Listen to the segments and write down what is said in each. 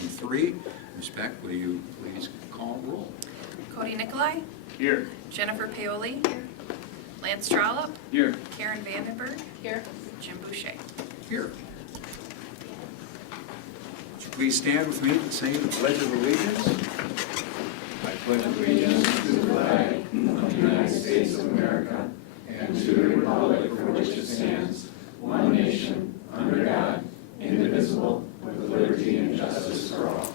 2023. Respect, will you please call roll? Cody Nicolai, Here. Jennifer Paoli, Lance Trollop, Here. Karen Vandenberg, here, Jim Boucher. Here. Would you please stand with me and say the Pledge of Allegiance? I pledge allegiance to the flag of the United States of America and to the republic for which it stands, one nation, under God, indivisible, with liberty and justice for all.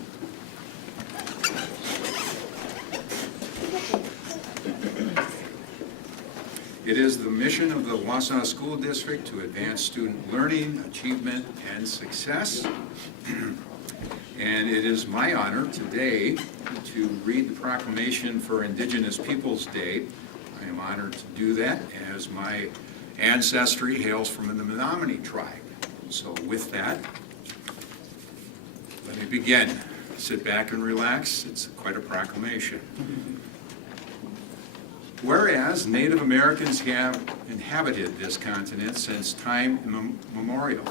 It is the mission of the Wausau School District to advance student learning, achievement, and success. And it is my honor today to read the proclamation for Indigenous Peoples Day. I am honored to do that as my ancestry hails from the Menominee tribe. So with that, let me begin. Sit back and relax. It's quite a proclamation. Whereas Native Americans have inhabited this continent since time immemorial.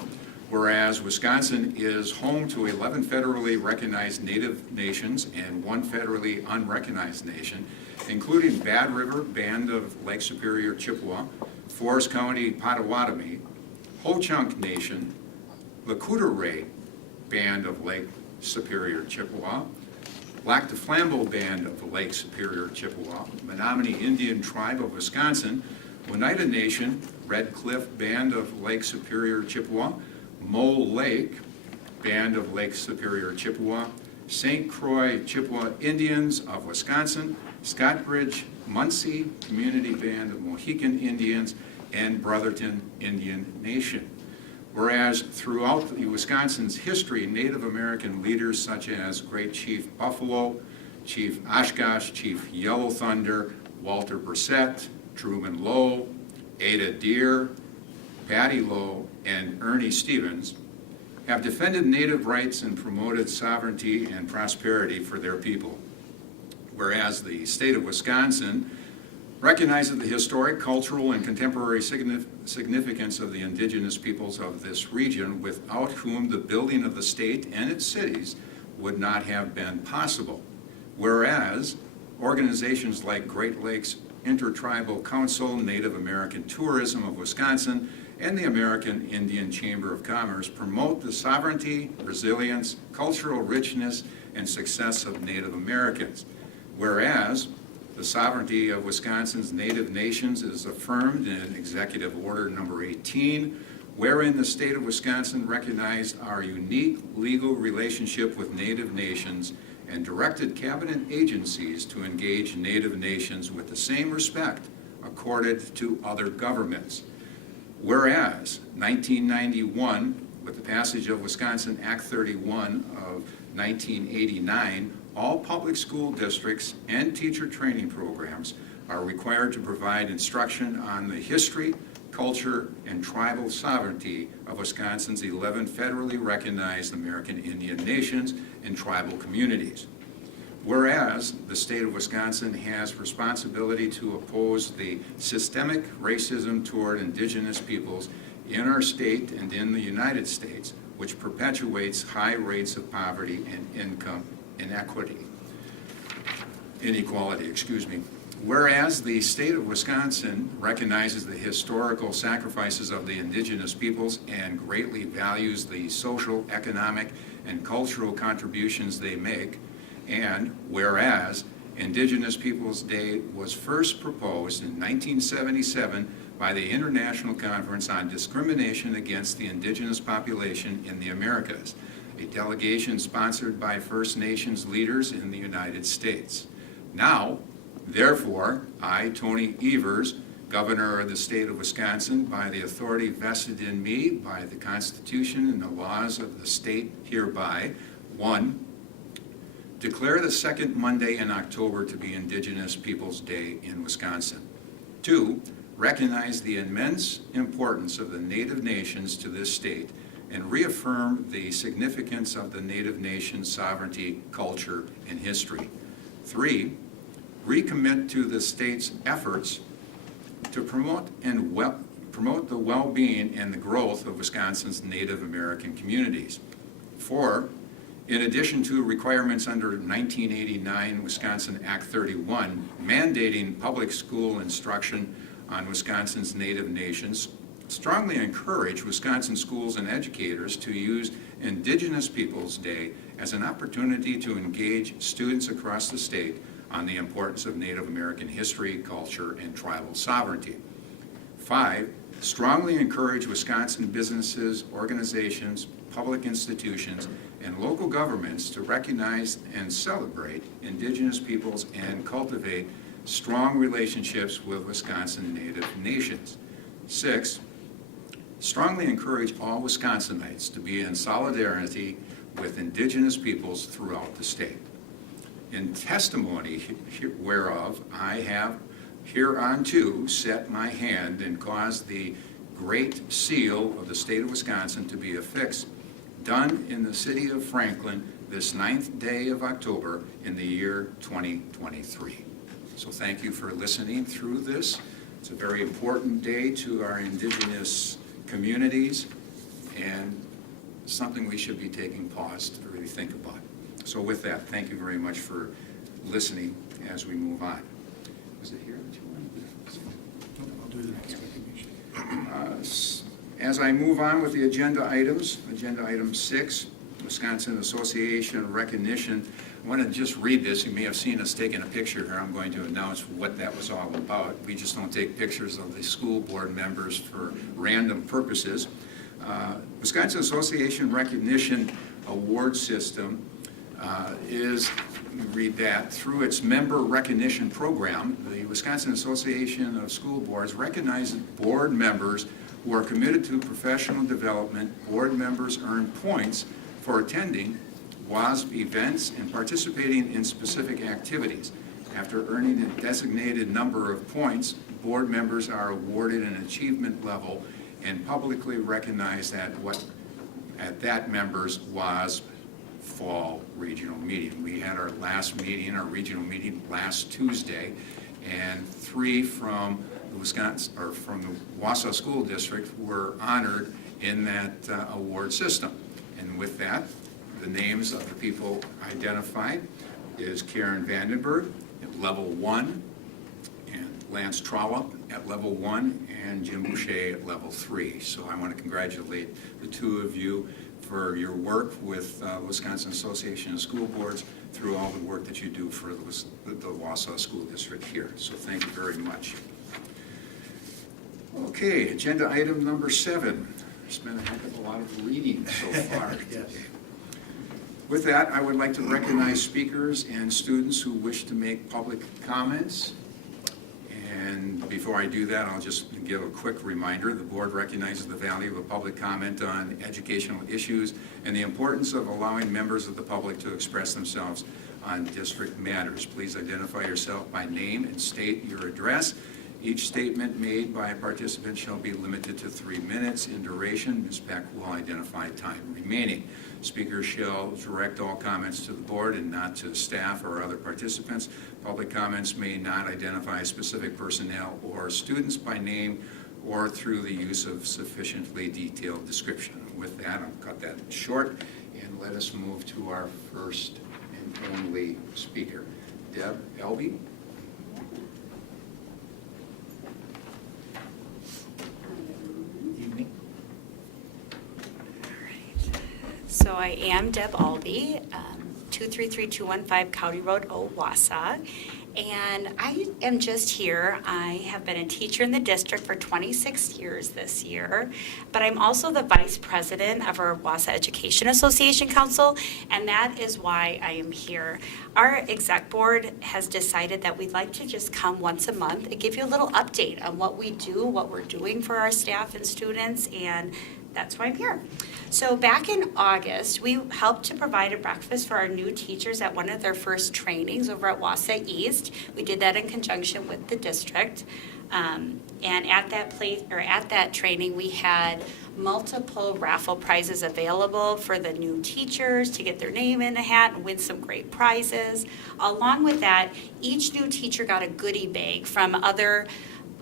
Whereas Wisconsin is home to 11 federally recognized Native nations and 1 federally unrecognized nation, including Bad River Band of Lake Superior Chippewa, Forest County Potawatomi, Ho-Chunk Nation, Lakota Band of Lake Superior Chippewa, Lac du Flambeau Band of the Lake Superior Chippewa, Menominee Indian Tribe of Wisconsin, Oneida Nation, Red Cliff Band of Lake Superior Chippewa, Mole Lake Band of Lake Superior Chippewa, St. Croix Chippewa Indians of Wisconsin, Scottbridge Munsee Community Band of Mohican Indians, and Brotherton Indian Nation. Whereas throughout Wisconsin's history, Native American leaders such as Great Chief Buffalo, Chief Oshkosh, Chief Yellow Thunder, Walter Brissett, Truman Lowe, Ada Deer, Patty Lowe, and Ernie Stevens have defended Native rights and promoted sovereignty and prosperity for their people. Whereas the state of Wisconsin recognizes the historic, cultural, and contemporary significance of the indigenous peoples of this region, without whom the building of the state and its cities would not have been possible. Whereas organizations like Great Lakes Intertribal Council, Native American Tourism of Wisconsin, and the American Indian Chamber of Commerce promote the sovereignty, resilience, cultural richness, and success of Native Americans. Whereas the sovereignty of Wisconsin's Native nations is affirmed in Executive Order Number 18, wherein the state of Wisconsin recognized our unique legal relationship with Native nations and directed cabinet agencies to engage Native nations with the same respect accorded to other governments. Whereas 1991, with the passage of Wisconsin Act 31 of 1989, all public school districts and teacher training programs are required to provide instruction on the history, culture, and tribal sovereignty of Wisconsin's 11 federally recognized American Indian nations and tribal communities. Whereas the state of Wisconsin has responsibility to oppose the systemic racism toward indigenous peoples in our state and in the United States, which perpetuates high rates of poverty and income inequality. Whereas the state of Wisconsin recognizes the historical sacrifices of the indigenous peoples and greatly values the social, economic, and cultural contributions they make, and whereas Indigenous Peoples Day was first proposed in 1977 by the International Conference on Discrimination Against the Indigenous Population in the Americas, a delegation sponsored by First Nations leaders in the United States. Now, therefore, I, Tony Evers, Governor of the state of Wisconsin, by the authority vested in me by the Constitution and the laws of the state hereby, 1, declare the second Monday in October to be Indigenous Peoples Day in Wisconsin. 2, recognize the immense importance of the Native nations to this state and reaffirm the significance of the Native nations' sovereignty, culture, and history. 3, recommit to the state's efforts to promote the well-being and the growth of Wisconsin's Native American communities. 4, In addition to requirements under 1989 Wisconsin Act 31 mandating public school instruction on Wisconsin's native nations, strongly encourage Wisconsin schools and educators to use Indigenous Peoples Day as an opportunity to engage students across the state on the importance of Native American history, culture, and tribal sovereignty. 5, strongly encourage Wisconsin businesses, organizations, public institutions, and local governments to recognize and celebrate Indigenous peoples and cultivate strong relationships with Wisconsin Native nations. 6, strongly encourage all Wisconsinites to be in solidarity with Indigenous peoples throughout the state. In testimony whereof, I have hereunto set my hand and caused the great seal of the state of Wisconsin to be affixed, done in the city of Franklin this 9th day of October in the year 2023. So thank you for listening through this. It's a very important day to our Indigenous communities and something we should be taking pause to really think about. So with that, thank you very much for listening as we move on. Was it here that you wanted? I'll do the next recognition. As I move on with the agenda items, agenda item 6, Wisconsin Association Recognition. I want to just read this. You may have seen us taking a picture here. I'm going to announce what that was all about. We just don't take pictures of the school board members for random purposes. Wisconsin Association Recognition Award System is, let me read that, through its member recognition program, the Wisconsin Association of School Boards recognizes board members who are committed to professional development. Board members earn points for attending WASP events and participating in specific activities. After earning a designated number of points, board members are awarded an achievement level and publicly recognized at that member's WASP fall regional meeting. We had our last meeting, our regional meeting last Tuesday, and 3 from the Wisconsin, or from the Wausau School District were honored in that award system. And with that, the names of the people identified is Karen Vandenberg at level 1, and Lance Trollope at level 1, and Jim Boucher at level 3. So I want to congratulate the two of you for your work with Wisconsin Association of School Boards through all the work that you do for the Wausau School District here. So thank you very much. Okay, agenda item number 7. There's been a heck of a lot of reading so far today. With that, I would like to recognize speakers and students who wish to make public comments. And before I do that, I'll just give a quick reminder. The board recognizes the value of a public comment on educational issues and the importance of allowing members of the public to express themselves on district matters. Please identify yourself by name and state your address. Each statement made by a participant shall be limited to 3 minutes in duration. Ms. Beck will identify time remaining. Speakers shall direct all comments to the board and not to staff or other participants. Public comments may not identify specific personnel or students by name or through the use of sufficiently detailed description. With that, I'll cut that short and let us move to our first and only speaker, Deb Elby. So I am Deb Albee, 233215 County Road, Wausau, and I am just here. I have been a teacher in the district for 26 years this year, but I'm also the vice president of our Wausau Education Association Council, and that is why I am here. Our exec board has decided that we'd like to just come once a month and give you a little update on what we do, what we're doing for our staff and students, and that's why I'm here. So back in August, we helped to provide a breakfast for our new teachers at one of their first trainings over at Wausau East. We did that in conjunction with the district. And at that training, we had multiple raffle prizes available for the new teachers to get their name in a hat and win some great prizes. Along with that, each new teacher got a goodie bag from other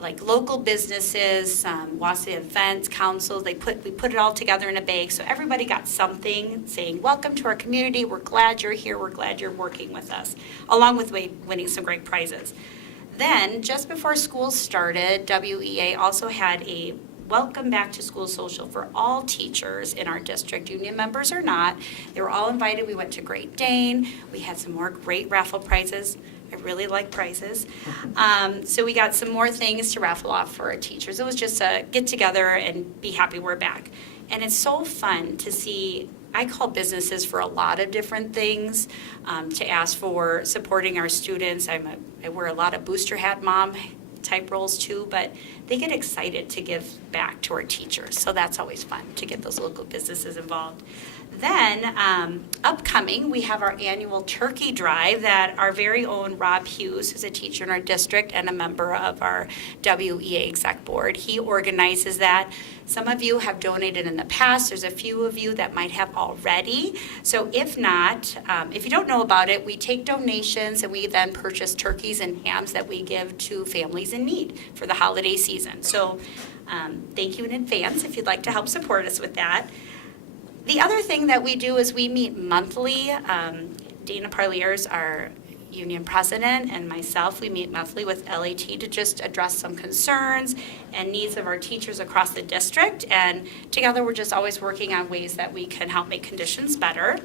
like local businesses, Wausau events, councils, we put it all together in a bag. So everybody got something saying, welcome to our community. We're glad you're here. We're glad you're working with us, along with winning some great prizes. Then, just before school started, WEA also had a welcome back to school social for all teachers in our district, union members or not. They were all invited. We went to Great Dane. We had some more great raffle prizes. I really like prizes. So we got some more things to raffle off for our teachers. It was just a get together and be happy we're back. And it's so fun to see. I call businesses for a lot of different things, to ask for supporting our students. I wear a lot of booster hat mom type roles too, but they get excited to give back to our teachers. So that's always fun to get those local businesses involved. Then, upcoming, we have our annual turkey drive that our very own Rob Hughes, who's a teacher in our district and a member of our WEA exec board, he organizes that. Some of you have donated in the past. There's a few of you that might have already. So if not, if you don't know about it, we take donations and we then purchase turkeys and hams that we give to families in need for the holiday season. So thank you in advance if you'd like to help support us with that. The other thing that we do is we meet monthly. Dana Parliers, our union president, and myself, we meet monthly with LAT to just address some concerns and needs of our teachers across the district. And together we're just always working on ways that we can help make conditions better.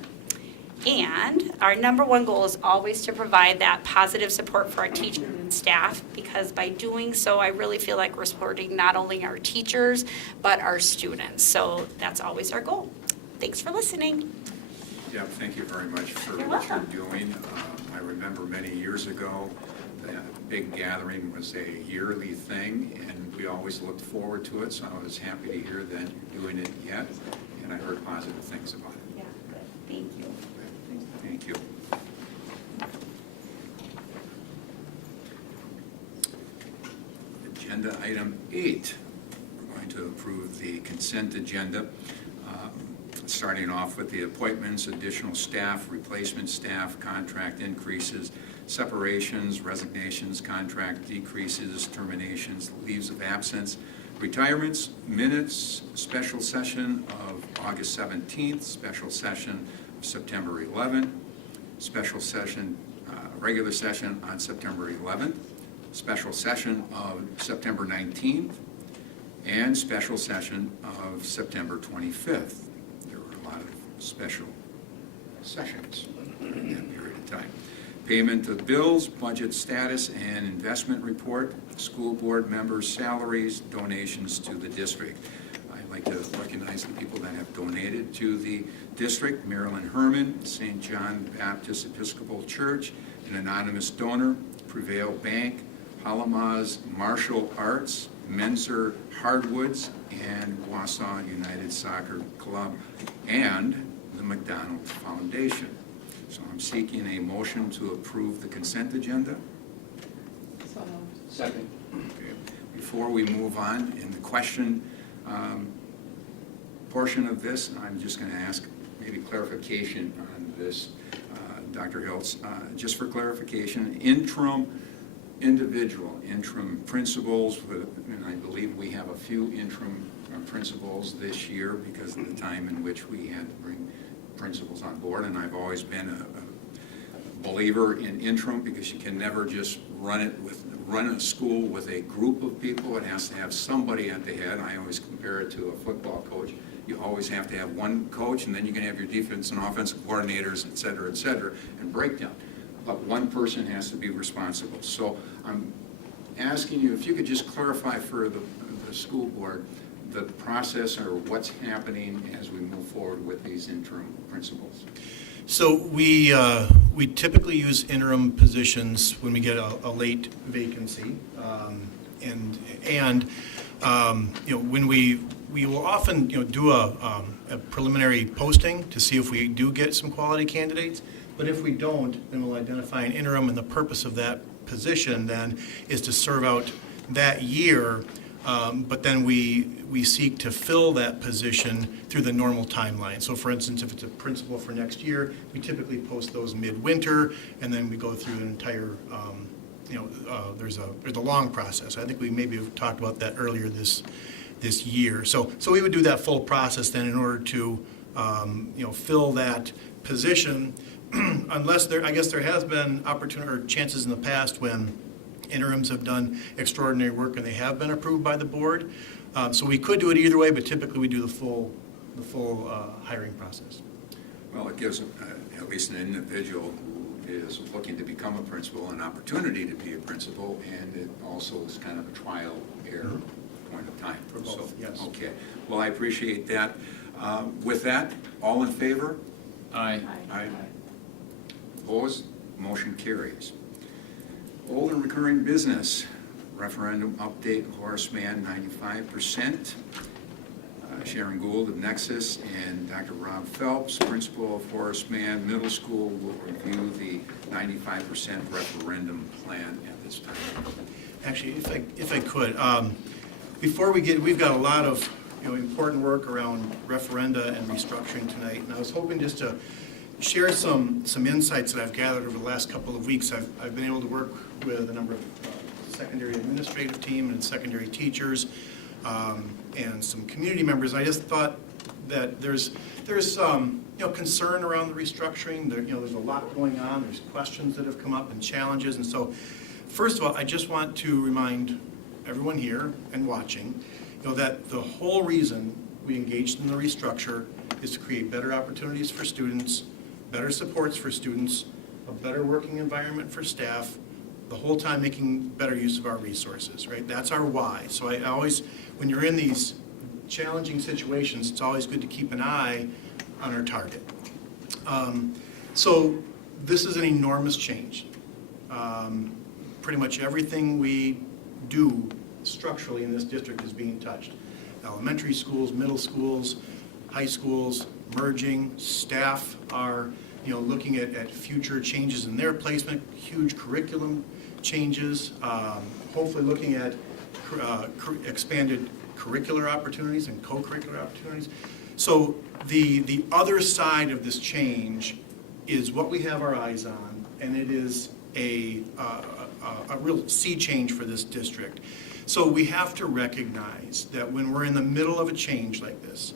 And our number one goal is always to provide that positive support for our teachers and staff, because by doing so, I really feel like we're supporting not only our teachers, but our students. So that's always our goal. Thanks for listening. Yeah, thank you very much for You're what you're welcome. doing. I remember many years ago, that big gathering was a yearly thing, and we always looked forward to it, so I was happy to hear that you're doing it yet, and I heard positive things about it. Yeah, good. Thank you. Thank you. Agenda item 8. We're going to approve the consent agenda, starting off with the appointments, additional staff, replacement staff, contract increases, separations, resignations, contract decreases, terminations, leaves of absence, retirements, minutes, special session of August 17th, special session of September 11th, special session, regular session on September 11th, special session of September 19th, and special session of September 25th. There were a lot of special sessions in that period of time. Payment of bills, budget status and investment report, school board members' salaries, donations to the district. I'd like to recognize the people that have donated to the district: Marilyn Herman, St. John Baptist Episcopal Church, an anonymous donor, Prevail Bank, Halamaz Martial Arts, Menzer Hardwoods, and Wausau United Soccer Club, and the McDonald Foundation. So I'm seeking a motion to approve the consent agenda. Second. Okay. Before we move on, in the question portion of this, I'm just going to ask maybe clarification on this, Dr. Hiltz. Just for clarification, interim principals, and I believe we have a few interim principals this year because of the time in which we had to bring principals on board, and I've always been a believer in interim because you can never just run a school with a group of people. It has to have somebody at the head. I always compare it to a football coach. You always have to have one coach, and then you can have your defense and offensive coordinators, et cetera, and breakdown. But one person has to be responsible. So I'm asking you if you could just clarify for the school board the process or what's happening as we move forward with these interim principals. So we typically use interim positions when we get a late vacancy, and when we will often do a preliminary posting to see if we do get some quality candidates. But if we don't, then we'll identify an interim, and the purpose of that position then is to serve out that year. But then we seek to fill that position through the normal timeline. So for instance, if it's a principal for next year, we typically post those midwinter, and then we go through an entire there's a long process. I think we maybe talked about that earlier this year. So we would do that full process then in order to fill that position, unless I guess there has been opportunity or chances in the past when interims have done extraordinary work and they have been approved by the board. So we could do it either way, but typically we do the full hiring process. Well, it gives at least an individual who is looking to become a principal an opportunity to be a principal, and it also is kind of a trial error point of time. For both, So, yes. Okay. Well, I appreciate that. With that, all in favor? Aye. Aye. Opposed? Motion carries. Old and recurring business, referendum update, Horace Mann, 95%. Sharon Gould of Nexus and Dr. Rob Phelps, principal of Horace Mann Middle School, will review the 95% referendum plan at this time. Actually, if I could, before we've got a lot of important work around referenda and restructuring tonight, and I was hoping just to share some insights that I've gathered over the last couple of weeks. I've been able to work with a number of secondary administrative team and secondary teachers and some community members. I just thought that there's some concern around the restructuring. There's a lot going on. There's questions that have come up and challenges, and so first of all, I just want to remind everyone here and watching, that the whole reason we engaged in the restructure is to create better opportunities for students, better supports for students, a better working environment for staff, the whole time making better use of our resources, right? That's our why. So I always, when you're in these challenging situations, it's always good to keep an eye on our target. So this is an enormous change. Pretty much everything we do structurally in this district is being touched. Elementary schools, middle schools, high schools, merging, staff are looking at future changes in their placement, huge curriculum changes, hopefully looking at expanded curricular opportunities and co-curricular opportunities. So the other side of this change is what we have our eyes on, and it is a real sea change for this district. So we have to recognize that when we're in the middle of a change like this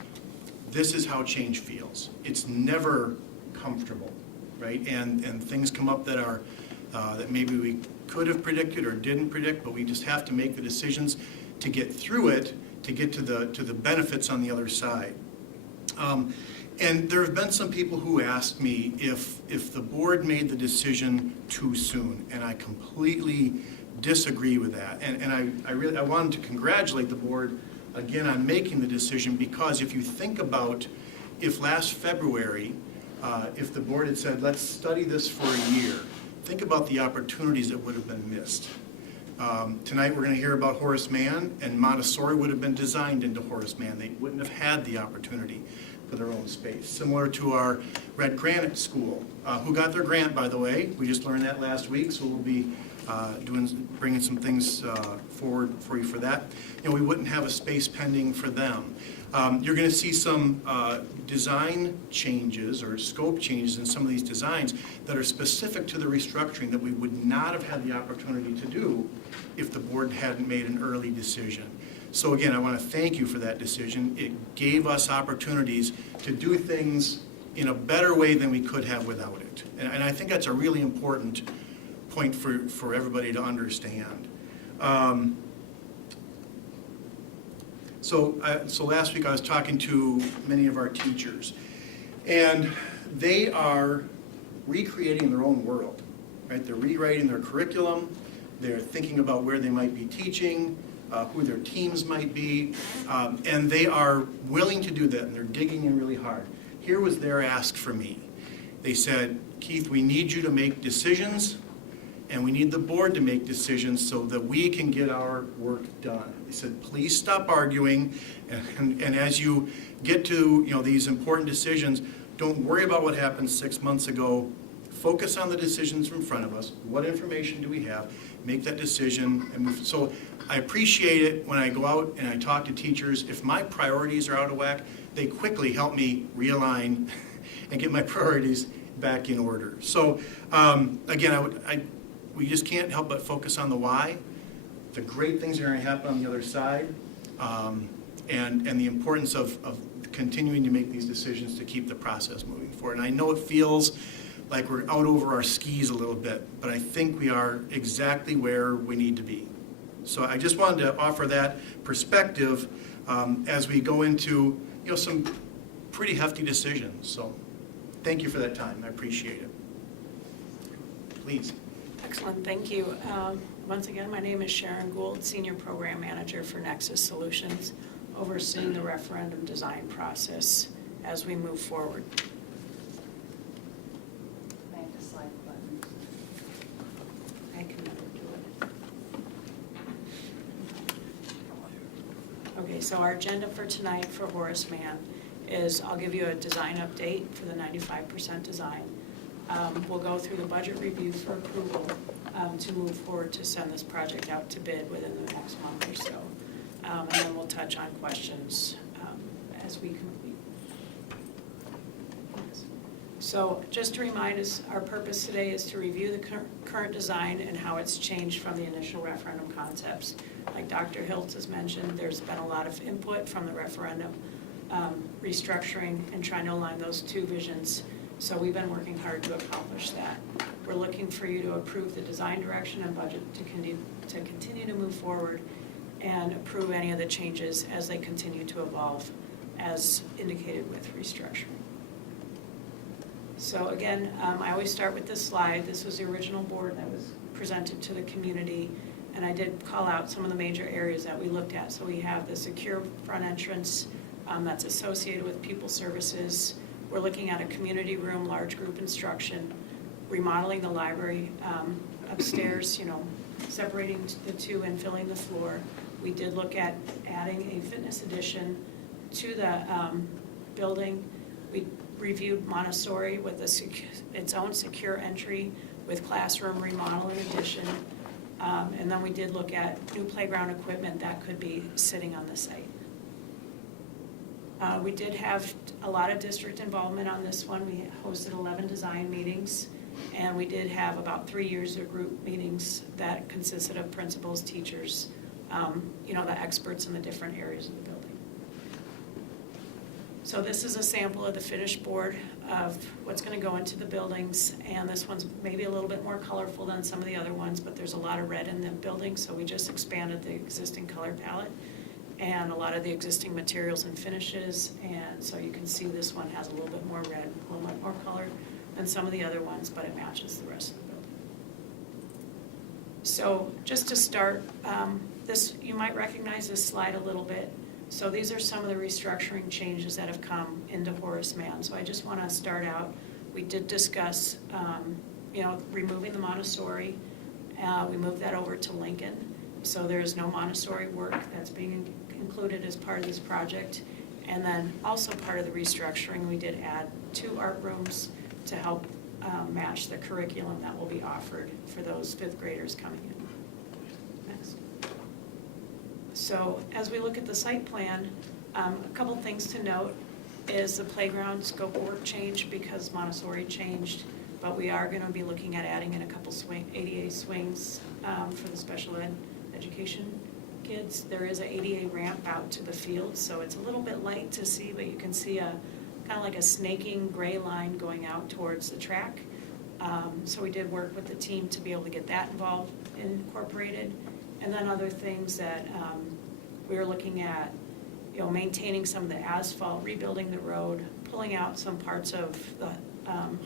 is how change feels. It's never comfortable, right? And things come up that are that maybe we could have predicted or didn't predict, but we just have to make the decisions to get through it, to get to the benefits on the other side. And there have been some people who asked me if the board made the decision too soon, and I completely disagree with that. And I wanted to congratulate the board again on making the decision, because if you think about if last February, if the board had said, let's study this for a year, think about the opportunities that would have been missed. Tonight we're going to hear about Horace Mann, and Montessori would have been designed into Horace Mann. They wouldn't have had the opportunity for their own space. Similar to our Red Granite School, who got their grant, by the way. We just learned that last week, so we'll be bringing some things forward for you for that. We wouldn't have a space pending for them. You're going to see some design changes or scope changes in some of these designs that are specific to the restructuring that we would not have had the opportunity to do if the board hadn't made an early decision. So again, I want to thank you for that decision. It gave us opportunities to do things in a better way than we could have without it. And I think that's a really important point for everybody to understand. So last week I was talking to many of our teachers, and they are recreating their own world, right? They're rewriting their curriculum, they're thinking about where they might be teaching, who their teams might be, and they are willing to do that, and they're digging in really hard. Here was their ask for me. They said, Keith, we need you to make decisions, and we need the board to make decisions so that we can get our work done. They said, please stop arguing, and as you get to these important decisions, don't worry about what happened 6 months ago. Focus on the decisions in front of us. What information do we have? Make that decision. And so I appreciate it when I go out and I talk to teachers. If my priorities are out of whack, they quickly help me realign and get my priorities back in order. So again, I we just can't help but focus on the why, the great things that are going to happen on the other side, and the importance of continuing to make these decisions to keep the process moving forward. And I know it feels like we're out over our skis a little bit, but I think we are exactly where we need to be. So I just wanted to offer that perspective as we go into, some pretty hefty decisions. So thank you for that time. I appreciate it. Please. Excellent, thank you. Once again, my name is Sharon Gould, Senior Program Manager for Nexus Solutions, overseeing the referendum design process as we move forward. I have to slide the button. I can never do it. Okay, so our agenda for tonight for Horace Mann is I'll give you a design update for the 95% design. We'll go through the budget review for approval to move forward to send this project out to bid within the next month or so. And then we'll touch on questions as we complete. So just to remind us, our purpose today is to review the current design and how it's changed from the initial referendum concepts. Like Dr. Hiltz has mentioned, there's been a lot of input from the referendum restructuring and trying to align those two visions. So we've been working hard to accomplish that. We're looking for you to approve the design direction and budget to continue to move forward and approve any of the changes as they continue to evolve as indicated with restructuring. So again, I always start with this slide. This was the original board that was presented to the community, and I did call out some of the major areas that we looked at. So we have the secure front entrance that's associated with people services. We're looking at a community room, large group instruction, remodeling the library upstairs, separating the two and filling the floor. We did look at adding a fitness addition to the building. We reviewed Montessori with its own secure entry with classroom remodeling addition. And then we did look at new playground equipment that could be sitting on the site. We did have a lot of district involvement on this one. We hosted 11 design meetings, and we did have about 3 years of group meetings that consisted of principals, teachers, the experts in the different areas of the building. So this is a sample of the finished board of what's going to go into the buildings, and this one's maybe a little bit more colorful than some of the other ones, but there's a lot of red in the building, so we just expanded the existing color palette and a lot of the existing materials and finishes, and so you can see this one has a little bit more red, a little bit more color than some of the other ones, but it matches the rest of the building. So just to start, you might recognize this slide a little bit. So these are some of the restructuring changes that have come into Horace Mann. So I just want to start out, we did discuss, removing the Montessori. We moved that over to Lincoln. So there's no Montessori work that's being included as part of this project. And then also part of the restructuring, we did add 2 art rooms to help match the curriculum that will be offered for those 5th graders coming in. Next. So as we look at the site plan, a couple things to note is the playground scope of work changed because Montessori changed, but we are going to be looking at adding in a couple ADA swings for the special ed education kids. There is an ADA ramp out to the field, so it's a little bit light to see, but you can see a kind of like a snaking gray line going out towards the track. So we did work with the team to be able to get that incorporated. And then other things that we were looking at, maintaining some of the asphalt, rebuilding the road, pulling out some parts of the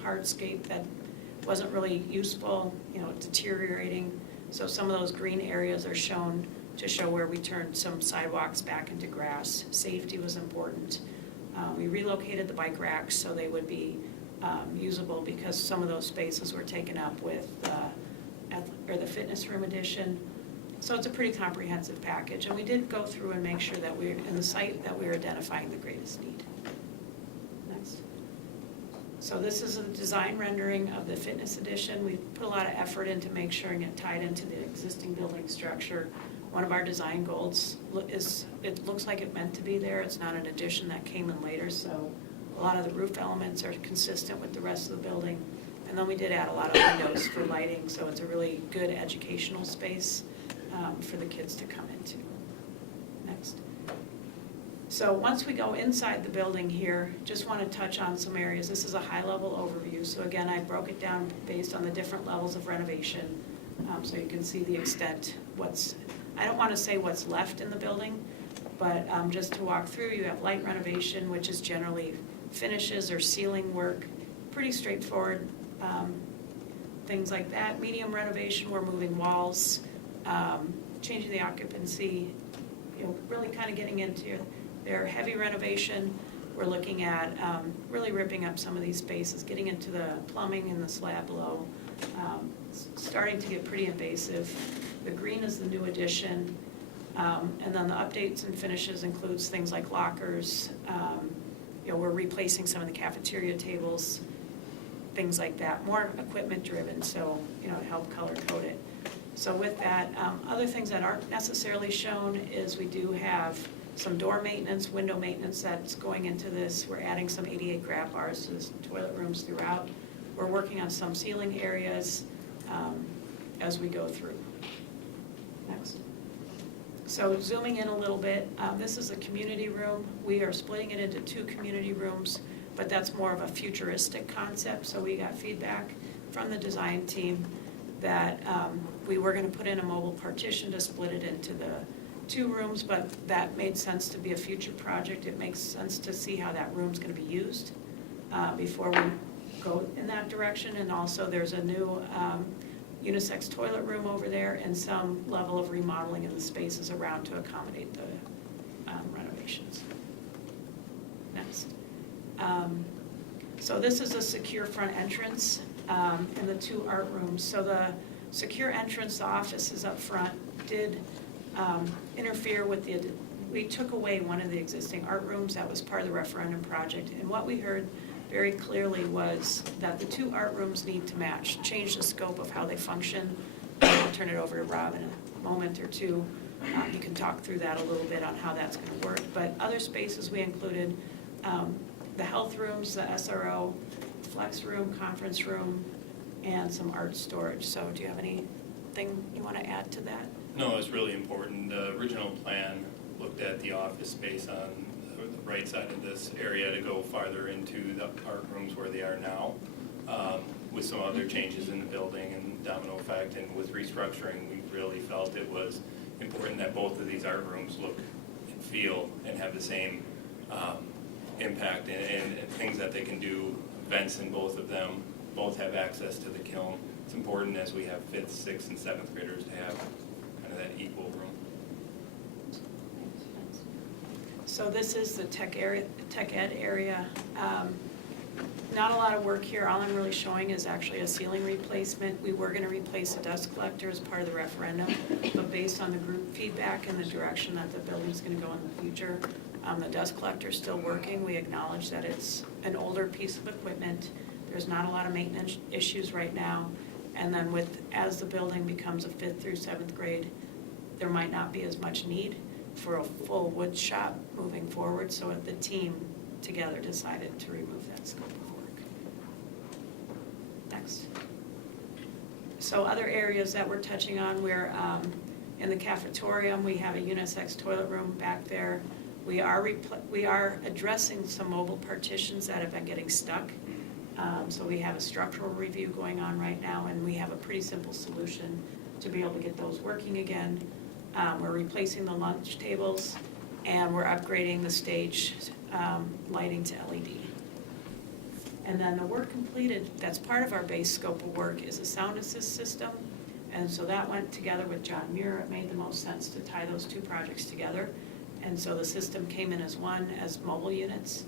hardscape that wasn't really useful, deteriorating. So some of those green areas are shown to show where we turned some sidewalks back into grass. Safety was important. We relocated the bike racks so they would be usable because some of those spaces were taken up with the fitness room addition. So it's a pretty comprehensive package, and we did go through and make sure that we're in the site that we're identifying the greatest need. Next. So this is a design rendering of the fitness addition. We put a lot of effort into make sure it tied into the existing building structure. One of our design goals is it looks like it meant to be there. It's not an addition that came in later, so a lot of the roof elements are consistent with the rest of the building, And then we did add a lot of windows for lighting, so it's a really good educational space for the kids to come into. Next. So once we go inside the building here, just want to touch on some areas. This is a high-level overview. So again, I broke it down based on the different levels of renovation, so you can see the extent. I don't want to say what's left in the building, but just to walk through, you have light renovation, which is generally finishes or ceiling work, pretty straightforward, things like that. Medium renovation, we're moving walls, changing the occupancy, really kind of getting into their heavy renovation. We're looking at really ripping up some of these spaces, getting into the plumbing and the slab below, starting to get pretty invasive. The green is the new addition, and then the updates and finishes includes things like lockers. We're replacing some of the cafeteria tables, things like that, more equipment driven, so to help color code it. So with that, other things that aren't necessarily shown is we do have some door maintenance, window maintenance that's going into this. We're adding some ADA grab bars to the toilet rooms throughout. We're working on some ceiling areas as we go through. Next. So zooming in a little bit, this is a community room. We are splitting it into 2 community rooms, but that's more of a futuristic concept. So we got feedback from the design team that we were going to put in a mobile partition to split it into the 2 rooms, but that made sense to be a future project. It makes sense to see how that room's going to be used before we go in that direction. And also there's a new unisex toilet room over there and some level of remodeling in the spaces around to accommodate the renovations. Next. So this is a secure front entrance in the 2 art rooms. So the secure entrance, the office is up front, did interfere with we took away one of the existing art rooms that was part of the referendum project. And what we heard very clearly was that the 2 art rooms need to match, change the scope of how they function. I'll turn it over to Rob in a moment or two. You can talk through that a little bit on how that's going to work. But other spaces we included, the health rooms, the SRO, flex room, conference room, and some art storage. So do you have anything you want to add to that? No, it's really important. The original plan looked at the office space on the right side of this area to go farther into the art rooms where they are now. With some other changes in the building and domino effect and with restructuring, we really felt it was important that both of these art rooms look and feel and have the same impact and things that they can do, vents in both of them, both have access to the kiln. It's important as we have 5th, 6th, and 7th graders to have kind of that equal room. So this is the tech ed area. Not a lot of work here. All I'm really showing is actually a ceiling replacement. We were going to replace a dust collector as part of the referendum, but based on the group feedback and the direction that the building's going to go in the future, the dust collector is still working. We acknowledge that it's an older piece of equipment. There's not a lot of maintenance issues right now. And then as the building becomes a 5th through 7th grade, there might not be as much need for a full wood shop moving forward. So the team together decided to remove that scope of work. Next. So other areas that we're touching on, we're in the cafetorium, we have a unisex toilet room back there. We are addressing some mobile partitions that have been getting stuck. So we have a structural review going on right now, and we have a pretty simple solution to be able to get those working again. We're replacing the lunch tables, and we're upgrading the stage lighting to LED. And then the work completed, that's part of our base scope of work, is a sound assist system. And so that went together with John Muir. It made the most sense to tie those 2 projects together. And so the system came in as mobile units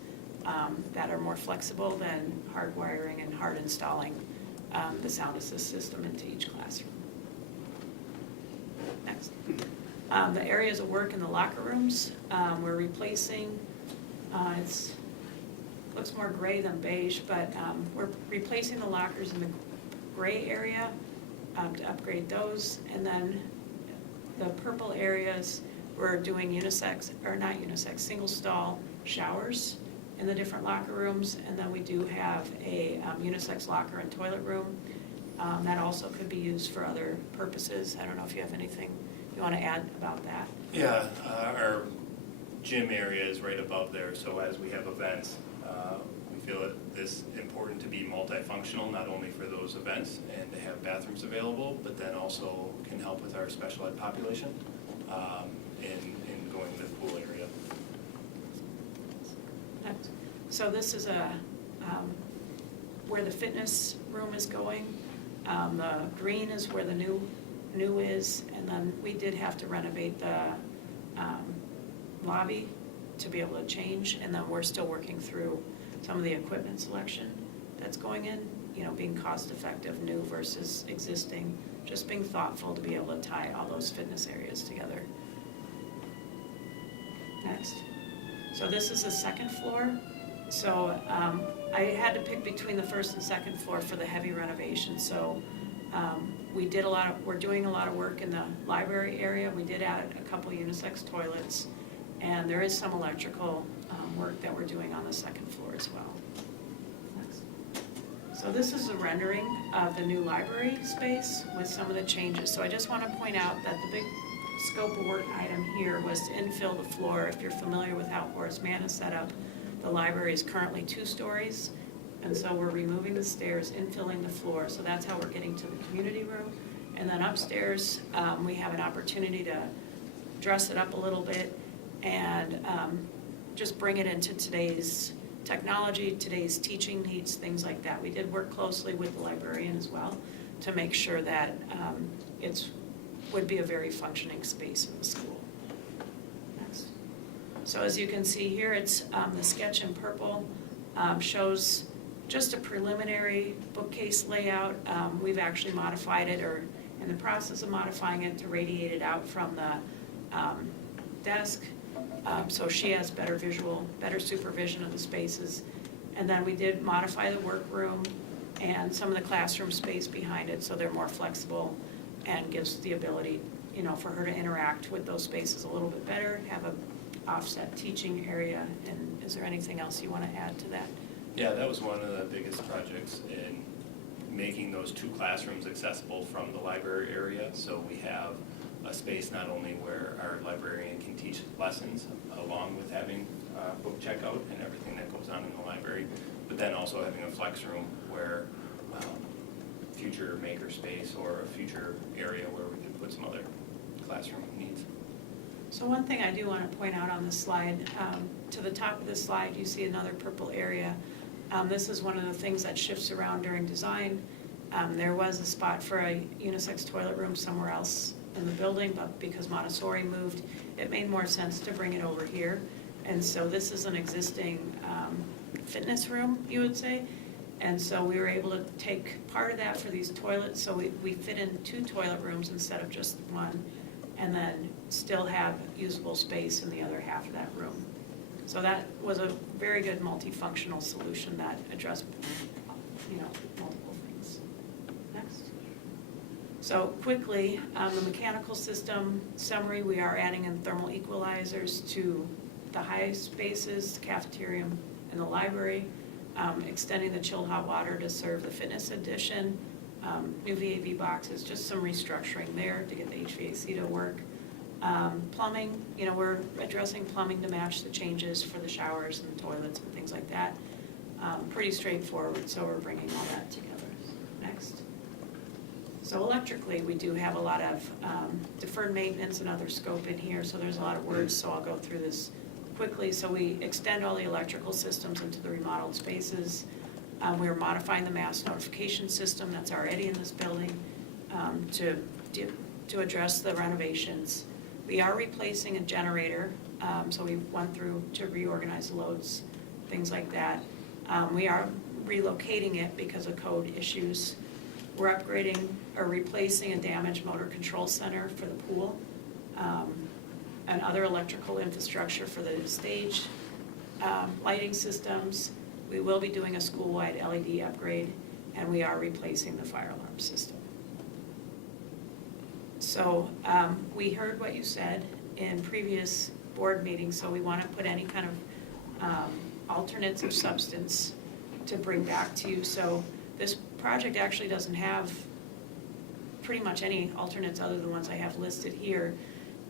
that are more flexible than hard wiring and hard installing the sound assist system into each classroom. Next. The areas of work in the locker rooms, we're replacing, looks more gray than beige, but we're replacing the lockers in the gray area to upgrade those. And then the purple areas, we're doing single stall showers in the different locker rooms, and then we do have a unisex locker and toilet room. That also could be used for other purposes. I don't know if you have anything you want to add about that. Yeah, our gym area is right above there, so as we have events, we feel it is important to be multifunctional, not only for those events and to have bathrooms available, but then also can help with our special ed population in going to the pool area. So this is where the fitness room is going. The green is where the new is, and then we did have to renovate the lobby to be able to change, and then we're still working through some of the equipment selection that's going in, being cost effective, new versus existing, just being thoughtful to be able to tie all those fitness areas together. Next. So this is the second floor. So I had to pick between the first and second floor for the heavy renovation. So we're doing a lot of work in the library area. We did add a couple unisex toilets, and there is some electrical work that we're doing on the second floor as well. Next. So this is a rendering of the new library space with some of the changes. So I just want to point out that the big scope of work item here was to infill the floor. If you're familiar with how Horace Mann is set up, the library is currently 2 stories, and so we're removing the stairs, infilling the floor. So that's how we're getting to the community room. And then upstairs, we have an opportunity to dress it up a little bit and just bring it into today's technology, today's teaching needs, things like that. We did work closely with the librarian as well to make sure that it would be a very functioning space in the school. Next. So as you can see here, it's the sketch in purple shows just a preliminary bookcase layout. We've actually modified it, or in the process of modifying it, to radiate it out from the desk. So she has better supervision of the spaces. And then we did modify the workroom and some of the classroom space behind it so they're more flexible and gives the ability, for her to interact with those spaces a little bit better, have a offset teaching area. And is there anything else you want to add to that? Yeah, that was one of the biggest projects in making those 2 classrooms accessible from the library area. So we have a space not only where our librarian can teach lessons along with having book checkout and everything that goes on in the library, but then also having a flex room where future maker space or a future area where we can put some other classroom needs. So one thing I do want to point out on this slide, to the top of this slide, you see another purple area. This is one of the things that shifts around during design. There was a spot for a unisex toilet room somewhere else in the building, but because Montessori moved, it made more sense to bring it over here. And so this is an existing fitness room, you would say. And so we were able to take part of that for these toilets. So we fit in 2 toilet rooms instead of just 1, and then still have usable space in the other half of that room. So that was a very good multifunctional solution that addressed, multiple things. Next. So quickly, the mechanical system summary, we are adding in thermal equalizers to the high spaces, the cafeteria, and the library, extending the chilled hot water to serve the fitness addition, new VAV boxes, just some restructuring there to get the HVAC to work. Plumbing, we're addressing plumbing to match the changes for the showers and toilets and things like that. Pretty straightforward, so we're bringing all that together. Next. So electrically, we do have a lot of deferred maintenance and other scope in here, so there's a lot of words, so I'll go through this quickly. So we extend all the electrical systems into the remodeled spaces. We're modifying the mass notification system that's already in this building to address the renovations. We are replacing a generator, so we went through to reorganize loads, things like that. We are relocating it because of code issues. We're upgrading or replacing a damaged motor control center for the pool, and other electrical infrastructure for the stage, lighting systems. We will be doing a school-wide LED upgrade, and we are replacing the fire alarm system. So we heard what you said in previous board meetings, so we want to put any kind of alternates of substance to bring back to you. So this project actually doesn't have pretty much any alternates other than the ones I have listed here.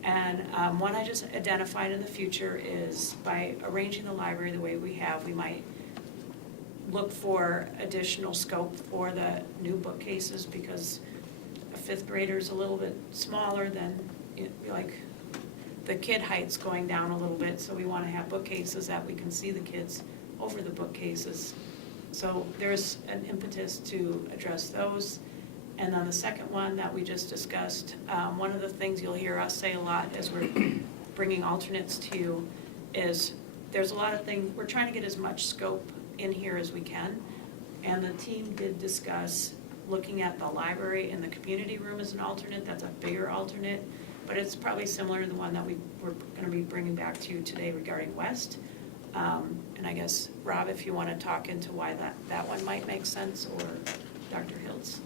And one I just identified in the future is by arranging the library the way we have, we might look for additional scope for the new bookcases, because a fifth grader is a little bit smaller than, like, the kid height's going down a little bit, so we want to have bookcases that we can see the kids over the bookcases. So there's an impetus to address those. And then the second one that we just discussed, one of the things you'll hear us say a lot as we're bringing alternates to you is there's a lot of things, we're trying to get as much scope in here as we can. And the team did discuss looking at the library and the community room as an alternate. That's a bigger alternate, but it's probably similar to the one that we're going to be bringing back to you today regarding West. And I guess, Rob, if you want to talk into why that one might make sense, or Dr. Hiltz.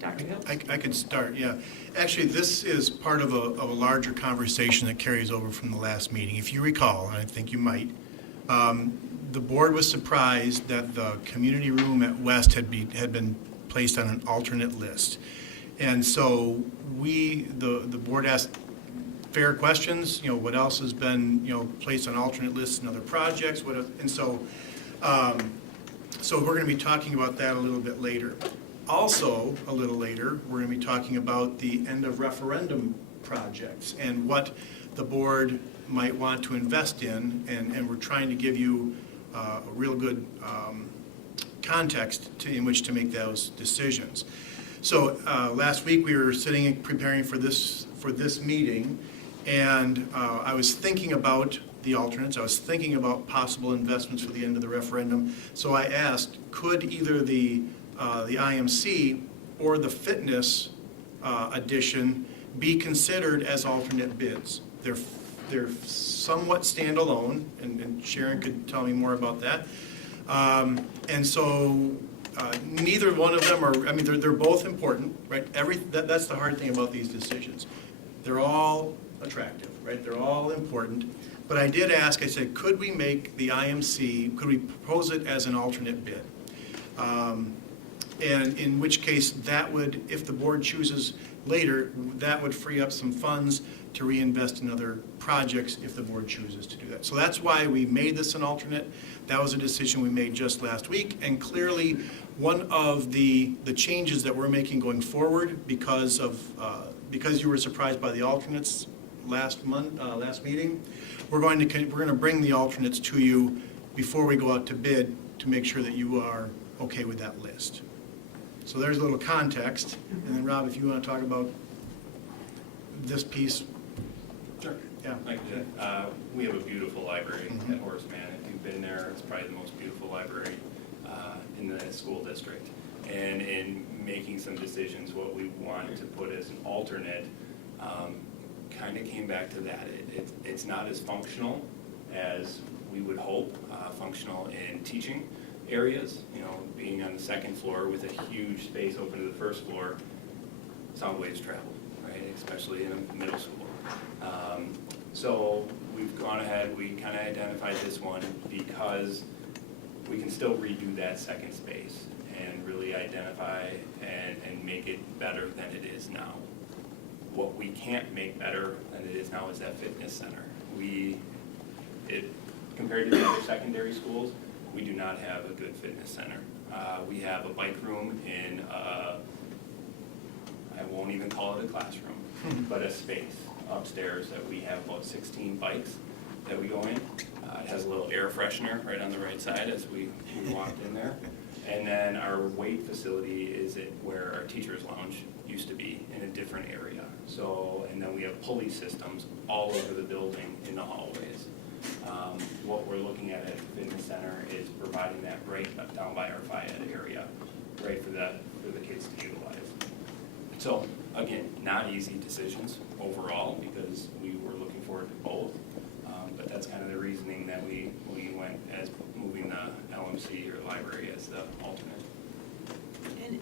Dr. Hiltz? I could start, yeah. Actually, this is part of a larger conversation that carries over from the last meeting. If you recall, and I think you might, the board was surprised that the community room at West had been placed on an alternate list. And so the board asked fair questions, what else has been, placed on alternate lists and other projects, so we're going to be talking about that a little bit later. Also, a little later, we're going to be talking about the end of referendum projects and what the board might want to invest in, and we're trying to give you a real good context in which to make those decisions. So last week we were sitting and preparing for this meeting, and I was thinking about the alternates. I was thinking about possible investments for the end of the referendum. So I asked, could either the IMC or the fitness addition be considered as alternate bids? They're somewhat standalone, and Sharon could tell me more about that. And so neither one of them are, they're both important, right? That's the hard thing about these decisions. They're all attractive, right? They're all important. But I did ask, I said, could we make the IMC, could we propose it as an alternate bid? And in which case that would, if the board chooses later, that would free up some funds to reinvest in other projects if the board chooses to do that. So that's why we made this an alternate. That was a decision we made just last week, and clearly one of the changes that we're making going forward because you were surprised by the alternates last meeting, we're going to bring the alternates to you before we go out to bid to make sure that you are okay with that list. So there's a little context, and then Rob, if you want to talk about this piece. Sure. Yeah. Like we have a beautiful library at Horace Mann. If you've been there, it's probably the most beautiful library in the school district. And in making some decisions, what we wanted to put as an alternate kind of came back to that. It's not as functional as we would hope, functional in teaching areas, being on the second floor with a huge space open to the first floor, sound waves travel, right, especially in a middle school. So we've gone ahead, we kind of identified this one because we can still redo that second space and really identify and make it better than it is now. What we can't make better than it is now is that fitness center. Compared to the other secondary schools, we do not have a good fitness center. We have a bike room in, I won't even call it a classroom, but a space upstairs that we have about 16 bikes that we go in. It has a little air freshener right on the right side as we walked in there. And then our weight facility is where our teacher's lounge used to be, in a different area. So, and then we have pulley systems all over the building in the hallways. What we're looking at the fitness center is providing that right down by our Phi Ed area, right for the kids to utilize. So again, not easy decisions overall because we were looking forward to both, but that's kind of the reasoning that we went as moving the LMC or library as the alternate.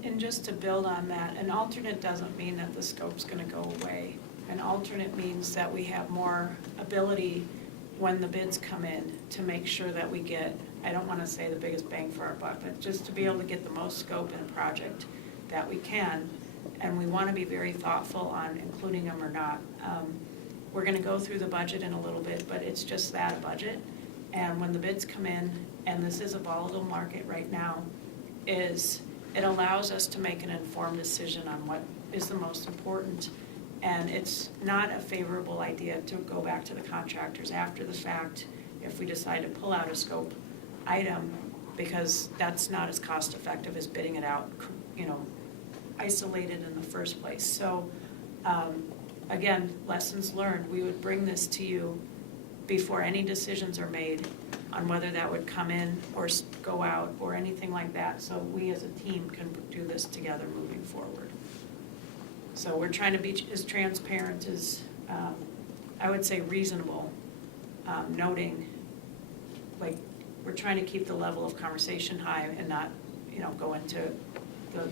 And just to build on that, an alternate doesn't mean that the scope's going to go away. An alternate means that we have more ability when the bids come in, to make sure that we get, I don't want to say the biggest bang for our buck, but just to be able to get the most scope in a project that we can. And we want to be very thoughtful on including them or not. We're going to go through the budget in a little bit, but it's just that, a budget. And when the bids come in, and this is a volatile market right now, it allows us to make an informed decision on what is the most important. And it's not a favorable idea to go back to the contractors after the fact if we decide to pull out a scope item, because that's not as cost effective as bidding it out, isolated in the first place. So, again, lessons learned. We would bring this to you before any decisions are made on whether that would come in or go out or anything like that, so we as a team can do this together moving forward. So we're trying to be as transparent as, I would say reasonable, noting, like, we're trying to keep the level of conversation high and not, go into the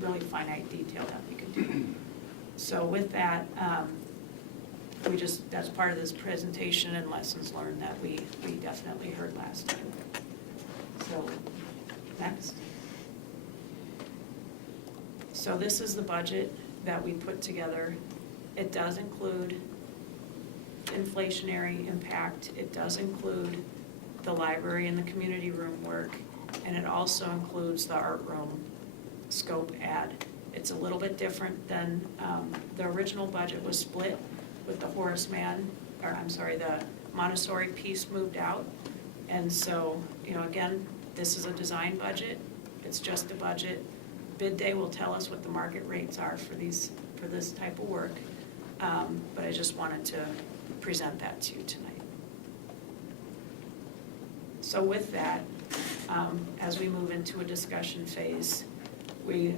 really finite detail that we could do. So with that, that's part of this presentation and lessons learned that we definitely heard last time. So, next. So this is the budget that we put together. It does include inflationary impact. It does include the library and the community room work, and it also includes the art room scope add. It's a little bit different than, the original budget was split with the Horace Mann, the Montessori piece moved out. And so, again, this is a design budget. It's just a budget. Bid day will tell us what the market rates are for this type of work. But I just wanted to present that to you tonight. So with that, as we move into a discussion phase, we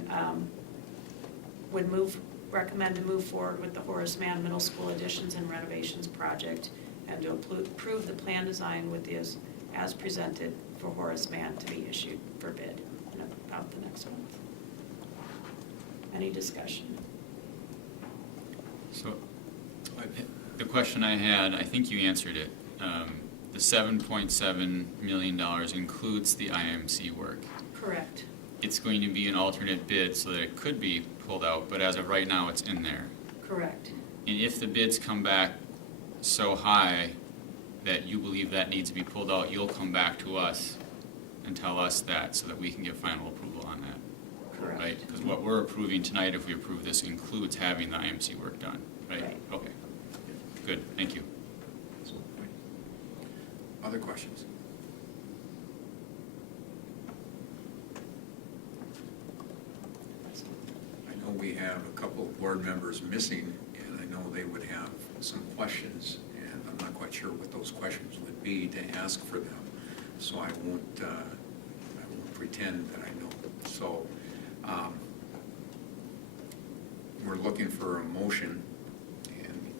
would recommend to move forward with the Horace Mann Middle School additions and renovations project, and to approve the plan design with the as presented for Horace Mann to be issued for bid in about the next month. Any discussion? So, the question I had, I think you answered it. The $7.7 million includes the IMC work. Correct. It's going to be an alternate bid so that it could be pulled out, but as of right now, it's in there. Correct. And if the bids come back so high that you believe that needs to be pulled out, you'll come back to us and tell us that so that we can give final approval on that. Correct. Right? Because what we're approving tonight, if we approve this, includes having the IMC work done, right? Right. Okay. Good, thank you. Other questions? I know we have a couple of board members missing, and I know they would have some questions, and I'm not quite sure what those questions would be to ask for them. So I won't pretend that I know. So we're looking for a motion, and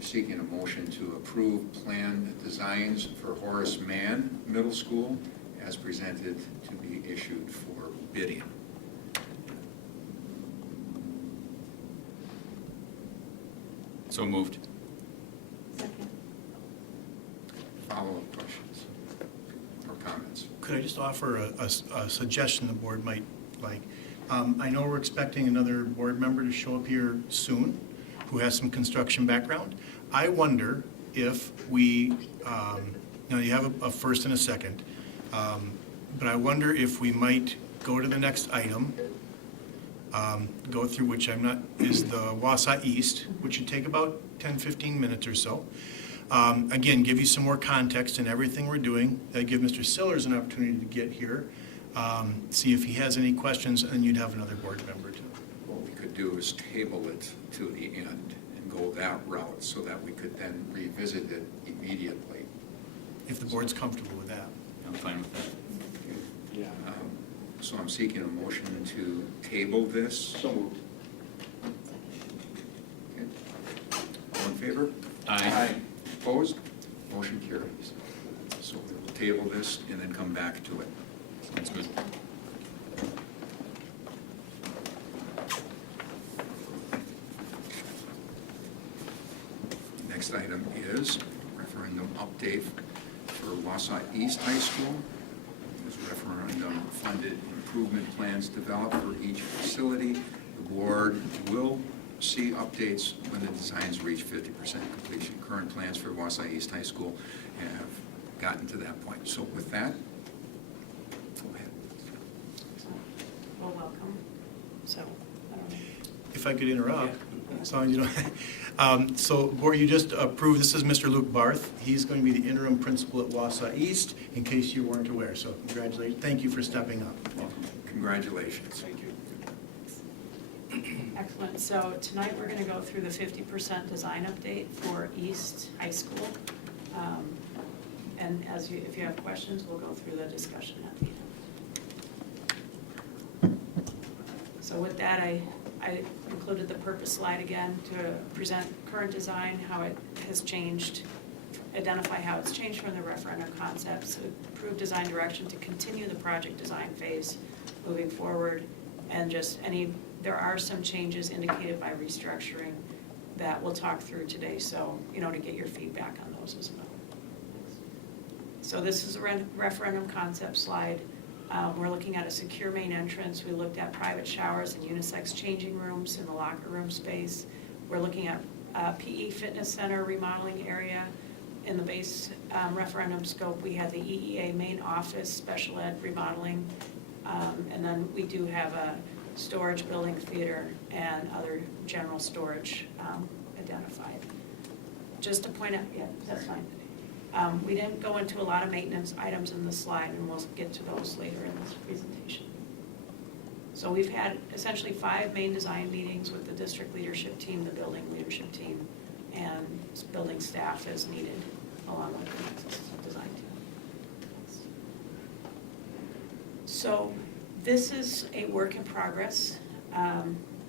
seeking a motion to approve plan designs for Horace Mann Middle School as presented to be issued for bidding. So moved. Second. Follow-up questions or comments? Could I just offer a suggestion the board might like? I know we're expecting another board member to show up here soon who has some construction background. I wonder if we, you have a first and a second, but I wonder if we might go to the next item, go through which is the Wausau East, which should take about 10, 15 minutes or so. Again, give you some more context in everything we're doing. Give Mr. Sillers an opportunity to get here, see if he has any questions, and you'd have another board member too. What we could do is table it to the end and go that route so that we could then revisit it immediately. If the board's comfortable with that. I'm fine with that. Yeah. So I'm seeking a motion to table this. So moved. Okay. All in favor? Aye. Opposed? Motion carries. So we will table this and then come back to it. Sounds good. Next item is referendum update for Wausau East High School. There's referendum-funded improvement plans developed for each facility. The board will see updates when the designs reach 50% completion. Current plans for Wausau East High School have gotten to that point. So with that, go ahead. Well, welcome. So, I don't know. If I could interrupt, as long as you don't. So, board, you just approved, this is Mr. Luke Barth. He's going to be the interim principal at Wausau East, in case you weren't aware. So congratulations. Thank you for stepping up. Congratulations. Thank you. Excellent. So tonight, we're going to go through the 50% design update for East High School. And if you have questions, we'll go through the discussion at the end. So with that, I included the purpose slide again to present current design, how it has changed, identify how it's changed from the referendum concepts, approve design direction to continue the project design phase moving forward, and just there are some changes indicated by restructuring that we'll talk through today, so, to get your feedback on those as well. So this is a referendum concept slide. We're looking at a secure main entrance. We looked at private showers and unisex changing rooms in the locker room space. We're looking at PE fitness center remodeling area. In the base referendum scope, we had the EEA main office, special ed remodeling, and then we do have a storage building, theater, and other general storage identified. Just to point out, yeah, that's fine. We didn't go into a lot of maintenance items in this slide, and we'll get to those later in this presentation. So we've had essentially 5 main design meetings with the district leadership team, the building leadership team, and building staff as needed, along with the design team. So this is a work in progress.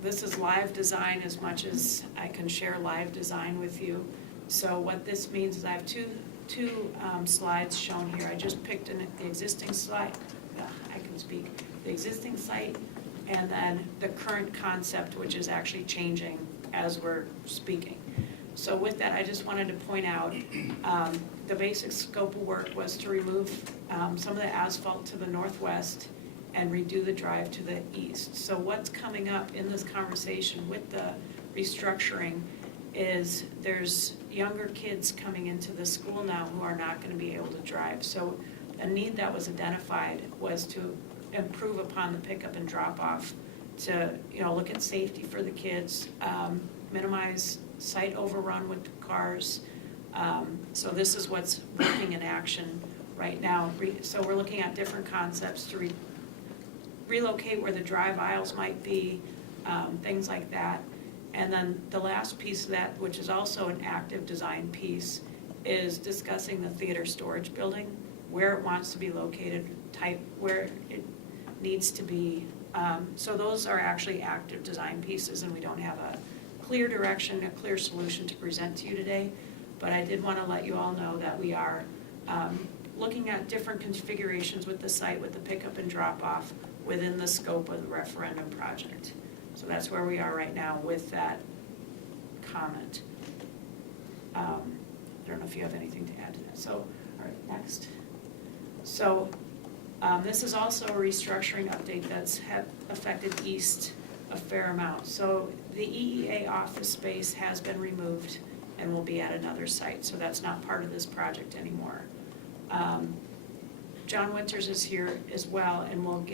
This is live design as much as I can share live design with you. So what this means is I have two slides shown here. I just picked the existing slide, I can speak, the existing site, and then the current concept, which is actually changing as we're speaking. So with that, I just wanted to point out the basic scope of work was to remove some of the asphalt to the northwest and redo the drive to the east. So what's coming up in this conversation with the restructuring is there's younger kids coming into the school now who are not going to be able to drive. So a need that was identified was to improve upon the pickup and drop off, to look at safety for the kids, minimize site overrun with cars. So this is what's working in action right now. So we're looking at different concepts to relocate where the drive aisles might be, things like that. And then the last piece of that, which is also an active design piece, is discussing the theater storage building, where it wants to be located, where it needs to be. So those are actually active design pieces, and we don't have a clear direction, a clear solution to present to you today. But I did want to let you all know that we are looking at different configurations with the site, with the pickup and drop off within the scope of the referendum project. So that's where we are right now with that comment. I don't know if you have anything to add to that. So, all right, next. So this is also a restructuring update that's affected East a fair amount. So the EEA office space has been removed and will be at another site. So that's not part of this project anymore. John Winters is here as well, and we'll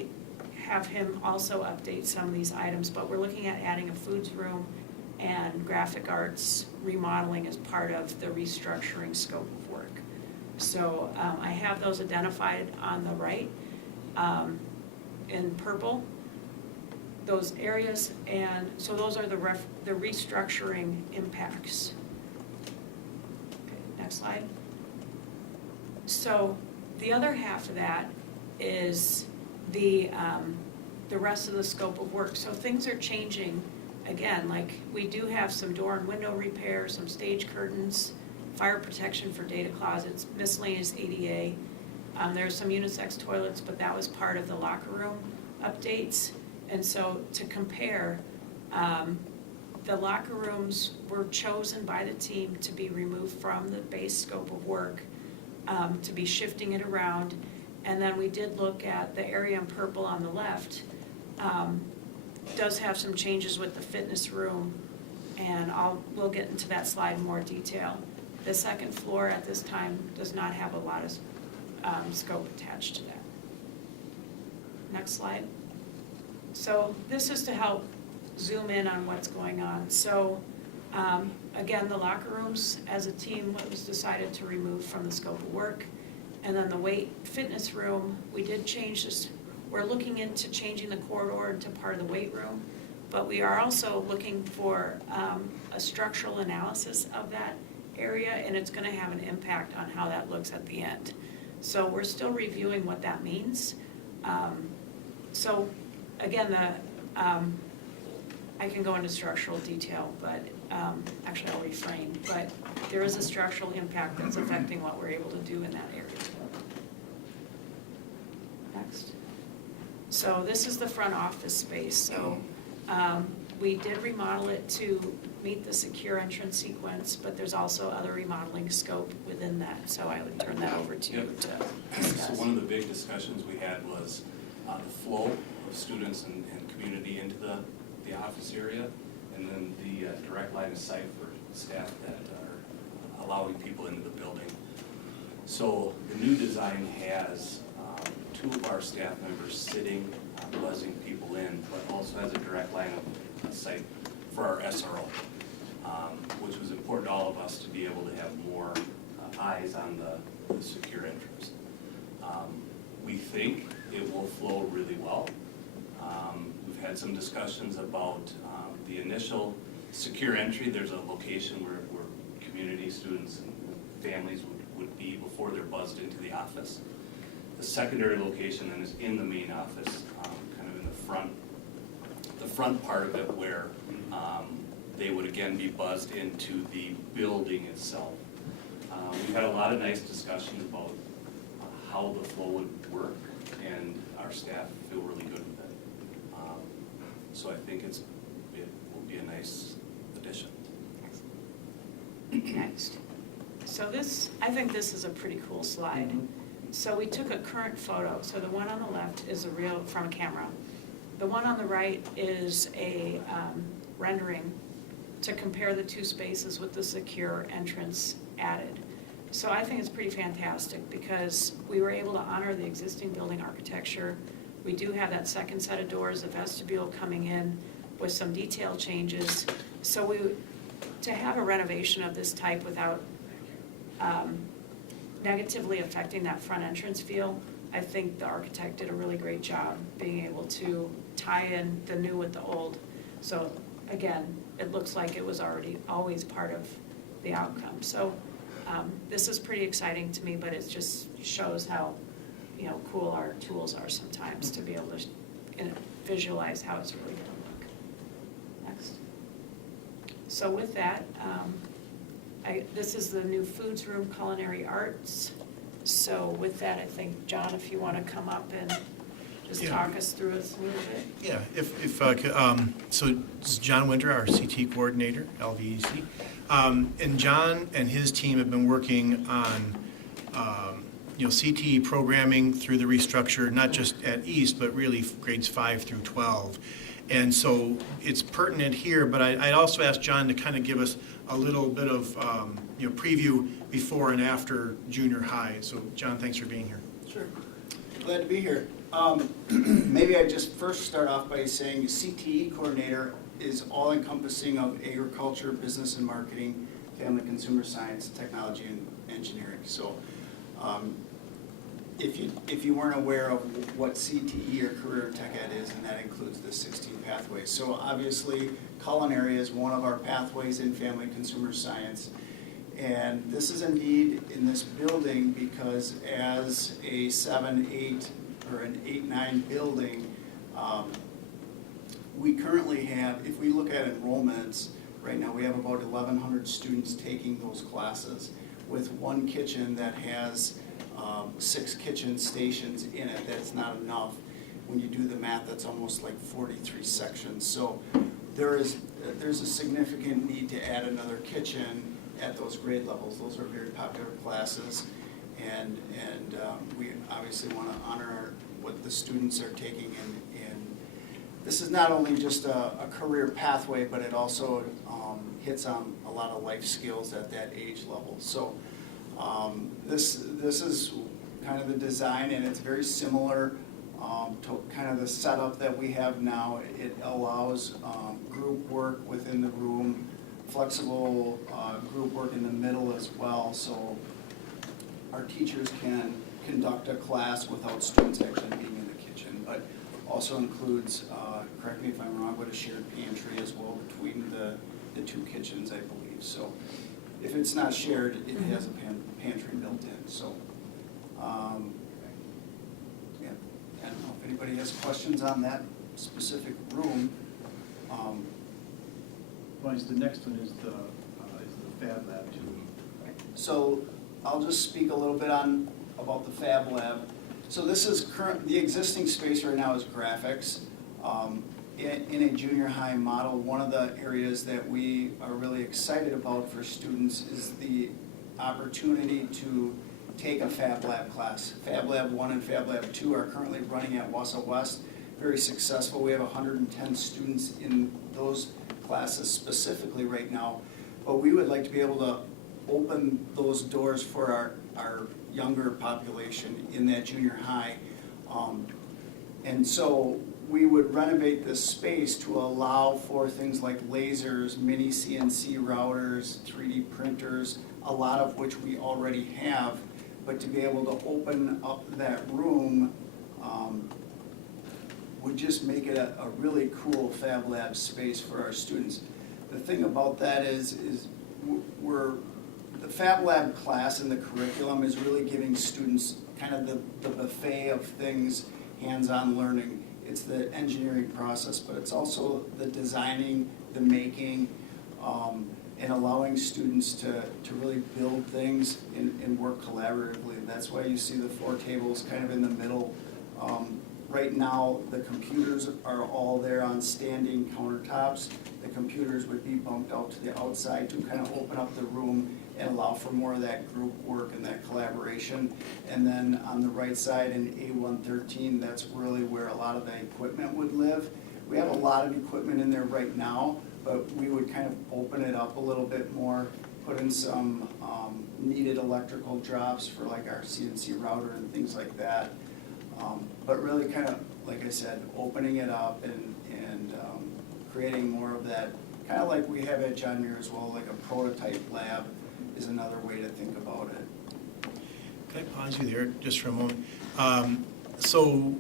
have him also update some of these items, but we're looking at adding a foods room and graphic arts remodeling as part of the restructuring scope of work. So I have those identified on the right in purple, those areas, and so those are the restructuring impacts. Okay, next slide. So the other half of that is the rest of the scope of work. So things are changing again, like we do have some door and window repair, some stage curtains, fire protection for data closets, miscellaneous ADA. There's some unisex toilets, but that was part of the locker room updates. And so to compare, The locker rooms were chosen by the team to be removed from the base scope of work, to be shifting it around. And then we did look at the area in purple on the left, does have some changes with the fitness room, and we'll get into that slide in more detail. The second floor at this time does not have a lot of scope attached to that. Next slide. So this is to help zoom in on what's going on. So again, the locker rooms as a team was decided to remove from the scope of work. And then the weight fitness room, we did change this. We're looking into changing the corridor into part of the weight room, but we are also looking for a structural analysis of that area, and it's going to have an impact on how that looks at the end. So we're still reviewing what that means. So again, I can go into structural detail, but actually I'll refrain. But there is a structural impact that's affecting what we're able to do in that area. Next. So this is the front office space. So we did remodel it to meet the secure entrance sequence, but there's also other remodeling scope within that. So I would turn that over to you to discuss. So one of the big discussions we had was the flow of students and community into the office area, and then the direct line of sight for staff that are allowing people into the building. So the new design has two of our staff members sitting, buzzing people in, but also has a direct line of sight for our SRO, which was important to all of us to be able to have more eyes on the secure entrance. We think it will flow really well. We've had some discussions about the initial secure entry. There's a location where community students and families would be before they're buzzed into the office. The secondary location then is in the main office, kind of in the front part of it, where they would again be buzzed into the building itself. We've had a lot of nice discussions about how the flow would work, and our staff feel really good with it. So I think it will be a nice addition. Next. So I think this is a pretty cool slide. So we took a current photo. So the one on the left is from a camera. The one on the right is a rendering to compare the two spaces with the secure entrance added. So I think it's pretty fantastic because we were able to honor the existing building architecture. We do have that second set of doors, the vestibule coming in with some detail changes. So to have a renovation of this type without negatively affecting that front entrance feel, I think the architect did a really great job being able to tie in the new with the old. So again, it looks like it was always part of the outcome. So this is pretty exciting to me, but it just shows how cool our tools are sometimes to be able to visualize how it's really going to look. Next. So with that, this is the new foods room, culinary arts. So with that, I think, John, if you want to come up and just talk us through it a little bit. Yeah, if I could, so this is John Winter, our CT coordinator, LVEC. And John and his team have been working on CTE programming through the restructure, not just at East, but really grades 5 through 12. And so it's pertinent here, but I'd also ask John to kind of give us a little bit of preview before and after junior high. So John, thanks for being here. Sure. Glad to be here. Maybe I'd just first start off by saying CTE coordinator is all encompassing of agriculture, business and marketing, family consumer science, technology and engineering. So if you weren't aware of what CTE or career tech ed is, and that includes the 16 pathways. So obviously culinary is one of our pathways in family consumer science. And this is a need in this building because as a 7-8 or an 8-9 building, we currently have, if we look at enrollments, right now we have about 1,100 students taking those classes with one kitchen that has 6 kitchen stations in it. That's not enough. When you do the math, that's almost like 43 sections. So there's a significant need to add another kitchen at those grade levels. Those are very popular classes, and we obviously want to honor what the students are taking in. This is not only just a career pathway, but it also hits on a lot of life skills at that age level. So this is kind of the design, and it's very similar to kind of the setup that we have now. It allows group work within the room, flexible group work in the middle as well, so our teachers can conduct a class without students actually being in the kitchen, but also includes, correct me if I'm wrong, but a shared pantry as well between the two kitchens, I believe. So if it's not shared, it has a pantry built in. So yeah, I don't know if anybody has questions on that specific room. Well, the next one is the Fab Lab too. So I'll just speak a little bit about the Fab Lab. So this is the existing space right now is graphics. In a junior high model, one of the areas that we are really excited about for students is the opportunity to take a Fab Lab class. Fab Lab 1 and Fab Lab 2 are currently running at Wausau West. Very successful. We have 110 students in those classes specifically right now. But we would like to be able to open those doors for our younger population in that junior high. And so we would renovate this space to allow for things like lasers, mini CNC routers, 3D printers, a lot of which we already have, but to be able to open up that room would just make it a really cool Fab Lab space for our students. The thing about that is the Fab Lab class in the curriculum is really giving students kind of the buffet of things, hands-on learning. It's the engineering process, but it's also the designing, the making, and allowing students to really build things and work collaboratively. That's why you see the 4 tables kind of in the middle. Right now, the computers are all there on standing countertops. The computers would be bumped out to the outside to kind of open up the room and allow for more of that group work and that collaboration. And then on the right side in A113, that's really where a lot of the equipment would live. We have a lot of equipment in there right now, but we would kind of open it up a little bit more, put in some needed electrical drops for like our CNC router and things like that. But really kind of, like I said, opening it up and creating more of that, kind of like we have at John Muir as well, like a prototype lab is another way to think about it. Can I pause you there just for a moment? So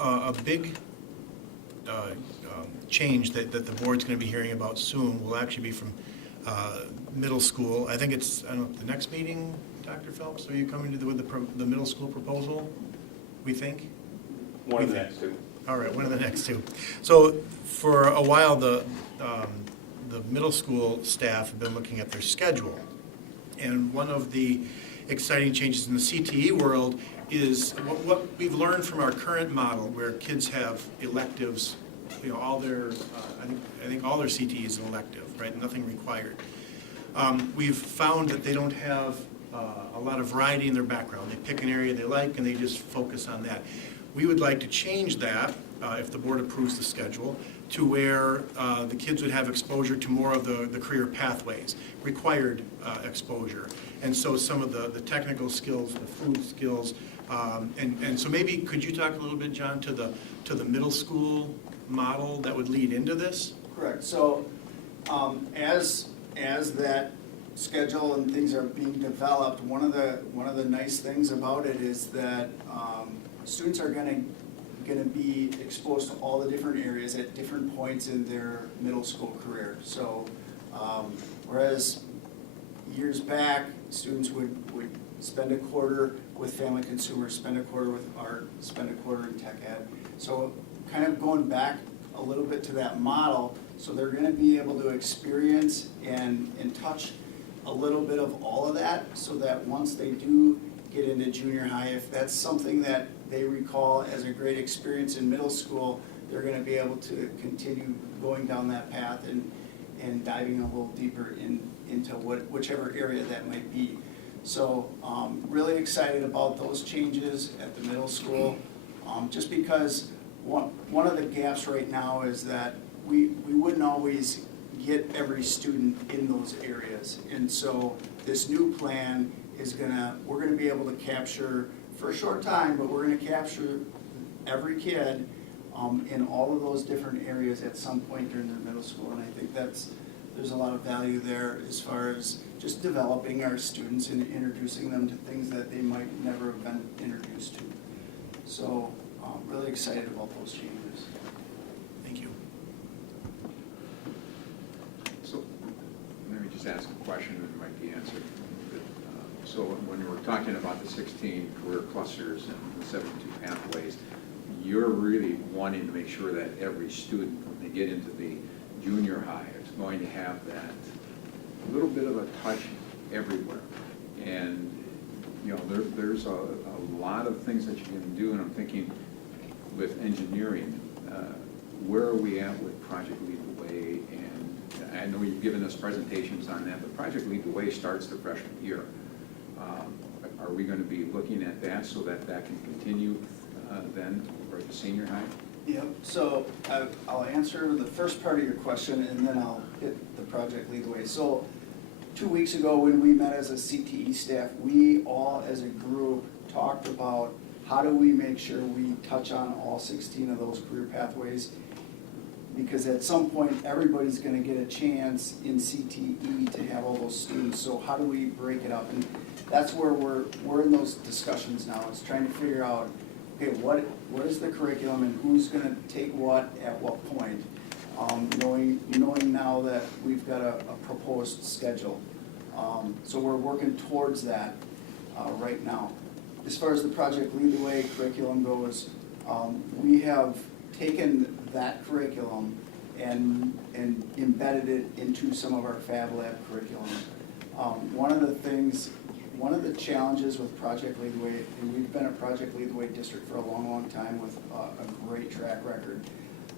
a big change that the board's going to be hearing about soon will actually be from middle school. I think it's, I don't know, the next meeting, Dr. Phelps, are you coming to with the middle school proposal, we think? One of the next two. All right, one of the next two. So for a while, the middle school staff have been looking at their schedule. And one of the exciting changes in the CTE world is what we've learned from our current model, where kids have electives, all their, I think all their CTE is an elective, right? Nothing required. We've found that they don't have a lot of variety in their background. They pick an area they like and they just focus on that. We would like to change that, if the board approves the schedule, to where the kids would have exposure to more of the career pathways, required exposure. And so some of the technical skills, the food skills, and so maybe could you talk a little bit, John, to the middle school model that would lead into this? Correct. So as that schedule and things are being developed, one of the nice things about it is that students are going to be exposed to all the different areas at different points in their middle school career. So whereas years back, students would spend a quarter with family consumer, spend a quarter with art, spend a quarter in tech ed. So kind of going back a little bit to that model, so they're going to be able to experience and touch a little bit of all of that, so that once they do get into junior high, if that's something that they recall as a great experience in middle school, they're going to be able to continue going down that path and diving a little deeper into whichever area that might be. So really excited about those changes at the middle school, just because one of the gaps right now is that we wouldn't always get every student in those areas. And so this new plan is we're gonna be able to capture, for a short time, but we're gonna capture every kid in all of those different areas at some point during their middle school. And I think there's a lot of value there as far as just developing our students and introducing them to things that they might never have been introduced to. So really excited about those changes. Thank you. So, let me just ask a question that might be answered. So when we're talking about the 16 career clusters and the 72 pathways, you're really wanting to make sure that every student, when they get into the junior high, is going to have that little bit of a touch everywhere. And, you know, there's a lot of things that you can do, and I'm thinking with engineering, where are we at with Project Lead the Way? And I know you've given us presentations on that, but Project Lead the Way starts the freshman year. Are we going to be looking at that so that that can continue then for the senior high? Yep, so I'll answer the first part of your question and then I'll hit the Project Lead the Way. So 2 weeks ago when we met as a CTE staff, we all as a group talked about how do we make sure we touch on all 16 of those career pathways, because at some point everybody's going to get a chance in CTE to have all those students. So how do we break it up? And that's where we're in those discussions now. It's trying to figure out, okay, what is the curriculum and who's going to take what at what point, knowing now that we've got a proposed schedule. So we're working towards that right now. As far as the Project Lead the Way curriculum goes, we have taken that curriculum and embedded it into some of our Fab Lab curriculum. One of the challenges with Project Lead the Way, and we've been a Project Lead the Way district for a long, long time with a great track record.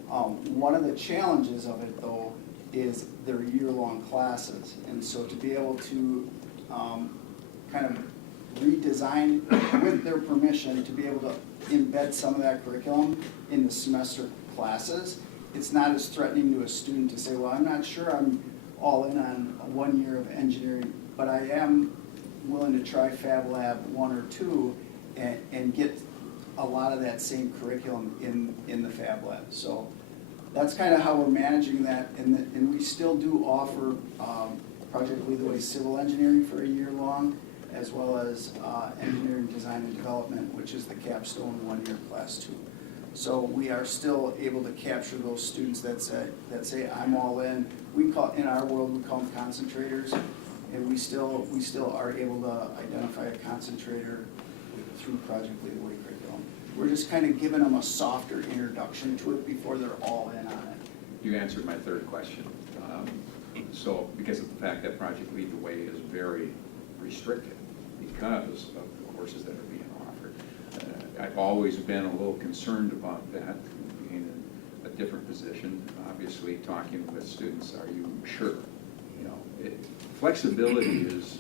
One of the challenges of it though is they're year-long classes. And so to be able to kind of redesign, with their permission, to be able to embed some of that curriculum in the semester classes, it's not as threatening to a student to say, well, I'm not sure I'm all in on 1 year of engineering, but I am willing to try Fab Lab 1 or 2 and get a lot of that same curriculum in the Fab Lab. So that's kind of how we're managing that, and we still do offer Project Lead the Way Civil Engineering for a year long, as well as Engineering Design and Development, which is the capstone 1-year class 2. So we are still able to capture those students that say I'm all in. We call, in our world, we call them concentrators, and we still are able to identify a concentrator through Project Lead the Way curriculum. We're just kind of giving them a softer introduction to it before they're all in on it. You answered my third question. So because of the fact that Project Lead the Way is very restricted because of the courses that are being offered, I've always been a little concerned about that, being in a different position. Obviously, talking with students, are you sure? You know, flexibility is,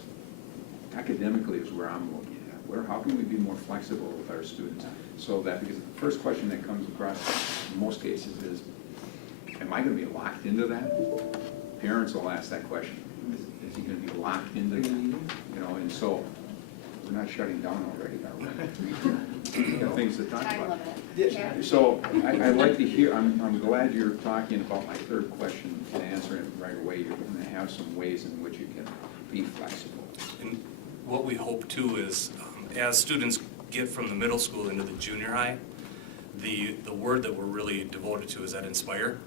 academically, is where I'm looking at. How can we be more flexible with our students? So that, because the first question that comes across in most cases is, am I going to be locked into that? Parents will ask that question. Is he going to be locked into that? You know, and so we're not shutting down already, are we? We got things to talk about. So I'd like to hear, I'm glad you're talking about my third question and answering it right away. You're going to have some ways in which you can be flexible. And what we hope too is, as students get from the middle school into the junior high, the word that we're really devoted to is that inspire.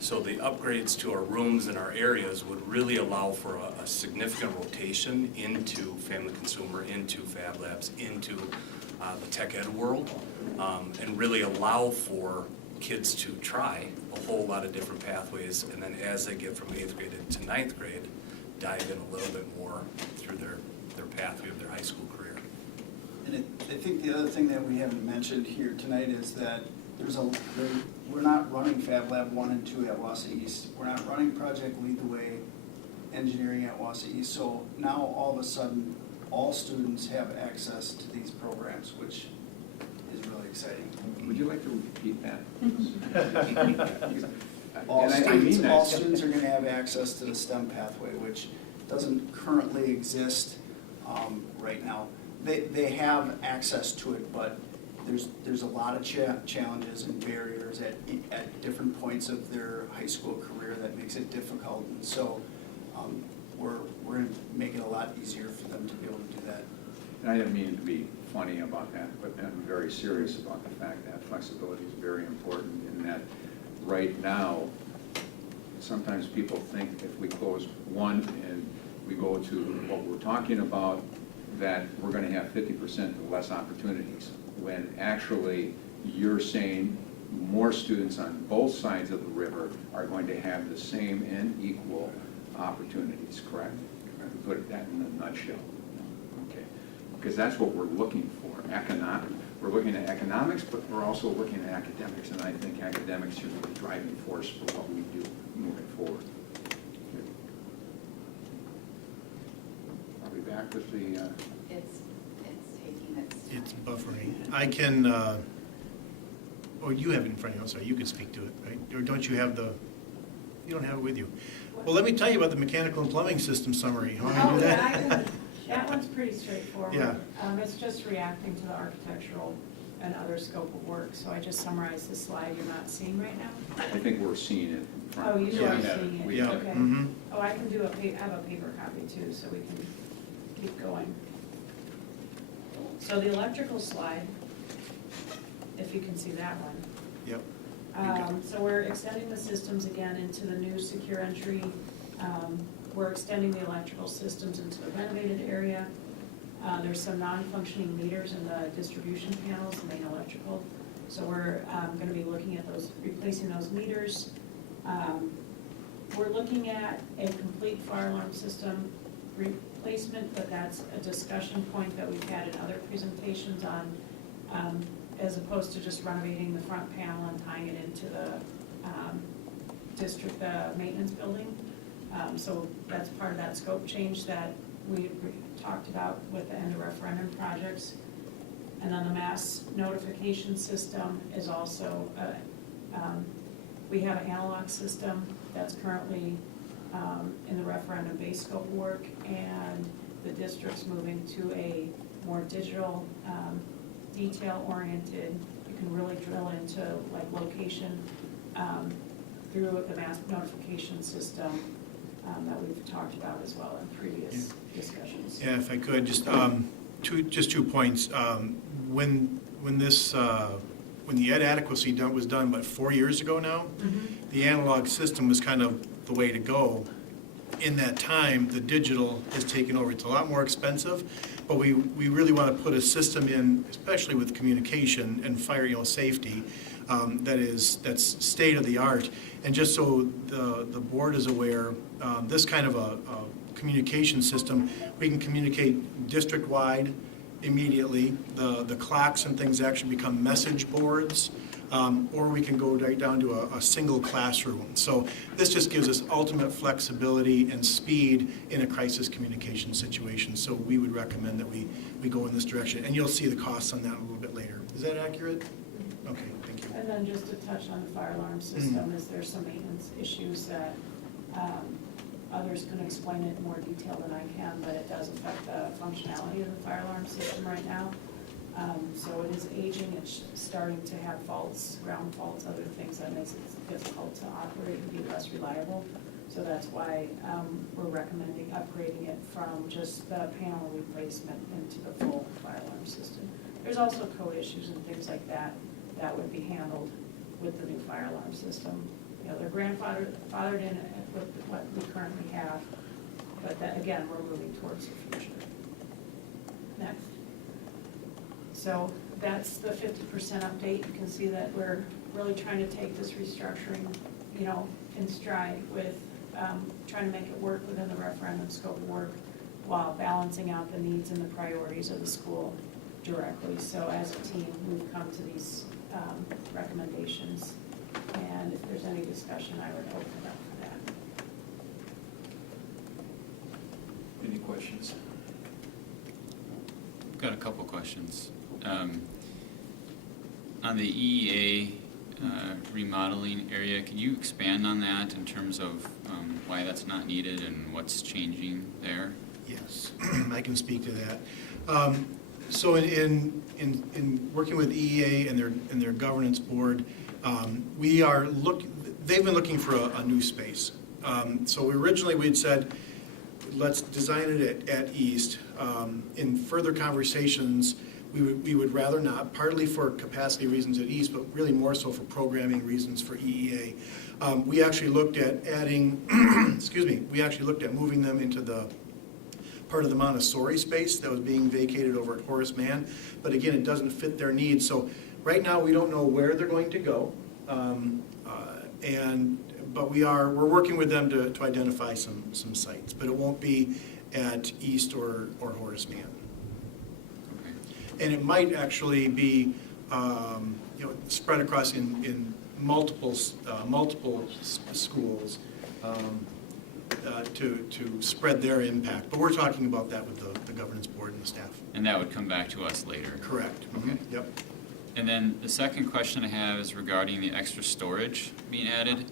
So the upgrades to our rooms and our areas would really allow for a significant rotation into family consumer, into Fab Labs, into the tech ed world, and really allow for kids to try a whole lot of different pathways, and then as they get from 8th grade to 9th grade, dive in a little bit more through their pathway of their high school career. And I think the other thing that we haven't mentioned here tonight is that we're not running Fab Lab 1 and 2 at Wausau East. We're not running Project Lead the Way engineering at Wausau East. So now all of a sudden, all students have access to these programs, which is really exciting. Would you like to repeat that? All And I mean students, that. all students are gonna have access to the STEM pathway, which doesn't currently exist right now. They have access to it, but there's a lot of challenges and barriers at different points of their high school career that makes it difficult. And so we're gonna make it a lot easier for them to be able to do that. And I didn't mean to be funny about that, but I'm very serious about the fact that flexibility is very important, and that right now, sometimes people think if we close one and we go to what we're talking about, that we're gonna have 50% less opportunities, when actually you're saying more students on both sides of the river are going to have the same and equal opportunities, correct? Put that in a nutshell. Okay, because that's what we're looking for. We're looking at economics, but we're also looking at academics, and I think academics should be the driving force for what we do moving forward. Are we back with the? It's taking its time. It's buffering. I can, oh, you have it in front of you, I'm sorry, you can speak to it, right? Or don't you have you don't have it with you? Well, let me tell you about the mechanical and plumbing system summary. How do I do that? That one's pretty straightforward. Yeah. It's just reacting to the architectural and other scope of work, so I just summarized the slide you're not seeing right now. I think we're seeing it in front Oh, of us. you Yeah. are We have seeing it, we Yeah. have okay. Mhm. Oh, I can have a paper copy too, so we can keep going. So the electrical slide, if you can see that one. Yep. So we're extending the systems again into the new secure entry. We're extending the electrical systems into the renovated area. There's some non-functioning meters in the distribution panels, the main electrical. So we're gonna be looking at those, replacing those meters. We're looking at a complete fire alarm system replacement, but that's a discussion point that we've had in other presentations on, as opposed to just renovating the front panel and tying it into the district maintenance building. So that's part of that scope change that we talked about with the end of referendum projects. And then the mass notification system is also, we have an analog system that's currently in the referendum base scope work, and the district's moving to a more digital, detail-oriented. You can really drill into like location through the mass notification system that we've talked about as well in previous discussions. Yeah, if I could, just 2 points. When the ed adequacy was done, but 4 years ago now, the analog system was kind of the way to go. In that time, the digital has taken over. It's a lot more expensive, but we really want to put a system in, especially with communication and fire, safety, that's state of the art. And just so the board is aware, this kind of a communication system, we can communicate district-wide immediately. The clocks and things actually become message boards, or we can go right down to a single classroom. So this just gives us ultimate flexibility and speed in a crisis communication situation. So we would recommend that we go in this direction. And you'll see the costs on that a little bit later. Is that accurate? Okay, thank you. And then just to touch on the fire alarm system, is there's some maintenance issues that others can explain it in more detail than I can, but it does affect the functionality of the fire alarm system right now. So it is aging, it's starting to have faults, ground faults, other things that makes it difficult to operate and be less reliable. So that's why we're recommending upgrading it from just the panel replacement into the full fire alarm system. There's also code issues and things like that that would be handled with the new fire alarm system. They're grandfathered in with what we currently have, but that, again, we're moving towards the future. Next. So that's the 50% update. You can see that we're really trying to take this restructuring, in stride with trying to make it work within the referendum scope of work while balancing out the needs and the priorities of the school directly. So as a team, we've come to these recommendations And if there's any discussion, I would open it up for that. Any questions? I've got a couple questions. On the EEA remodeling area, can you expand on that in terms of why that's not needed and what's changing there? Yes, I can speak to that. So in working with EEA and their governance board, they've been looking for a new space. So originally we'd said, let's design it at East. In further conversations, we would rather not, partly for capacity reasons at East, but really more so for programming reasons for EEA. We actually looked at adding, we actually looked at moving them into the part of the Montessori space that was being vacated over at Horace Mann, but again, it doesn't fit their needs. So right now, we don't know where they're going to go, but we're working with them to identify some sites, but it won't be at East or Horace Mann. And it might actually be, spread across in multiple schools to spread their impact. But we're talking about that with the governance board and the staff. And that would come back to us later? Correct. Okay. Yep. And then the second question I have is regarding the extra storage being added.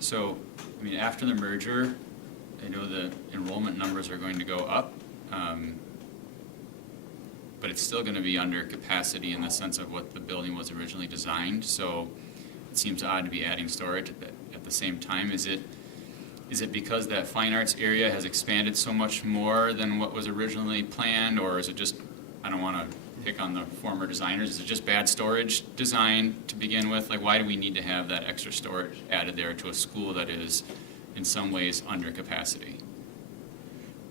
So, I mean, after the merger, I know the enrollment numbers are going to go up. But it's still going to be under capacity in the sense of what the building was originally designed. So it seems odd to be adding storage at the same time. Is it because that fine arts area has expanded so much more than what was originally planned, or is it just, I don't want to pick on the former designers, is it just bad storage design to begin with? Like, why do we need to have that extra storage added there to a school that is in some ways under capacity?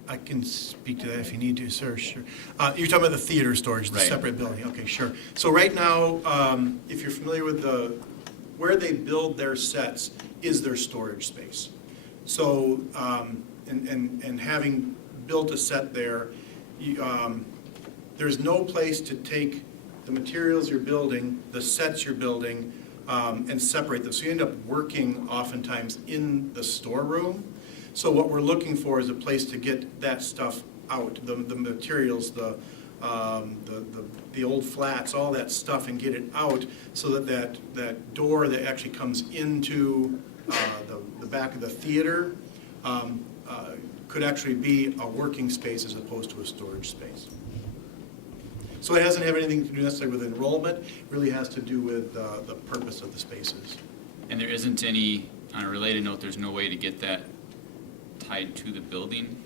I can speak to that if you need to, sir. Sure. You're talking about the theater storage, the Right. separate building. Okay, sure. So right now, if you're familiar with where they build their sets is their storage space. So, and having built a set there, there's no place to take the materials you're building, the sets you're building, and separate them. So you end up working oftentimes in the storeroom. So what we're looking for is a place to get that stuff out, the materials, the old flats, all that stuff, and get it out so that door that actually comes into the back of the theater could actually be a working space as opposed to a storage space. So it doesn't have anything to do necessarily with enrollment, it really has to do with the purpose of the spaces. And there isn't any, on a related note, there's no way to get that tied to the building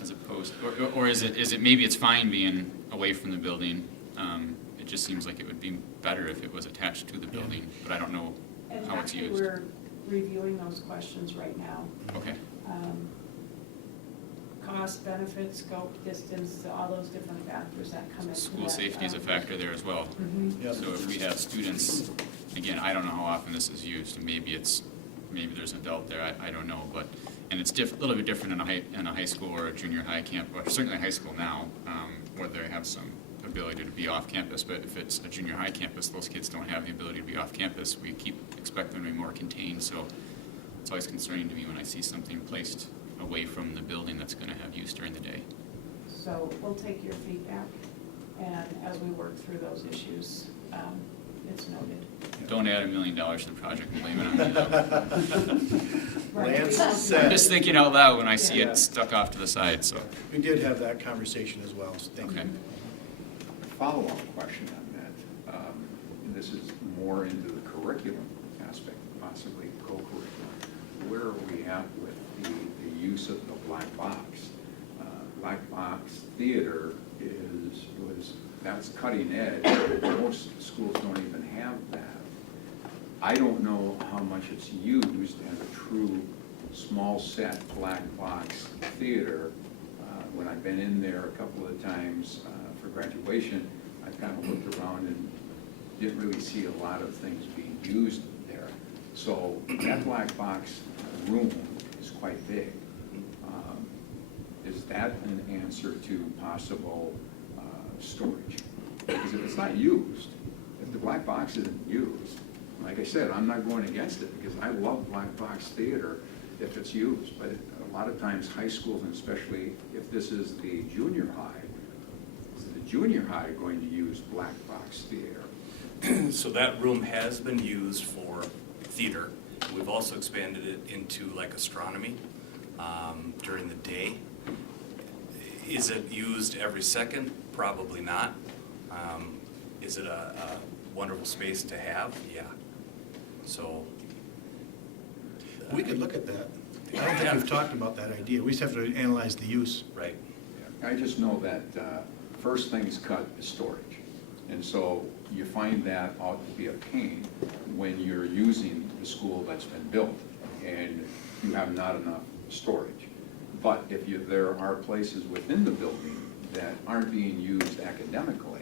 as opposed, or is it maybe it's fine being away from the building? It just seems like it would be better if it was attached to the building, but I don't know And how it's actually, used. we're reviewing those questions right now. Okay, Cost, benefits, scope, distance, all those different factors that come into that. school safety is a factor there as well. Mhm. Yep. So if we have students, again, I don't know how often this is used, and maybe there's an adult there, I don't know, but, and it's a little bit different in a high school or a junior high camp, or certainly high school now, where they have some ability to be off campus, but if it's a junior high campus, those kids don't have the ability to be off campus, we expect them to be more contained, so it's always concerning to me when I see something placed away from the building that's going to have use during the day. So we'll take your feedback, and as we work through those issues, it's noted. Don't add $1 million to the project and blame it on me. Lance I'm said, just thinking out loud when I see it stuck off to the side, so. we did have that conversation as well, so thank you. Okay. Follow-up question on that. And this is more into the curriculum aspect, possibly co-curriculum. Where are we at with the use of the black box? Black box theater that's cutting edge. Most schools don't even have that. I don't know how much it's used as a true small set black box theater. When I've been in there a couple of times for graduation, I've kind of looked around and didn't really see a lot of things being used there. So that black box room is quite big. Is that an answer to possible storage? Because if it's not used, if the black box isn't used, like I said, I'm not going against it, because I love black box theater if it's used, but a lot of times high schools, and especially if this is the junior high, is the junior high going to use black box theater? So that room has been used for theater. We've also expanded it into like astronomy during the day. Is it used every second? Probably not. Is it a wonderful space to have? Yeah. So. We could look at that. I don't think we've talked about that idea. We just have to analyze the use. Right. I just know that first things cut is storage. And so you find that ought to be a pain when you're using the school that's been built and you have not enough storage. But if there are places within the building that aren't being used academically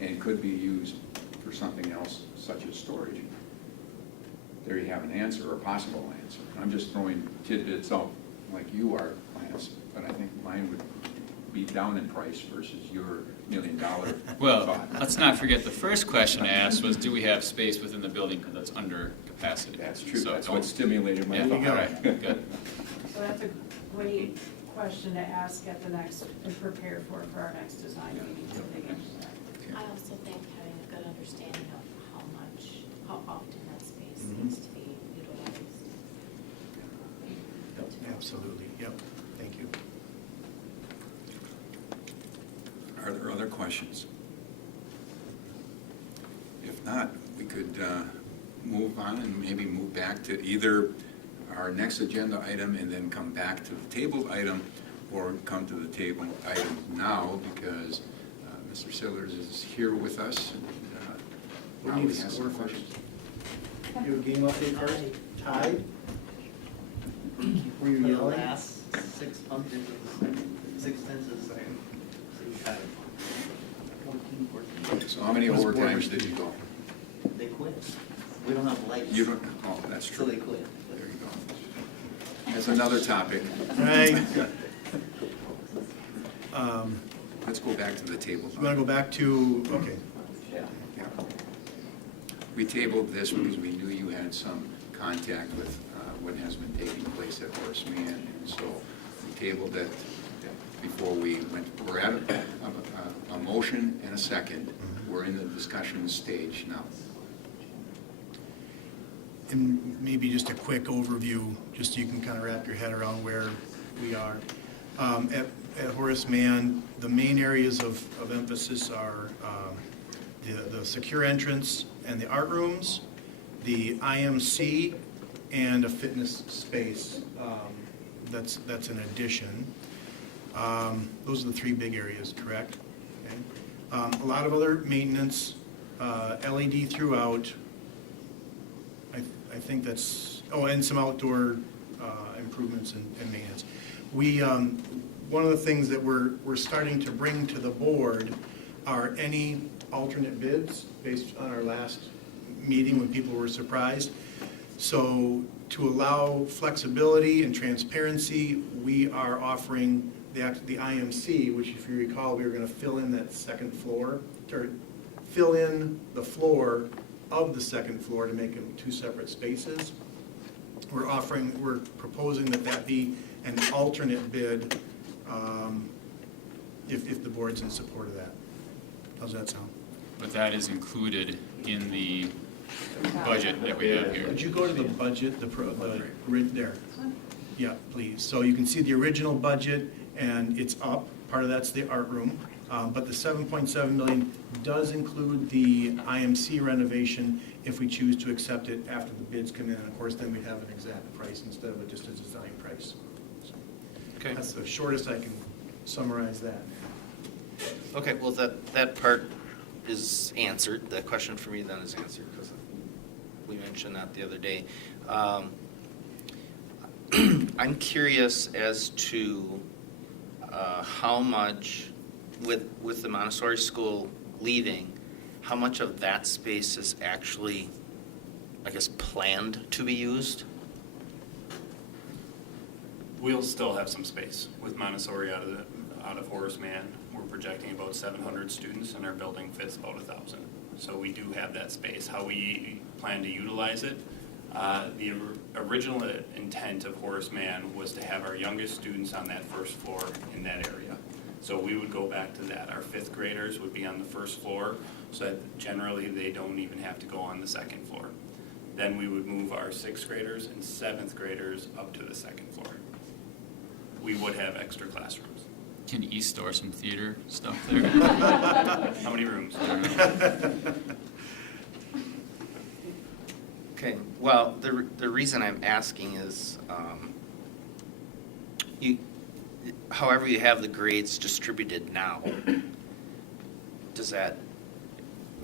and could be used for something else, such as storage, there you have an answer, or a possible answer. I'm just throwing tidbits out like you are, Lance, but I think mine would be down in price versus your $1 million Well, thought. let's not forget, the first question I asked was, do we have space within the building because it's under capacity? That's true, So that's don't- what stimulated my Yeah, thought. all right, good. So that's a great question to ask at the next, and prepare for our next design meeting, to dig into that. I also think having a good understanding of how often that space Mhm. needs to be utilized. Absolutely, yep, thank you. Are there other questions? If not, we could move on and maybe move back to either our next agenda item and then come back to the tabled item, or come to the table item now, because Mr. Sillers is here with us. And, We probably need to has score some first. questions. You a game update first? Tied? Were you For the yelling? last 6 months, 6 tenths, so you got 14, 14. So how many What's overtimes Borders did you go? They quit. We don't have lights. You don't, oh, that's So true. they quit. There you go. That's another topic. Right. Let's go back to the table. You want to go back to, okay. Yeah. We tabled this because we knew you had some contact with what has been taking place at Horace Mann, and so we tabled it before we went. We're at a motion and a second. We're in the discussion stage now. And maybe just a quick overview, just so you can kind of wrap your head around where we are. At Horace Mann, the main areas of emphasis are the secure entrance and the art rooms, the IMC, and a fitness space that's an addition. Those are the three big areas, correct? Okay. A lot of other maintenance, LED throughout. I think that's, oh, and some outdoor improvements and maintenance. One of the things that we're starting to bring to the board are any alternate bids based on our last meeting when people were surprised. So to allow flexibility and transparency, we are offering the IMC, which if you recall, we were going to fill in that second floor, or fill in the floor of the second floor to make them two separate spaces. We're proposing that be an alternate bid if the board's in support of that. How's that sound? But that is included in the budget that we have here. Would you go to the budget, the grid there? Yeah, please. So you can see the original budget, and it's up. Part of that's the art room. But the 7.7 million does include the IMC renovation if we choose to accept it after the bids come in. And of course, then we'd have an exact price instead of just a design price. So Okay. that's the shortest I can summarize that. Okay, well, that part is answered. The question for me then is answered because we mentioned that the other day. I'm curious as to how much, with the Montessori school leaving, how much of that space is actually, I guess, planned to be used? We'll still have some space with Montessori out of Horace Mann. We're projecting about 700 students, and our building fits about 1,000. So we do have that space. How we plan to utilize it, the original intent of Horace Mann was to have our youngest students on that first floor in that area. So we would go back to that. Our fifth graders would be on the first floor, so that generally they don't even have to go on the second floor. Then we would move our sixth graders and seventh graders up to the second floor. We would have extra classrooms. Can East store some theater stuff there? How many rooms? I don't know. Okay, well, the reason I'm asking is, however you have the grades distributed now, does that,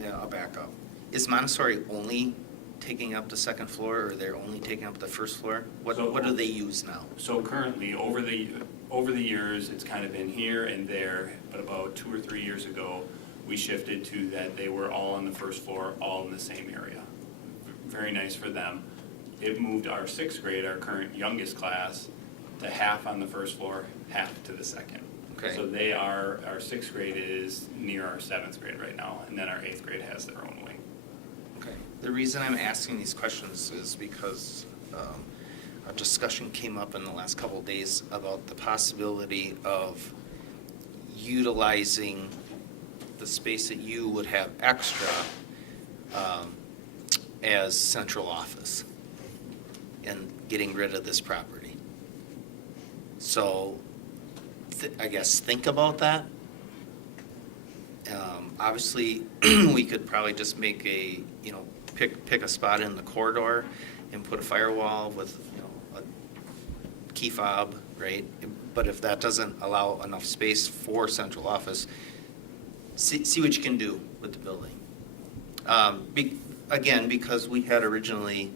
I'll back up. Is Montessori only taking up the second floor, or they're only taking up the first floor? What do they use now? So currently, over the years, it's kind of been here and there, but about 2 or 3 years ago, we shifted to that they were all on the first floor, all in the same area. Very nice for them. It moved our sixth grade, our current youngest class, to half on the first floor, half to the second. Okay. So our sixth grade is near our seventh grade right now, and then our eighth grade has their own wing. Okay. The reason I'm asking these questions is because a discussion came up in the last couple of days about the possibility of utilizing the space that you would have extra as central office and getting rid of this property. So I guess think about that. Obviously, we could probably just make pick a spot in the corridor and put a firewall with, a key fob, right? But if that doesn't allow enough space for central office, see what you can do with the building. Again, because we had originally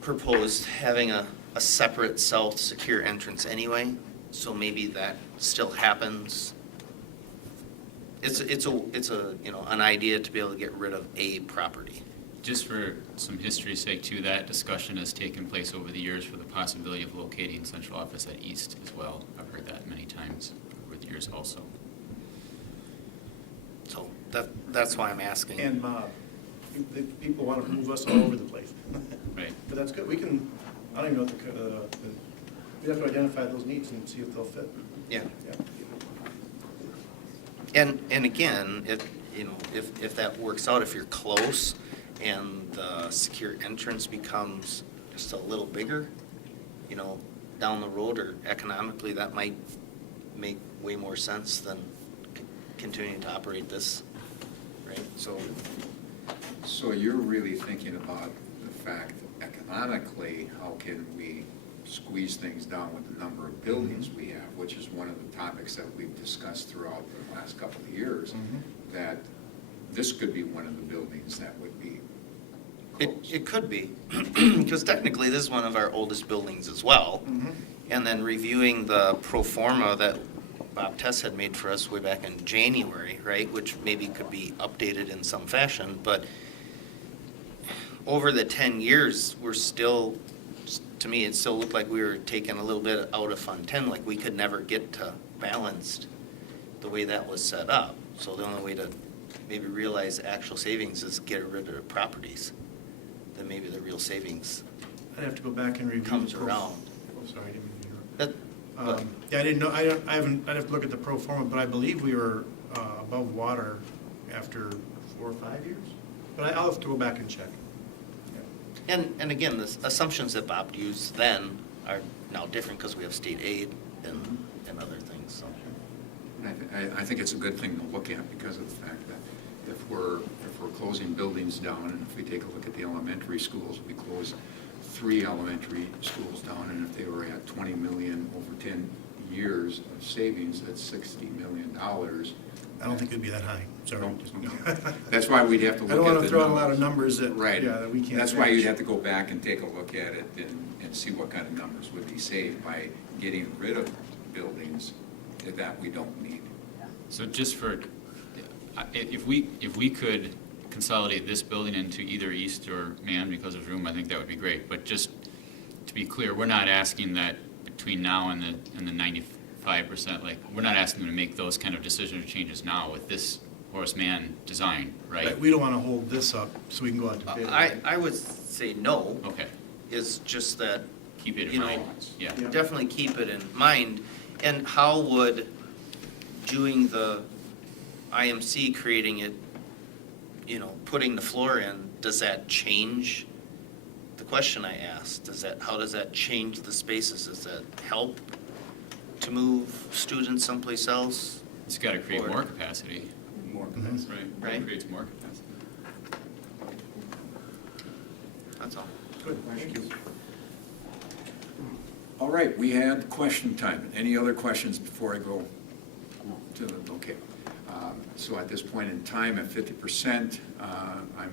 proposed having a separate self-secure entrance anyway, so maybe that still happens. It's an idea to be able to get rid of a property. Just for some history's sake too, that discussion has taken place over the years for the possibility of locating central office at East as well. I've heard that many times over the years also. So that's why I'm asking. And the people want to move us all over the place. Right. But that's good. We can, I don't even know what we have to identify those needs and see if they'll fit. Yeah. Yeah. And again, if that works out, if you're close and the secure entrance becomes just a little bigger, down the road or economically, that might make way more sense than continuing to operate this, right? So you're really thinking about the fact economically, how can we squeeze things down with the number of buildings we have, which is one of the topics that we've discussed throughout the last couple of years, that this could be one of the buildings that would be closed. It could be, because technically this is one of our oldest buildings as well. And then reviewing the pro forma that Bob Tess had made for us way back in January, right, which maybe could be updated in some fashion, but over the 10 years, we're still, to me, it still looked like we were taking a little bit out of Fund 10, like we could never get to balanced the way that was set up. So the only way to maybe realize actual savings is get rid of the properties. Then maybe the real savings I'd have to go back and review. comes the pro- around. Oh, sorry, I didn't mean to interrupt. But Yeah, I didn't know, I'd have to look at the pro forma, but I believe we were above water after 4 or 5 years. But I'll have to go back and check. And again, the assumptions that Bob used then are now different because we have state aid and other things, so. And I think it's a good thing to look at because of the fact that if we're closing buildings down, and if we take a look at the elementary schools, we closed 3 elementary schools down, and if they were at 20 million over 10 years of savings, that's $60 million. I don't think it'd be that high, sorry. That's why we'd have to look at I don't want the to throw out a numbers. lot of numbers that, Right. yeah, that we can't. That's why you'd match. have to go back and take a look at it and see what kind of numbers would be saved by getting rid of buildings that we don't need. So just for, if we could consolidate this building into either East or Mann because of room, I think that would be great. But just to be clear, we're not asking that between now and the 95%, like, we're not asking them to make those kind of decisions or changes now with this Horace Mann design, right? We don't want to hold this up so we can go out to bid. I would say no, Okay, is just that, keep it You in know, mind, yeah. Yeah. definitely keep it in mind. And how would doing the IMC, creating it, putting the floor in, does that change the question I asked? How does that change the spaces? Does that help to move students someplace else? It's got to create Or- more capacity, More right? Right. It creates more capacity. That's all. Good, thank you. All right, we had question time. Any other questions before I go to the, okay. So at this point in time, at 50%, I'm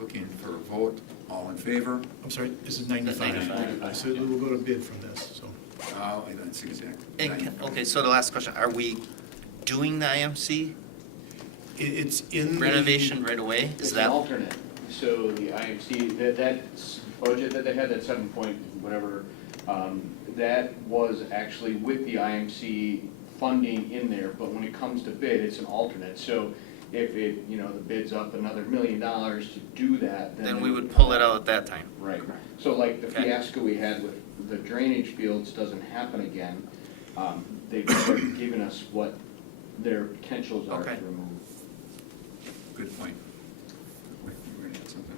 looking for a vote. All in favor? I'm sorry, this is 95. 95. So we'll go to bid from this, so. That's exactly. Okay, so the last question, are we doing the IMC It's in the. renovation right away? It's Is an that, alternate, so the IMC, that budget that they had, that 7 point whatever, that was actually with the IMC funding in there, but when it comes to bid, it's an alternate. So if it, the bid's up another $1 million to do that, then we would pull it out at that time. Right, so like the Okay. fiasco we had with the drainage fields doesn't happen again. They've started giving us what their potentials are to Okay. remove. Good point. Wait, you were gonna add something?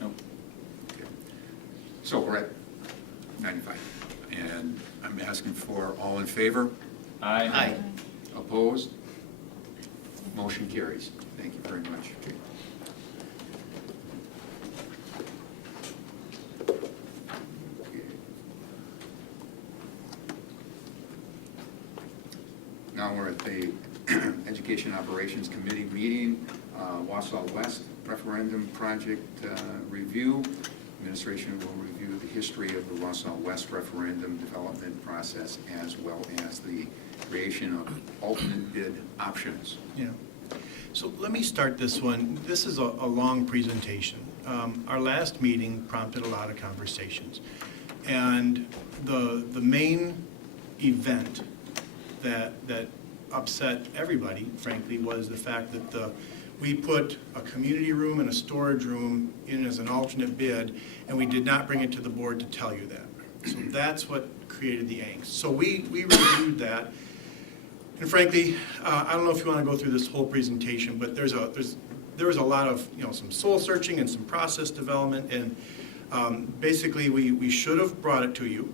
Nope. Okay. So we're at 95. And I'm asking for all in favor? Aye. Opposed? Motion carries. Thank you very much. Now we're at the Education Operations Committee meeting, Wausau West referendum project review. Administration will review the history of the Wausau West referendum development process as well as the creation of alternate bid options. Yeah. So let me start this one. This is a long presentation. Our last meeting prompted a lot of conversations. And the main event that upset everybody, frankly, was the fact that we put a community room and a storage room in as an alternate bid, and we did not bring it to the board to tell you that. So that's what created the angst. So we reviewed that. And frankly, I don't know if you want to go through this whole presentation, but there was a lot of, some soul searching and some process development, and basically we should have brought it to you.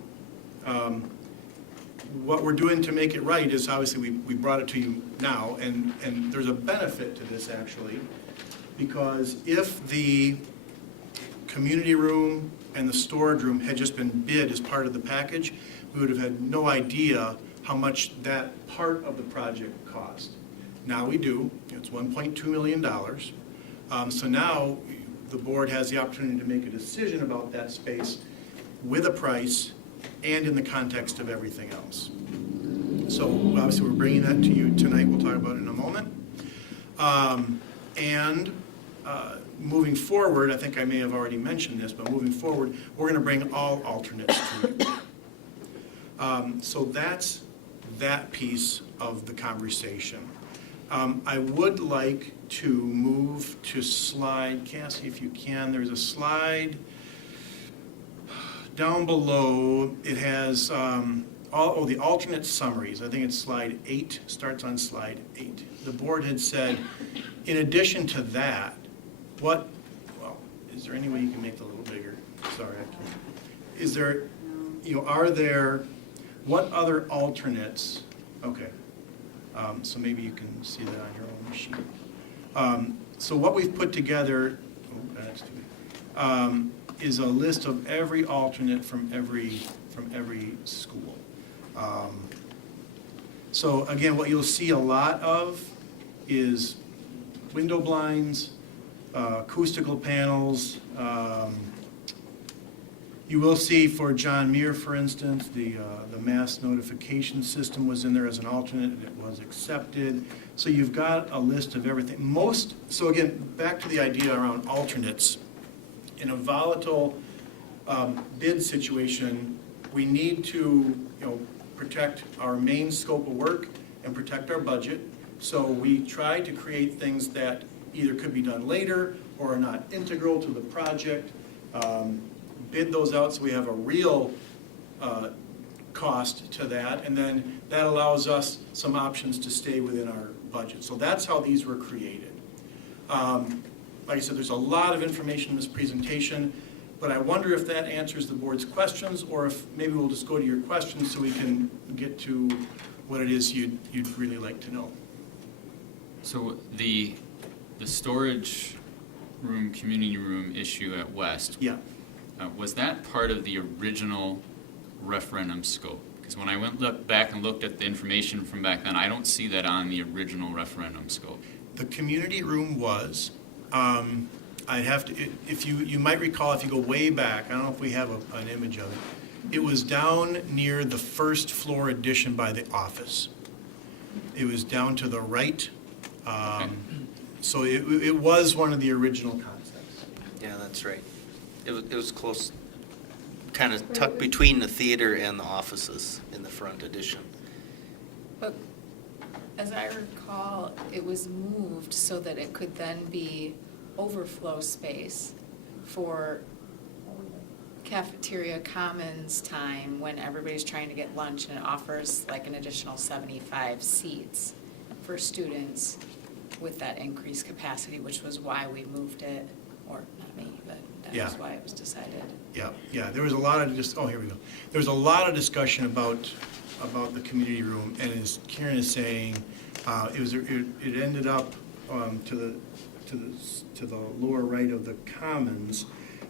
What we're doing to make it right is obviously we brought it to you now, and there's a benefit to this actually, because if the community room and the storage room had just been bid as part of the package, we would have had no idea how much that part of the project cost. Now we do. It's $1.2 million. So now the board has the opportunity to make a decision about that space with a price and in the context of everything else. So obviously we're bringing that to you tonight. We'll talk about it in a moment. Moving forward, I think I may have already mentioned this, but moving forward, we're going to bring all alternates to you. So that's that piece of the conversation. I would like to move to slide, Cassie, if you can, there's a slide down below. It has the alternate summaries. I think it's slide 8, starts on slide 8. The board had said, in addition to that, is there any way you can make it a little bigger? Sorry, I can't. Is there, what other alternates, okay, so maybe you can see that on your own machine. So what we've put together, is a list of every alternate from every school. So again, what you'll see a lot of is window blinds, acoustical panels. You will see for John Muir, for instance, the mass notification system was in there as an alternate, and it was accepted. So you've got a list of everything. So again, back to the idea around alternates. In a volatile bid situation, we need to protect our main scope of work and protect our budget. So we tried to create things that either could be done later or are not integral to the project. Bid those out so we have a real cost to that, and then that allows us some options to stay within our budget. So that's how these were created. Like I said, there's a lot of information in this presentation, but I wonder if that answers the board's questions, or if maybe we'll just go to your questions so we can get to what it is you'd really like to know. So the storage room, community room issue at West, Yeah. Was that part of the original referendum scope? Because when I went back and looked at the information from back then, I don't see that on the original referendum scope. The community room was, I'd have to, if you might recall, if you go way back, I don't know if we have an image of it, it was down near the first floor addition by the office. It was down to the right. So it was one of the original concepts. Yeah, that's right. It was close, kind of tucked between the theater and the offices in the front addition. But as I recall, it was moved so that it could then be overflow space for cafeteria commons time when everybody's trying to get lunch, and it offers like an additional 75 seats for students with that increased capacity, which was why we moved it, or not me, but that Yeah. was why it was decided. Yeah, there was a lot of here we go. There was a lot of discussion about the community room, and as Karen is saying, it ended up to the lower right of the commons,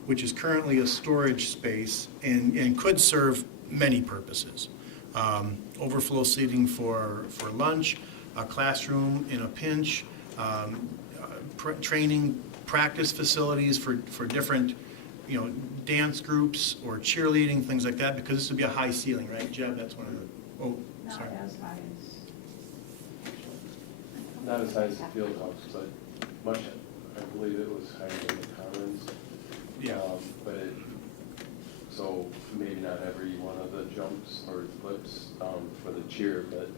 which is currently a storage space and could serve many purposes. Overflow seating for lunch, a classroom in a pinch, training practice facilities for different, dance groups or cheerleading, things like that, because this would be a high ceiling, right, Jeb? That's one of the, sorry. Not as high as. Not as high as the field house, but much, I believe it was higher than the commons. Yeah. So maybe not every one of the jumps or flips for the cheer, but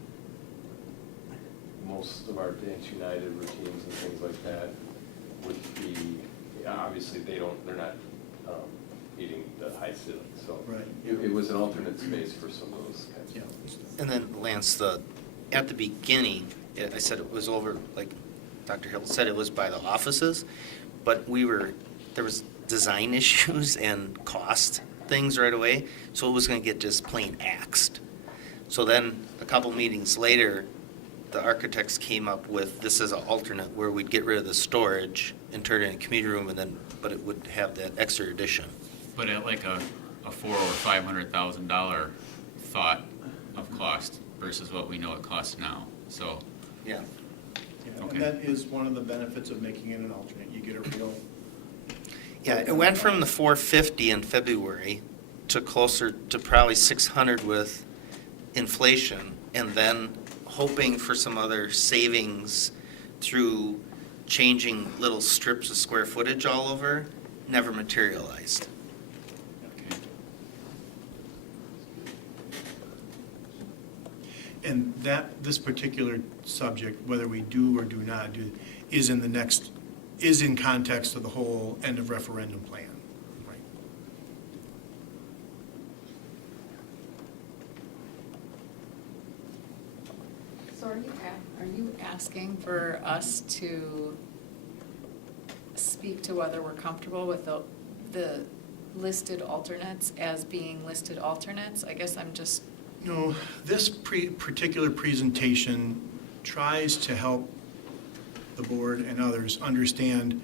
most of our Dance United routines and things like that would be, obviously they're not needing the high ceiling, so. Right. It was an alternate space for some of those kinds of Yeah. things. And then Lance, at the beginning, I said it was over, like Dr. Hill said, it was by the offices, but there was design issues and cost things right away, so it was gonna get just plain axed. So then, a couple meetings later, the architects came up with this as an alternate where we'd get rid of the storage and turn it in a community room, but it would have that extra addition. But at like a $400,000 or $500,000 thought of cost versus what we know it costs now, so. Yeah. Yeah, Okay. and that is one of the benefits of making it an alternate. You get a real. Yeah, it went from the 450 in February to closer to probably 600 with inflation, and then hoping for some other savings through changing little strips of square footage all over, never materialized. Okay. And this particular subject, whether we do or do not do, is in context of the whole end of referendum plan. Right. So are you asking for us to speak to whether we're comfortable with the listed alternates as being listed alternates? I guess I'm just. No, this particular presentation tries to help the board and others understand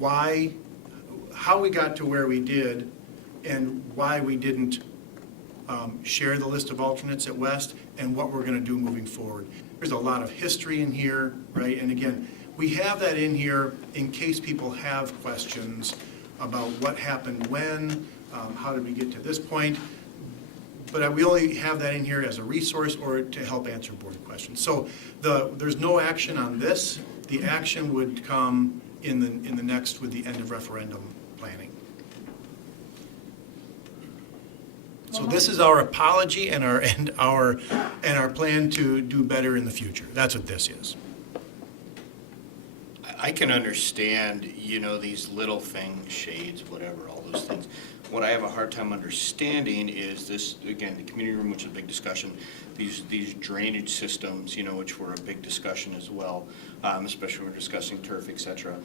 how we got to where we did and why we didn't share the list of alternates at West and what we're going to do moving forward. There's a lot of history in here, right? And again, we have that in here in case people have questions about what happened when, how did we get to this point. But we only have that in here as a resource or to help answer board questions. So there's no action on this. The action would come in the next with the end of referendum planning. So this is our apology and our plan to do better in the future. That's what this is. I can understand, these little things, shades, whatever, all those things. What I have a hard time understanding is this, again, the community room, which is a big discussion, these drainage systems, which were a big discussion as well, especially when we're discussing turf, et cetera.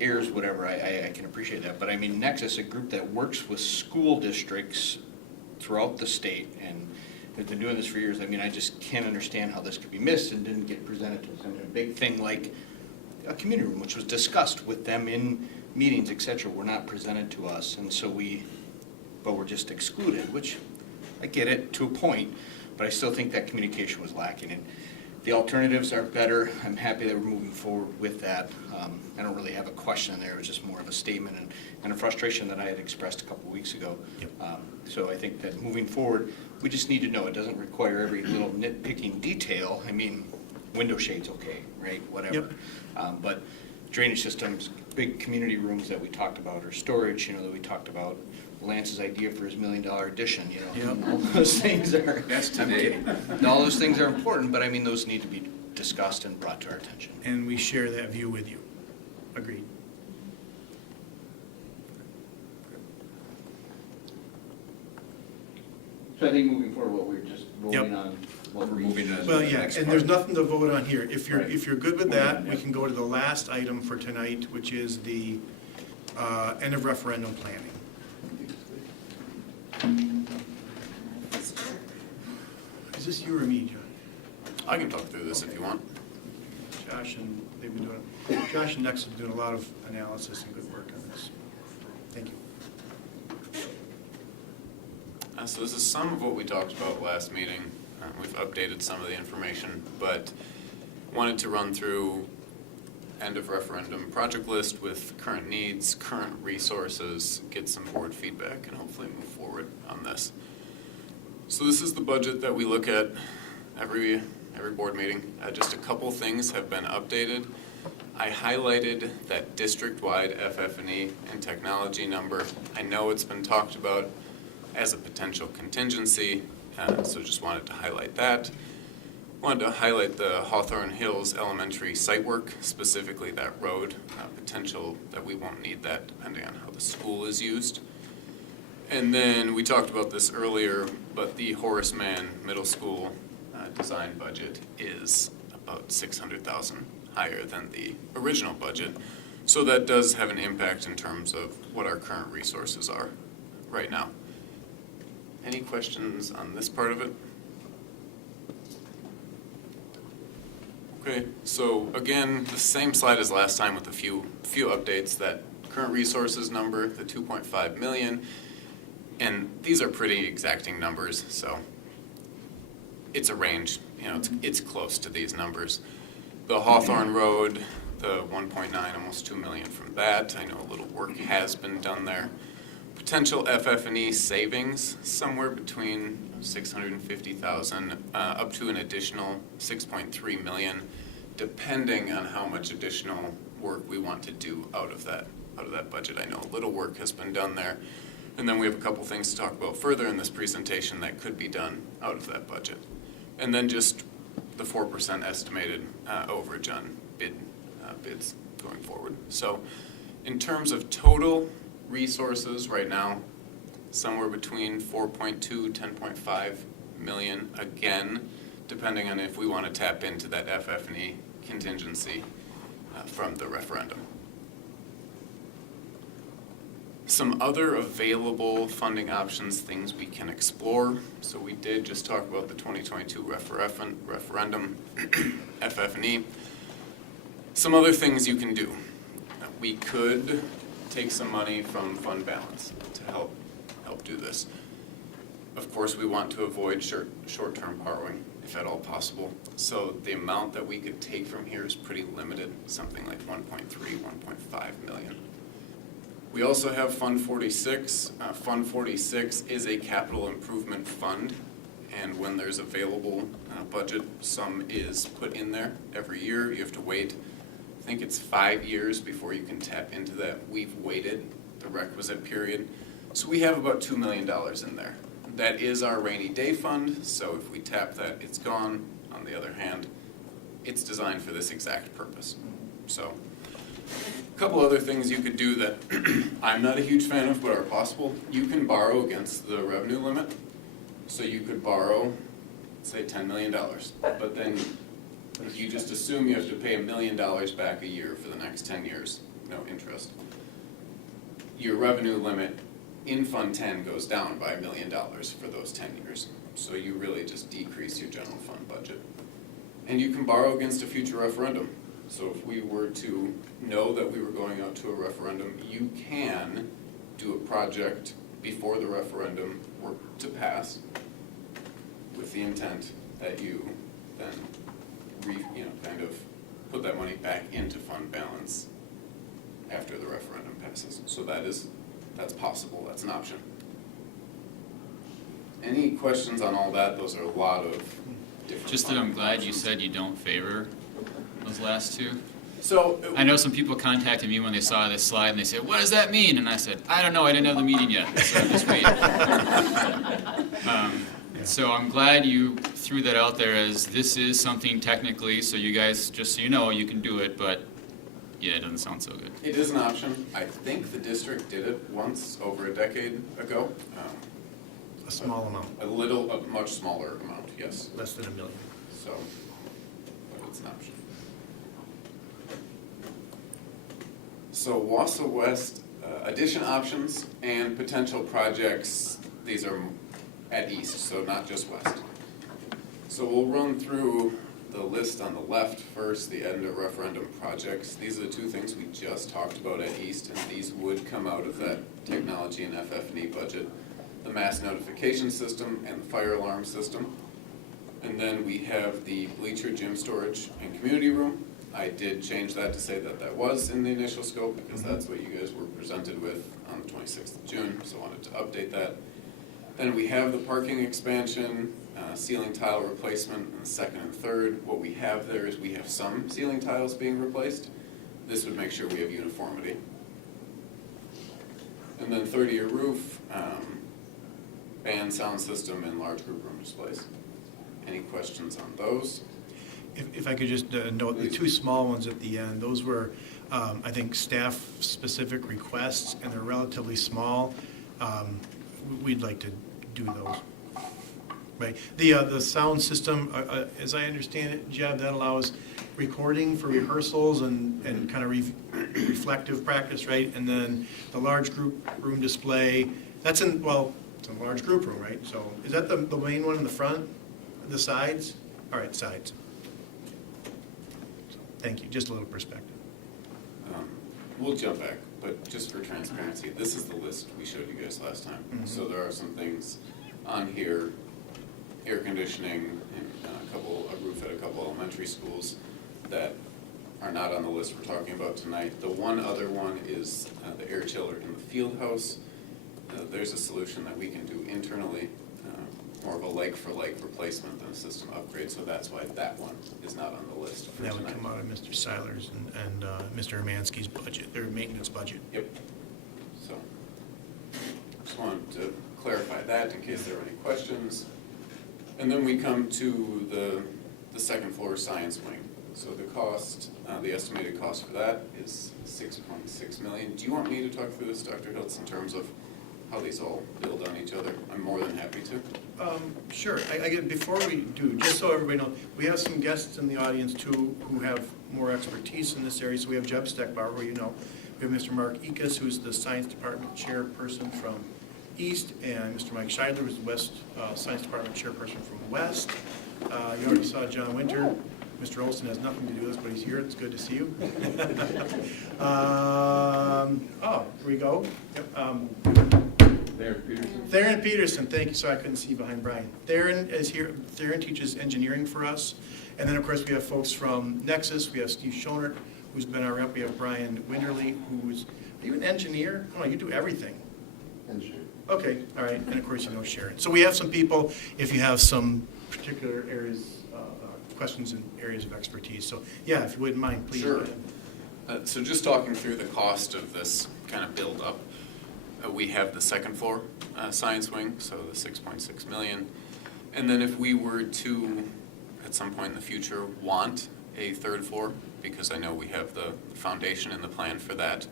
Airs, whatever, I can appreciate that, but Nexus, a group that works with school districts throughout the state, and have been doing this for years, I just can't understand how this could be missed and didn't get presented to us. A big thing like a community room, which was discussed with them in meetings, et cetera, were not presented to us, and so but we're just excluded, which I get it to a point, but I still think that communication was lacking. And the alternatives are better. I'm happy that we're moving forward with that. I don't really have a question there. It was just more of a statement and a frustration that I had expressed a couple weeks ago. Yep. So I think that moving forward, we just need to know. It doesn't require every little nitpicking detail. Window shades, okay, right, whatever. Yep. But drainage systems, big community rooms that we talked about, or storage, that we talked about. Lance's idea for his $1 million addition, Yep. all those things are. That's I'm today. kidding. All those things are important, but those need to be discussed and brought to our attention. And we share that view with you. Agreed. So I think moving forward, what we're just voting Yep. on, what We're we're moving to Well, the yeah, next and part. there's nothing to vote on here. If you're, Right. if you're good with that, we can go to the last item for tonight, which is the end of referendum planning. Is this you or me, John? I can talk through this if you want. Josh and Josh and Nex have been doing a lot of analysis and good work on this. Thank you. So this is some of what we talked about last meeting. We've updated some of the information, but wanted to run through end of referendum project list with current needs, current resources, get some board feedback, and hopefully move forward on this. So this is the budget that we look at every board meeting. Just a couple things have been updated. I highlighted that district-wide FF&E and technology number. I know it's been talked about as a potential contingency, so just wanted to highlight that. Wanted to highlight the Hawthorne Hills Elementary site work, specifically that road, potential that we won't need that depending on how the school is used. And then we talked about this earlier, but the Horace Mann Middle School design budget is about $600,000 higher than the original budget. So that does have an impact in terms of what our current resources are right now. Any questions on this part of it? Okay, so again, the same slide as last time with a few updates. That current resources number, the 2.5 million, and these are pretty exacting numbers, so it's a range, it's close to these numbers. The Hawthorne Road, the 1.9, almost 2 million from that. I know a little work has been done there. Potential FF&E savings, somewhere between 650,000 up to an additional 6.3 million, depending on how much additional work we want to do out of that budget. I know a little work has been done there. And then we have a couple things to talk about further in this presentation that could be done out of that budget. And then just the 4% estimated overage on bids going forward. So in terms of total resources right now, somewhere between 4.2, 10.5 million, again, depending on if we want to tap into that FF&E contingency from the referendum. Some other available funding options, things we can explore. So we did just talk about the 2022 referendum, FF&E. Some other things you can do. We could take some money from fund balance to help do this. Of course, we want to avoid short-term borrowing, if at all possible. So the amount that we could take from here is pretty limited, something like 1.3, 1.5 million. We also have Fund 46. Fund 46 is a capital improvement fund, and when there's available budget, some is put in there every year. You have to wait, I think it's 5 years before you can tap into that. We've waited the requisite period. So we have about $2 million in there. That is our rainy day fund, so if we tap that, it's gone. On the other hand, it's designed for this exact purpose. So, a couple other things you could do that I'm not a huge fan of but are possible. You can borrow against the revenue limit. So you could borrow, say, $10 million, but then you just assume you have to pay $1 million back a year for the next 10 years, no interest. Your revenue limit in Fund 10 goes down by $1 million for those 10 years. So you really just decrease your general fund budget. And you can borrow against a future referendum. So if we were to know that we were going out to a referendum, you can do a project before the referendum were to pass with the intent that you then kind of put that money back into fund balance after the referendum passes. So that's possible, that's an option. Any questions on all that? Those are a lot of different. Just that I'm glad you said you don't favor those last two. So I know some people contacted me when they saw this slide and they said, "What does that mean?" And I said, "I don't know. I didn't have the meeting yet, so I'm just waiting." So I'm glad you threw that out there as this is something technically. So you guys, just so you know, you can do it, but yeah, it doesn't sound so good. It is an option. I think the district did it once over a decade ago. A small amount. A much smaller amount, yes. Less than $1 million. So, but it's an option. So Wausau West, addition options and potential projects, these are at east, so not just west. So we'll run through the list on the left first, the end of referendum projects. These are the two things we just talked about at east, and these would come out of that technology and FF&E budget. The mass notification system and the fire alarm system. And then we have the bleacher, gym storage, and community room. I did change that to say that that was in the initial scope because that's what you guys were presented with on the 26th of June, so I wanted to update that. Then we have the parking expansion, ceiling tile replacement in the second and third. What we have there is we have some ceiling tiles being replaced. This would make sure we have uniformity. And then 30-year roof, band sound system, and large group room displays. Any questions on those? If I could just note, the two small ones at the end, those were, I think, staff-specific requests, and they're relatively small. We'd like to do those. Right. The sound system, as I understand it, Jeb, that allows recording for rehearsals and kind of reflective practice, right? And then the large group room display, it's a large group room, right? So is that the main one in the front, the sides? All right, sides. Thank you, just a little perspective. We'll jump back, but just for transparency, this is the list we showed you guys last time. Mm-hmm. So there are some things on here, air conditioning, and a roof at a couple elementary schools that are not on the list we're talking about tonight. The one other one is the air chiller in the field house. There's a solution that we can do internally, more of a like-for-like replacement than a system upgrade, so that's why that one is not on the list for That tonight. would come out of Mr. Seiler's and Mr. Hermansky's budget, their maintenance budget. Yep. So, just wanted to clarify that in case there are any questions. And then we come to the second floor science wing. So the cost, the estimated cost for that is $6.6 million. Do you want me to talk through this, Dr. Hiltz, in terms of how these all build on each other? I'm more than happy to. Sure. Before we do, just so everybody knows, we have some guests in the audience too who have more expertise in this area. So we have Jeb Steckbauer, who you know. We have Mr. Mark Ekus, who's the science department chairperson from East, and Mr. Mike Scheidler, who's the West Science Department chairperson from West. You already saw John Winter. Mr. Olson has nothing to do with this, but he's here. It's good to see you. Here we go. Yep. Theron Peterson, thank you. Sorry, I couldn't see behind Brian. Theron is here. Theron teaches engineering for us. And then, of course, we have folks from Nexus. We have Steve Schonert, who's been our rep. We have Brian Winterly, who's, are you an engineer? Oh, you do everything. Engineer. Okay, all right. And, of course, you know Sharon. So we have some people, if you have some particular areas, questions and areas of expertise. So, yeah, if you wouldn't mind, please. Sure. So just talking through the cost of this kind of build-up. we have the second floor science wing, so the 6.6 million. And then if we were to, at some point in the future, want a third floor, because I know we have the foundation and the plan for that,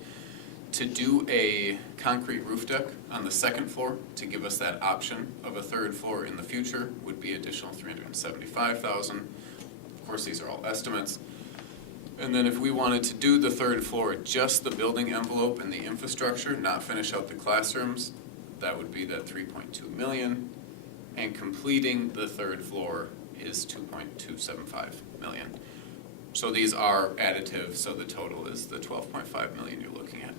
to do a concrete roof deck on the second floor to give us that option of a third floor in the future would be additional $375,000. Of course, these are all estimates. And then if we wanted to do the third floor, just the building envelope and the infrastructure, not finish out the classrooms, that would be that 3.2 million. And completing the third floor is 2.275 million. So these are additive, so the total is the 12.5 million you're looking at.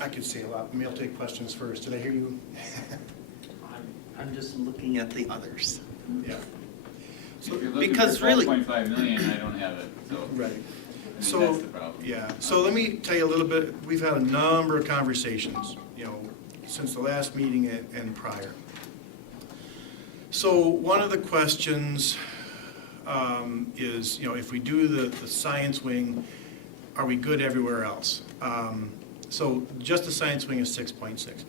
I could say a lot. Maybe I'll take questions first. Did I hear you? I'm just looking at the others. Yeah. If you're looking Because for really- 12.5 million, I don't have it, so. Right. I think So, that's the problem. yeah, so let me tell you a little bit, we've had a number of conversations, since the last meeting and prior. So one of the questions is, if we do the science wing, are we good everywhere else? So just the science wing is 6.6.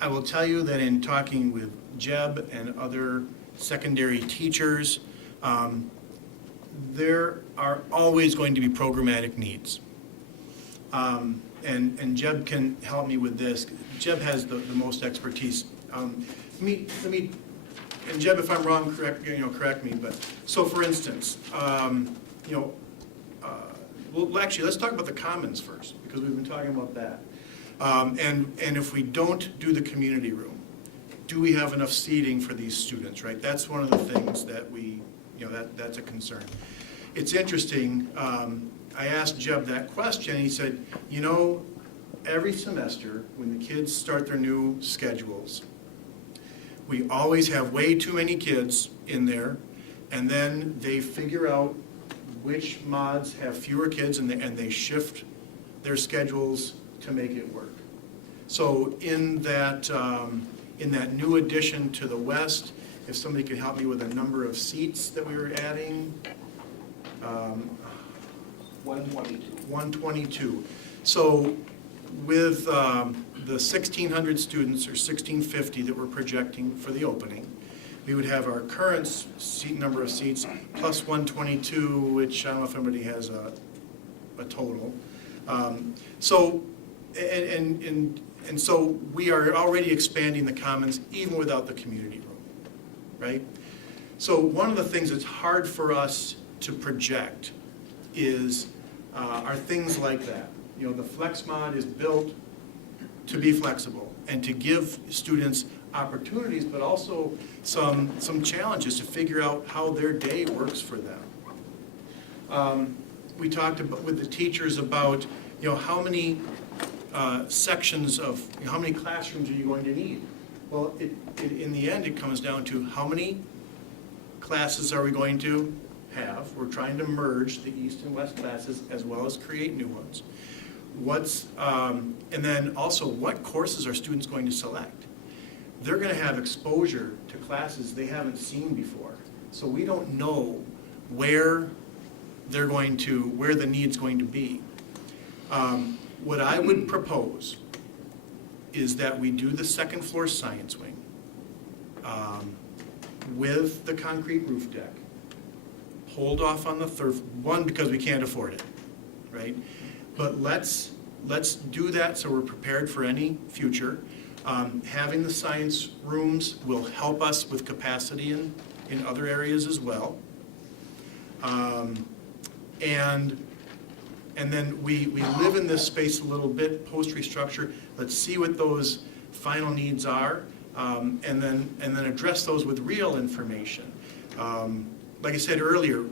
I will tell you that in talking with Jeb and other secondary teachers, there are always going to be programmatic needs. And Jeb can help me with this. Jeb has the most expertise. Let me, and Jeb, if I'm wrong, correct me, but, so for instance, well, actually, let's talk about the commons first, because we've been talking about that. And if we don't do the community room, do we have enough seating for these students, right? That's one of the things that we, that's a concern. It's interesting, I asked Jeb that question, and he said, every semester, when the kids start their new schedules, we always have way too many kids in there, and then they figure out which mods have fewer kids, and they shift their schedules to make it work. So in that new addition to the West, if somebody could help me with a number of seats that we were adding. 122. 122. So with the 1,600 students, or 1,650 that we're projecting for the opening, we would have our current seat number of seats plus 122, which I don't know if anybody has a total. So we are already expanding the commons even without the community room, right? So one of the things that's hard for us to project are things like that. The flex mod is built to be flexible and to give students opportunities, but also some challenges to figure out how their day works for them. We talked with the teachers about how many sections of, how many classrooms are you going to need? Well, in the end, it comes down to how many classes are we going to have? We're trying to merge the East and West classes as well as create new ones. And then also, what courses are students going to select? They're going to have exposure to classes they haven't seen before. So we don't know where the need's going to be. What I would propose is that we do the second floor science wing with the concrete roof deck. Hold off on the third, one, because we can't afford it, right? But let's do that so we're prepared for any future. Having the science rooms will help us with capacity in other areas as well. And then we live in this space a little bit post-restructure. Let's see what those final needs are, and then address those with real information. Like I said earlier,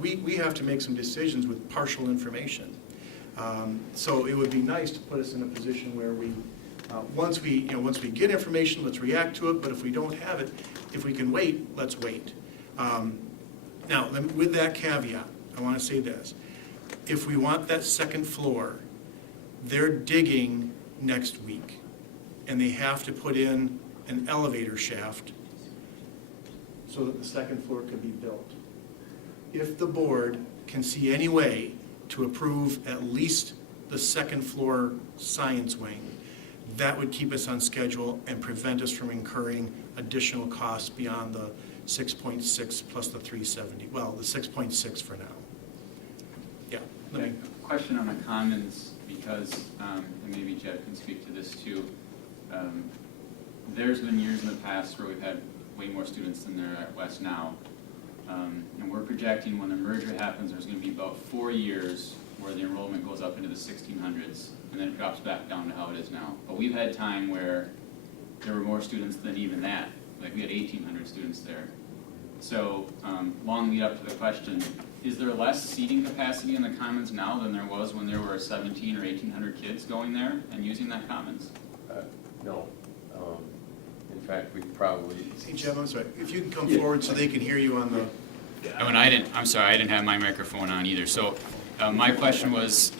we have to make some decisions with partial information. So it would be nice to put us in a position where we, once we get information, let's react to it. But if we don't have it, if we can wait, let's wait. Now, with that caveat, I want to say this: if we want that second floor, they're digging next week, and they have to put in an elevator shaft so that the second floor can be built. If the board can see any way to approve at least the second floor science wing. That would keep us on schedule and prevent us from incurring additional costs beyond the 6.6 plus the 370, well, the 6.6 for now. Yeah, let me. Question on the commons, because, and maybe Jed can speak to this too. There's been years in the past where we've had way more students than there are at West now. And we're projecting when the merger happens, there's going to be about 4 years where the enrollment goes up into the 1600s, and then it drops back down to how it is now. But we've had time where there were more students than even that. Like we had 1,800 students there. So long lead up to the question, is there less seating capacity in the commons now than there was when there were 17 or 1,800 kids going there and using that commons? No. In fact, we probably. Hey, Jeb, I'm sorry, if you can come forward so they can hear you on the. Oh, and I'm sorry, I didn't have my microphone on either. So my question was,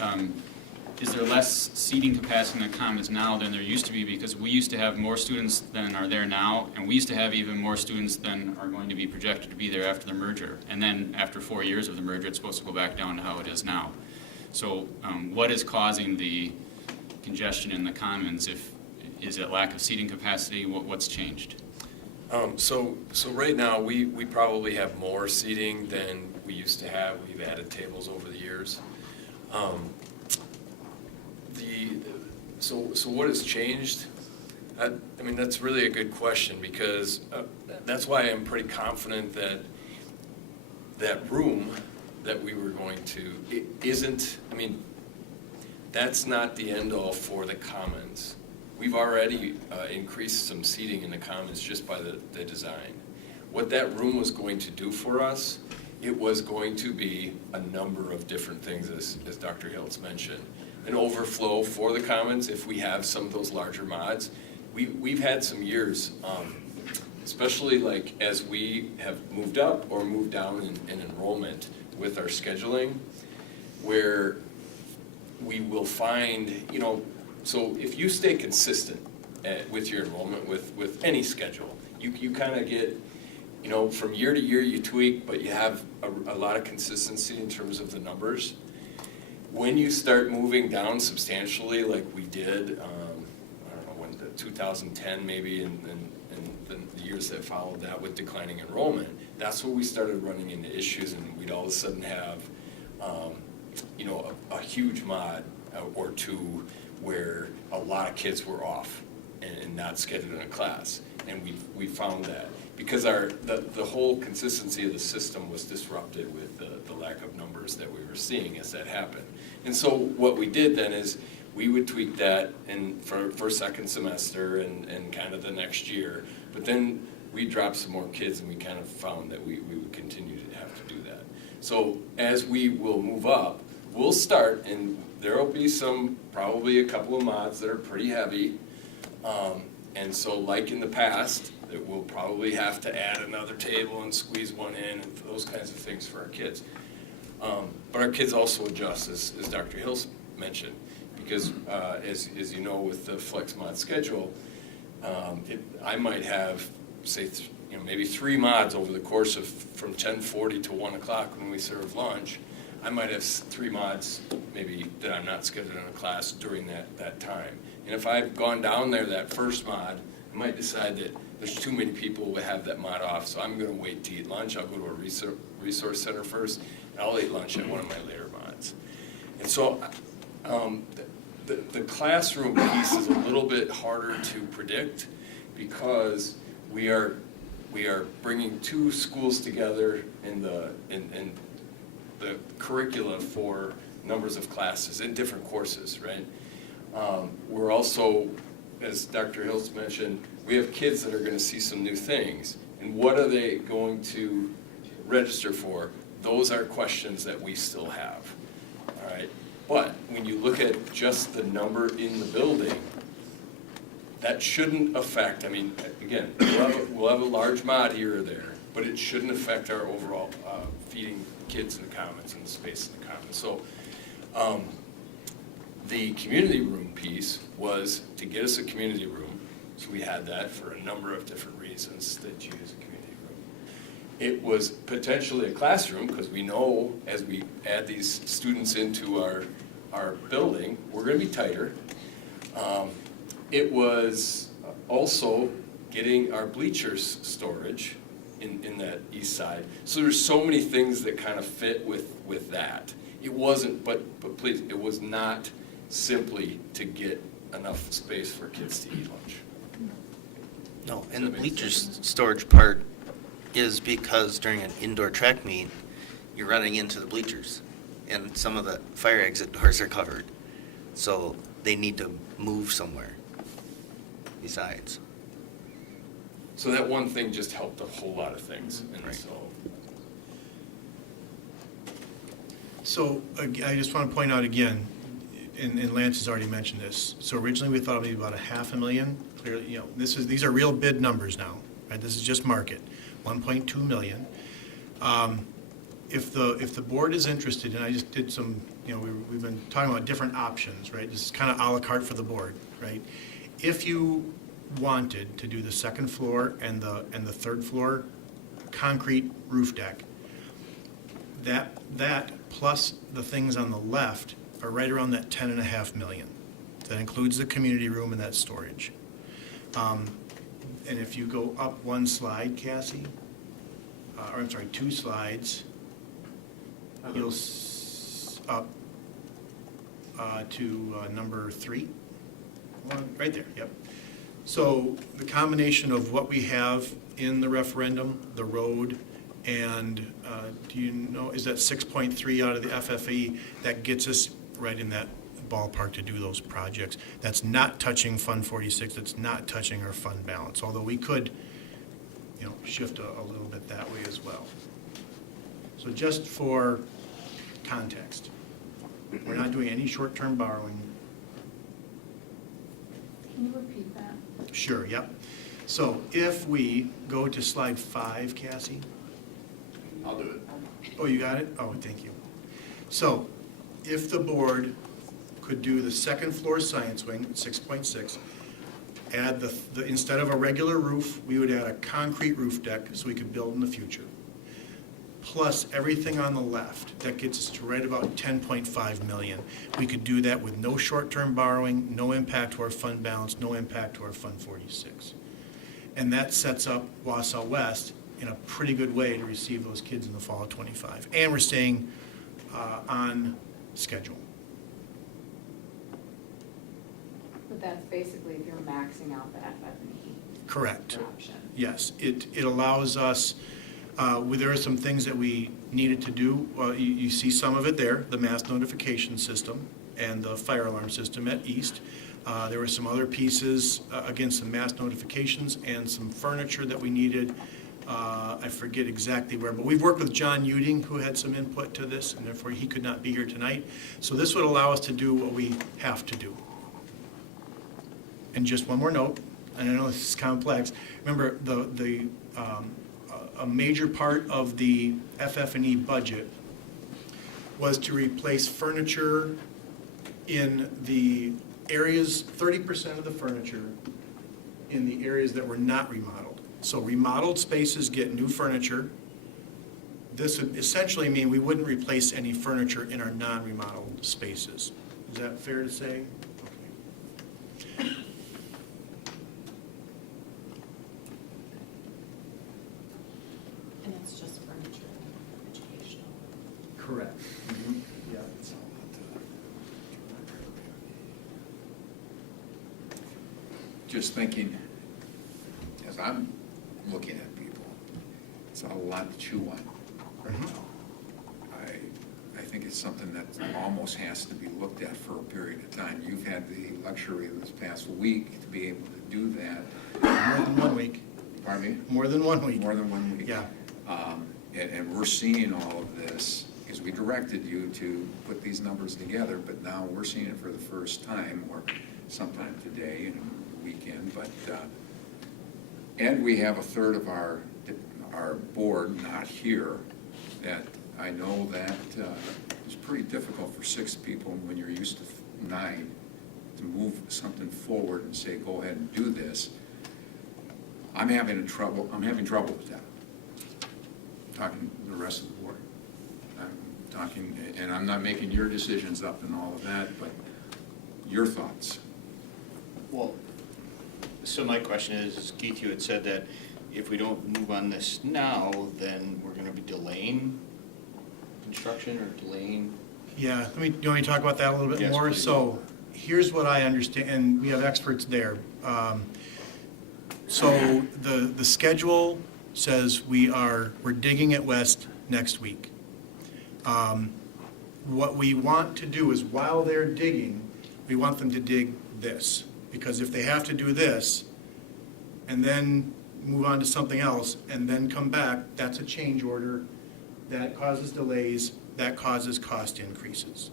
is there less seating capacity in the commons now than there used to be? Because we used to have more students than are there now, and we used to have even more students than are going to be projected to be there after the merger. And then after 4 years of the merger, it's supposed to go back down to how it is now. So what is causing the congestion in the commons? Is it lack of seating capacity? What's changed? So right now, we probably have more seating than we used to have. We've added tables over the years. So what has changed? I mean, that's really a good question, because that's why I'm pretty confident that that room that we were going to, it isn't, I mean, that's not the end all for the commons. We've already increased some seating in the commons just by the design. What that room was going to do for us, it was going to be a number of different things, as Dr. Hiltz mentioned. An overflow for the commons if we have some of those larger mods. We've had some years, especially like as we have moved up or moved down in enrollment with our scheduling, where we will find, so if you stay consistent with your enrollment with any schedule, you kind of get, from year to year you tweak, but you have a lot of consistency in terms of the numbers. When you start moving down substantially, like we did, I don't know, when 2010 maybe, and the years that followed that with declining enrollment, that's where we started running into issues, and we'd all of a sudden have, a huge mod or two where a lot of kids were off and not scheduled in a class. And we found that because the whole consistency of the system was disrupted with the lack of numbers that we were seeing as that happened. And so what we did then is we would tweak that for second semester and kind of the next year. But then we dropped some more kids, and we kind of found that we would continue to have to do that. So as we will move up, we'll start, and there will be probably a couple of mods that are pretty heavy. And so like in the past, that we'll probably have to add another table and squeeze one in and those kinds of things for our kids. But our kids also adjust, as Dr. Hill mentioned, because as you know, with the flex mod schedule, I might have, say, maybe 3 mods over the course of from 10:40 to 1 o'clock when we serve lunch. I might have 3 mods maybe that I'm not scheduled in a class during that time. And if I've gone down there that first mod, I might decide that there's too many people who have that mod off, so I'm going to wait to eat lunch. I'll go to a resource center first, and I'll eat lunch at one of my later mods. And so the classroom piece is a little bit harder to predict because we are bringing 2 schools together in the curricula for numbers of classes in different courses, right? We're also, as Dr. Hiltz mentioned, we have kids that are going to see some new things. And what are they going to register for? Those are questions that we still have, all right? But when you look at just the number in the building, that shouldn't affect, I mean, again, we'll have a large mod here or there, but it shouldn't affect our overall feeding kids in the commons and the space in the commons. So the community room piece was to get us a community room. So we had that for a number of different reasons that you use a community room. it was potentially a classroom, because we know as we add these students into our building, we're gonna be tighter. It was also getting our bleachers storage in that east side. So there's so many things that kind of fit with that. It wasn't, but please, it was not simply to get enough space for kids to eat lunch. No, Does and the that make bleachers sense? storage part is because during an indoor track meet, you're running into the bleachers, and some of the fire exit doors are covered. So they need to move somewhere besides. So that one thing just helped a whole lot of things, and Right. So I just want to point out again, and Lance has already mentioned this. So originally, we thought it would be about $500,000. Clearly, you know, these are real bid numbers now, right? This is just market, 1.2 million. If the board is interested, and I just did some, you know, we've been talking about different options, right? This is kind of à la carte for the board, right? If you wanted to do the second floor and the third floor concrete roof deck, that plus the things on the left are right around that 10.5 million. That includes the community room and that storage. And if you go up one slide, Cassie, or I'm sorry, 2 slides, you'll up to number 3. Right there, yep. So the combination of what we have in the referendum, the road, and do you know, is that 6.3 out of the FFE, that gets us right in that ballpark to do those projects. That's not touching Fund 46, that's not touching our fund balance, although we could, you know, shift a little bit that way as well. So just for context, we're not doing any short-term borrowing. Can you repeat that? Sure, yep. So if we go to slide 5, Cassie. I'll do it. Oh, you got it? Oh, thank you. So if the board could do the second floor science wing, 6.6, add the instead of a regular roof, we would add a concrete roof deck so we could build in the future. Plus everything on the left, that gets us to right about 10.5 million. We could do that with no short-term borrowing, no impact to our fund balance, no impact to our Fund 46. And that sets up Wausau West in a pretty good way to receive those kids in the fall of '25. And we're staying on schedule. But that's basically if you're maxing out the FF&E. Correct. Option. Yes, it allows us, there are some things that we needed to do. Well, you see some of it there, the mass notification system and the fire alarm system at East. There were some other pieces, again, some mass notifications and some furniture that we needed. I forget exactly where, but we've worked with John Uding, who had some input to this, and therefore he could not be here tonight. So this would allow us to do what we have to do. And just one more note, and I know this is complex. Remember, a major part of the FF&E budget was to replace furniture in the areas, 30% of the furniture in the areas that were not remodeled. So remodeled spaces get new furniture. This would essentially mean we wouldn't replace any furniture in our non-remodeled spaces. Is that fair to say? Okay. And it's just furniture and educational. Correct. Yeah. Just thinking, as I'm looking at people, it's a lot to chew on right now. I think it's something that almost has to be looked at for a period of time. You've had the luxury of this past week to be able to do that. More than 1 week. Pardon me? More than 1 week. More than 1 week. Yeah. And we're seeing all of this, because we directed you to put these numbers together, but now we're seeing it for the first time, or sometime today and weekend, but, and we have a third of our board not here, that I know that it's pretty difficult for 6 people when you're used to 9 to move something forward and say, go ahead and do this. I'm having trouble with that. talking the rest of the board. I'm talking, and I'm not making your decisions up and all of that, but your thoughts. Well, so my question is, Keith, you had said that if we don't move on this now, then we're gonna be delaying construction or delaying? Yeah, do you want me to talk about that a little bit Yes, more? please. So here's what I understand, and we have experts there. So the schedule says we're digging at West next week. What we want to do is while they're digging, we want them to dig this. Because if they have to do this and then move on to something else and then come back, that's a change order. That causes delays, that causes cost increases.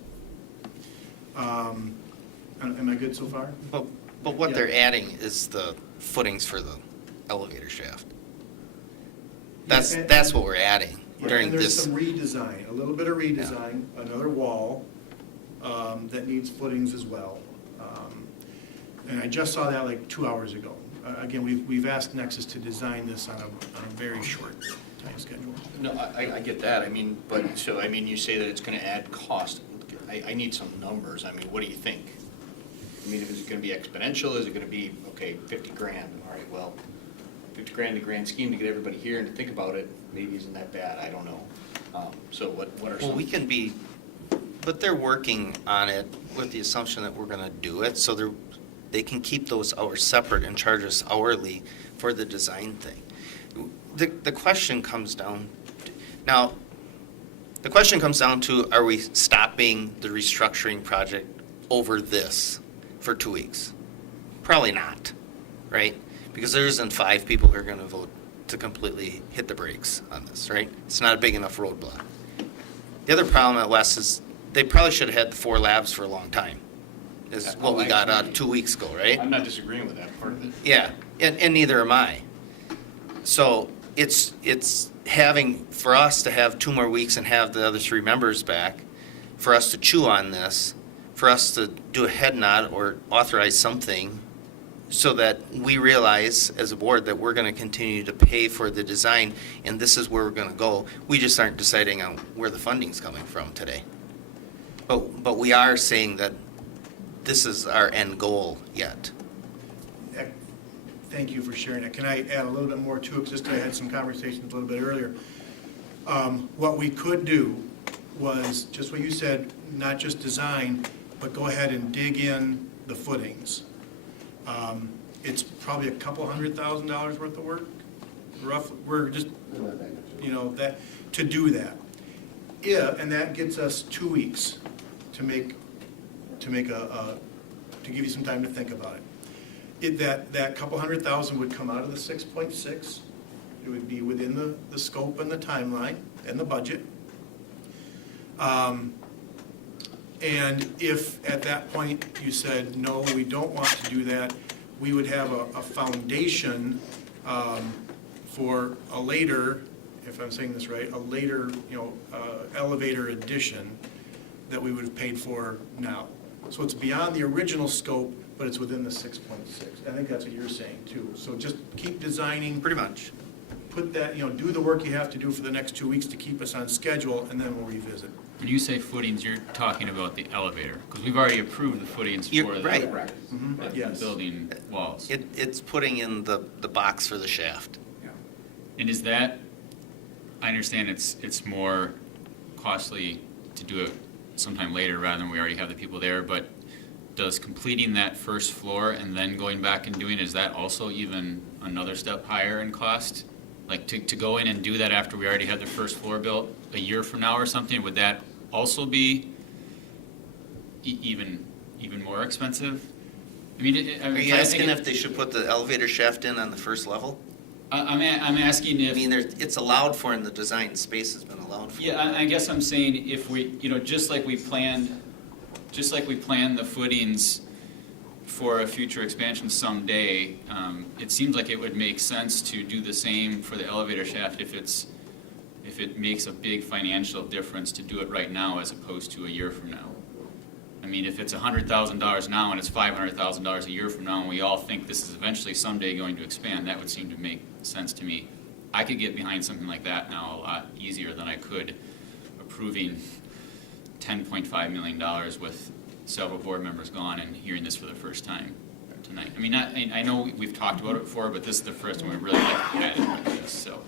Am I good so far? But what Yeah. they're adding is the footings for the elevator shaft. That's what we're adding during And there's this. some redesign, a little bit of redesign, another wall that needs footings as well. And I just saw that like 2 hours ago. Again, we've asked Nexus to design this on a very short time schedule. No, I get that, I mean, but, so, I mean, you say that it's gonna add cost. I need some numbers, I mean, what do you think? I mean, is it gonna be exponential, is it gonna be, okay, 50 grand, all right, well, 50 grand in the grand scheme to get everybody here and to think about it, maybe isn't that bad, I don't know. So what are some? Well, we can be, but they're working on it with the assumption that we're gonna do it, so they can keep those hours separate and charge us hourly for the design thing. The question comes down, to, are we stopping the restructuring project over this for 2 weeks? Probably not, right? Because there isn't 5 people who are gonna vote to completely hit the brakes on this, right? It's not a big enough roadblock. The other problem at West is they probably should have had the 4 labs for a long time, is what we got out 2 weeks ago, right? I'm not disagreeing with that part of it. Yeah, and neither am I. So it's having, for us to have 2 more weeks and have the other 3 members back, for us to chew on this, for us to do a head nod or authorize something so that we realize as a board that we're going to continue to pay for the design and this is where we're going to go. We just aren't deciding on where the funding's coming from today. But we are saying that this is our end goal yet. Thank you for sharing that. Can I add a little bit more to it? Just I had some conversations a little bit earlier. What we could do was, just what you said, not just design, but go ahead and dig in the footings. It's probably $200,000 worth of work, roughly. We're just, that, to do that. Yeah, and that gets us 2 weeks to give you some time to think about it. That couple $100,000 would come out of the 6.6. It would be within the scope and the timeline and the budget. And if at that point you said, no, we don't want to do that, we would have a foundation for a later, if I'm saying this right, a later, elevator addition that we would have paid for now. So it's beyond the original scope, but it's within the 6.6. I think that's what you're saying too. So just keep designing. Pretty much. Put that, do the work you have to do for the next 2 weeks to keep us on schedule, and then we'll revisit. When you say footings, you're talking about the elevator, because we've already approved the footings You're for right. the Yes. building walls. It's putting in the box for the shaft. And is that, I understand it's more costly to do it sometime later rather than we already have the people there, but does completing that first floor and then going back and doing, is that also even another step higher in cost? Like to go in and do that after we already had the first floor built a year from now or something, would that also be even more expensive? I mean, Are you asking if they should put the elevator shaft in on the first level? I'm asking if. I mean, it's allowed for in the design, space has been allowed for. Yeah, I guess I'm saying if we, just like we planned the footings for a future expansion someday, it seems like it would make sense to do the same for the elevator shaft if it makes a big financial difference to do it right now as opposed to a year from now. I mean, if it's $100,000 now and it's $500,000 a year from now, and we all think this is eventually someday going to expand, that would seem to make sense to me. I could get behind something like that now a lot easier than I could approving $10.5 million with several board members gone and hearing this for the first time tonight. I mean, I know we've talked about it before, but this is the first one we really like added like this, so.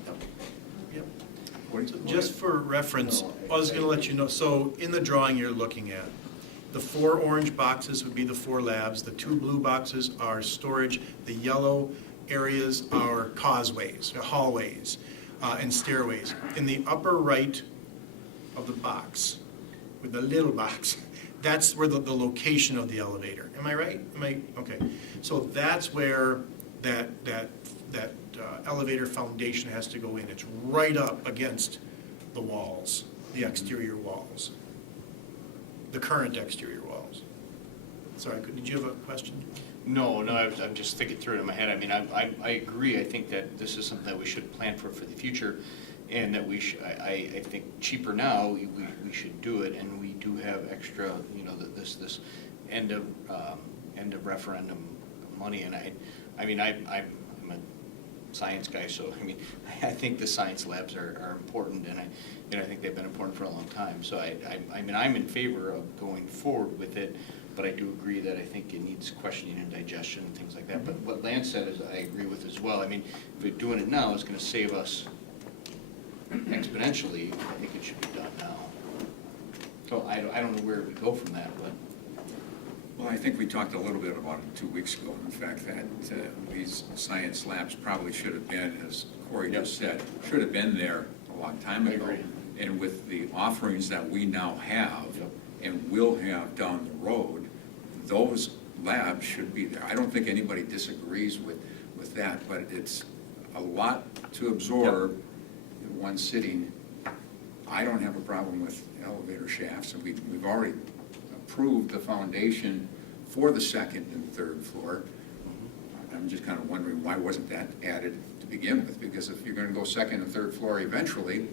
So just for reference, I was going to let you know, so in the drawing you're looking at, the 4 orange boxes would be the 4 labs, the 2 blue boxes are storage, the yellow areas are causeways, hallways, and stairways. In the upper right of the box, with the little box, that's where the location of the elevator. Am I right? Okay. So that's where that elevator foundation has to go in. It's right up against the walls, the exterior walls, the current exterior walls. Sorry, did you have a question? No, I'm just thinking through it in my head. I mean, I agree. I think that this is something that we should plan for the future, and that we should, I think cheaper now, we should do it, and we do have extra, you know, this end of referendum money, and I'm a science guy, so I mean, I think the science labs are important, and I think they've been important for a long time. So I mean, I'm in favor of going forward with it, but I do agree that I think it needs questioning and digestion and things like that. But what Lance said is I agree with as well. I mean, if we're doing it now, it's going to save us exponentially. I think it should be done now. So I don't know where we go from that, but. Well, I think we talked a little bit about it 2 weeks ago. In fact, that these science labs probably should have been, as Corey just said, should have been there a long time ago. I agree. And with the offerings that we now have and will have down the road, those labs should be there. I don't think anybody disagrees with that, but it's a lot to absorb in one sitting. I don't have a problem with elevator shafts, and we've already approved the foundation for the second and third floor. I'm just kind of wondering why wasn't that added to begin with, because if you're going to go second and third floor eventually.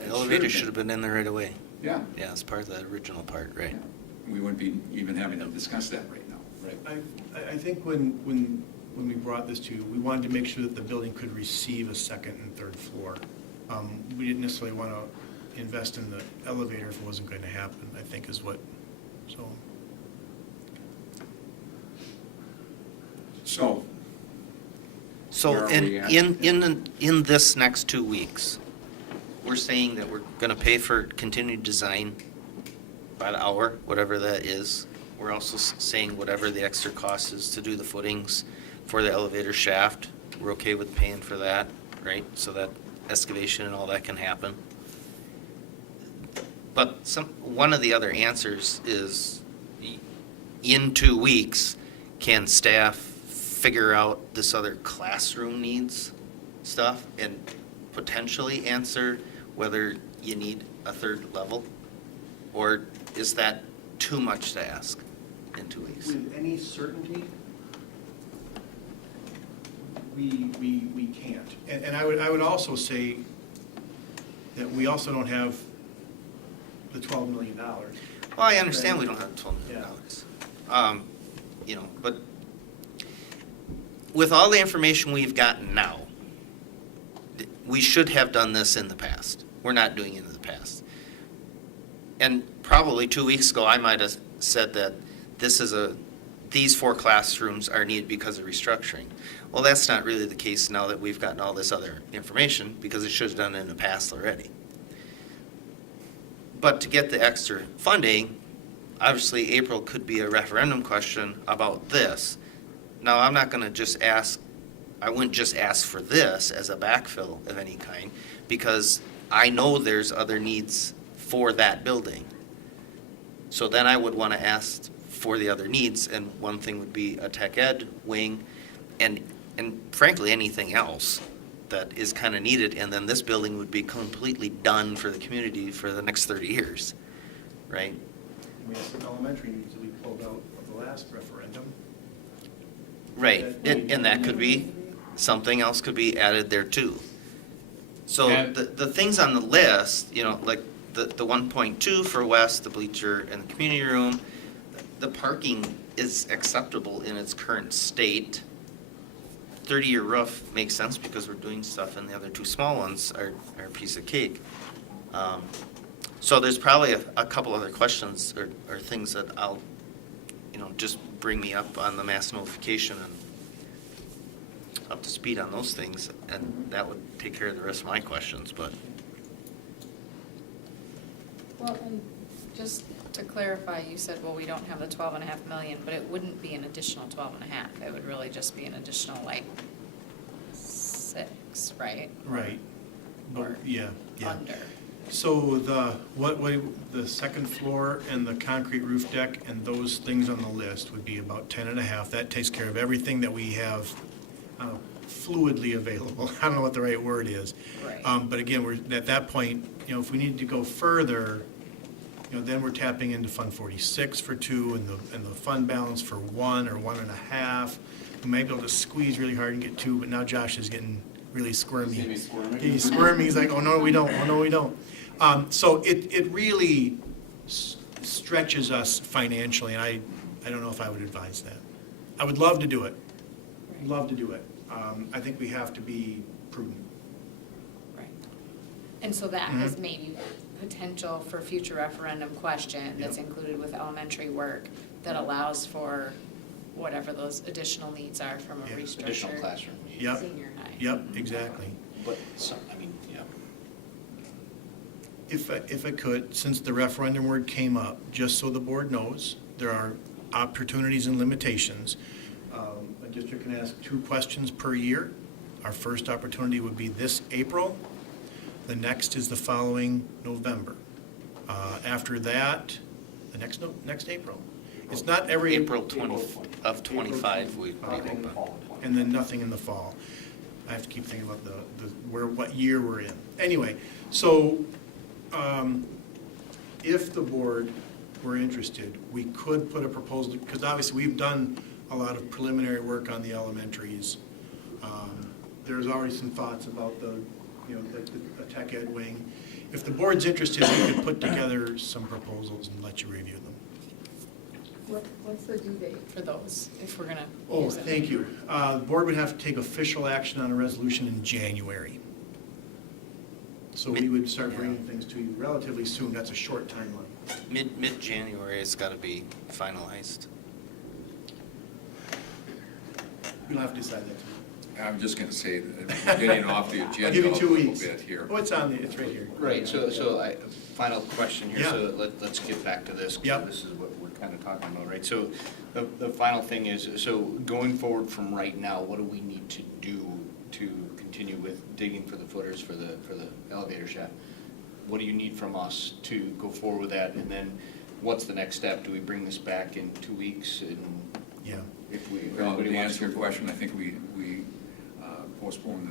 The elevator should have been in there right away. Yeah. Yeah, it's part of the original part, right? We wouldn't be even having to discuss that right now. Right. I think when we brought this to you, we wanted to make sure that the building could receive a second and third floor. We didn't necessarily want to invest in the elevator if it wasn't going to happen, I think is what, So So where are we at? in this next 2 weeks, we're saying that we're going to pay for continued design by the hour, whatever that is. We're also saying whatever the extra cost is to do the footings for the elevator shaft, we're okay with paying for that, right? So that excavation and all that can happen. But one of the other answers is, in 2 weeks, can staff figure out this other classroom needs stuff and potentially answer whether you need a third level? Or is that too much to ask in 2 weeks? with any certainty, we can't. And I would also say that we also don't have the $12 million. Well, I understand we don't have $12 million. You know, but with all the information we've gotten now, we should have done this in the past. We're not doing it in the past. And probably 2 weeks ago, I might have said that these 4 classrooms are needed because of restructuring. Well, that's not really the case now that we've gotten all this other information, because it should have done it in the past already. But to get the extra funding, obviously April could be a referendum question about this. Now, I'm not going to just ask, I wouldn't just ask for this as a backfill of any kind, because I know there's other needs for that building. So then I would want to ask for the other needs, and one thing would be a tech ed wing, and frankly, anything else that is kind of needed, and then this building would be completely done for the community for the next 30 years, right? We have some elementary needs that we pulled out of the last referendum. Right, and that could be, something else could be added there too. So the things on the list, you know, like the 1.2 for West, the bleacher and the community room, the parking is acceptable in its current state. 30-year roof makes sense because we're doing stuff, and the other two small ones are a piece of cake. So there's probably a couple other questions or things that I'll, just bring me up on the mass notification and up to speed on those things, and that would take care of the rest of my questions, but. Well, and just to clarify, you said, well, we don't have the 12.5 million, but it wouldn't be an additional 12.5. It would really just be an additional, 6, right? Right. Or Yeah. under. So the second floor and the concrete roof deck and those things on the list would be about 10.5. That takes care of everything that we have fluidly available. I don't know what the right word is. Right. But again, we're at that point, if we need to go further, then we're tapping into Fund 46 for 2 and the fund balance for 1 or 1.5. We might be able to squeeze really hard and get 2, but now Josh is getting really squirmy. He's squirming. He's like, oh, no, we don't. Oh, no, we don't. So it really stretches us financially, and I don't know if I would advise that. I would love to do it. Love to do it. I think we have to be prudent. Right. And so that is maybe potential for future referendum question that's included with elementary work that allows for whatever those additional needs are from a restructure. Additional classroom. Yep. Senior high. Yep, exactly. But, If I could, since the referendum word came up, just so the board knows, there are opportunities and limitations. A district can ask 2 questions per year. Our first opportunity would be this April. The next is the following November. After that, the next April. It's not every. April 20 of 25 would be open. And then nothing in the fall. I have to keep thinking about what year we're in. Anyway, so if the board were interested, we could put a proposal, because obviously we've done a lot of preliminary work on the elementaries. There's already some thoughts about the tech ed wing. If the board's interested, we could put together some proposals and let you review them. What's the due date for those, if we're gonna Oh, use it? thank you. The board would have to take official action on a resolution in January. So we would start bringing things to you relatively soon. That's a short timeline. Mid-January, it's got to be finalized. You'll have to decide that. I'm just going to say that we're getting off the I'll agenda give a you 2 little weeks. bit here. Oh, it's right here. right, so final question here, Yeah. so let's get back to this, 'cause Yep. this is what we're kind of talking about, right? So the final thing is, so going forward from right now, what do we need to do to continue with digging for the footers for the elevator shaft? What do you need from us to go forward with that? And then what's the next step? Do we bring this back in 2 weeks? And Yeah. if we, Well, everybody to wants answer your to- question, I think we postponed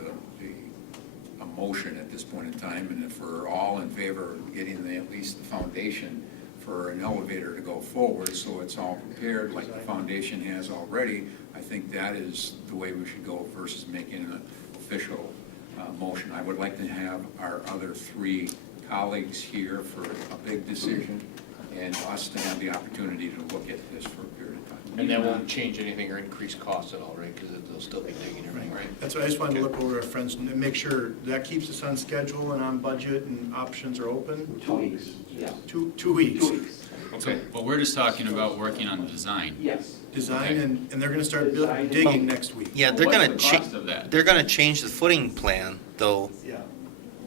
a motion at this point in time, and if we're all in favor of getting at least the foundation for an elevator to go forward, so it's all prepared like the foundation has already, I think that is the way we should go versus making an official motion. I would like to have our other 3 colleagues here for a big decision, and us to have the opportunity to look at this for a period of time. And that won't change anything or increase costs at all, right? Because they'll still be digging everything, right? That's why I just wanted to look over our friends and make sure that keeps us on schedule and on budget and options are open. 2 weeks, yeah. 2 weeks. 2 weeks. So, well, we're just talking about working on the design. Yes. Design, and they're gonna start Design. digging next week. Yeah, they're What's going the to cost of that? they're going to change the footing plan, though, Yeah.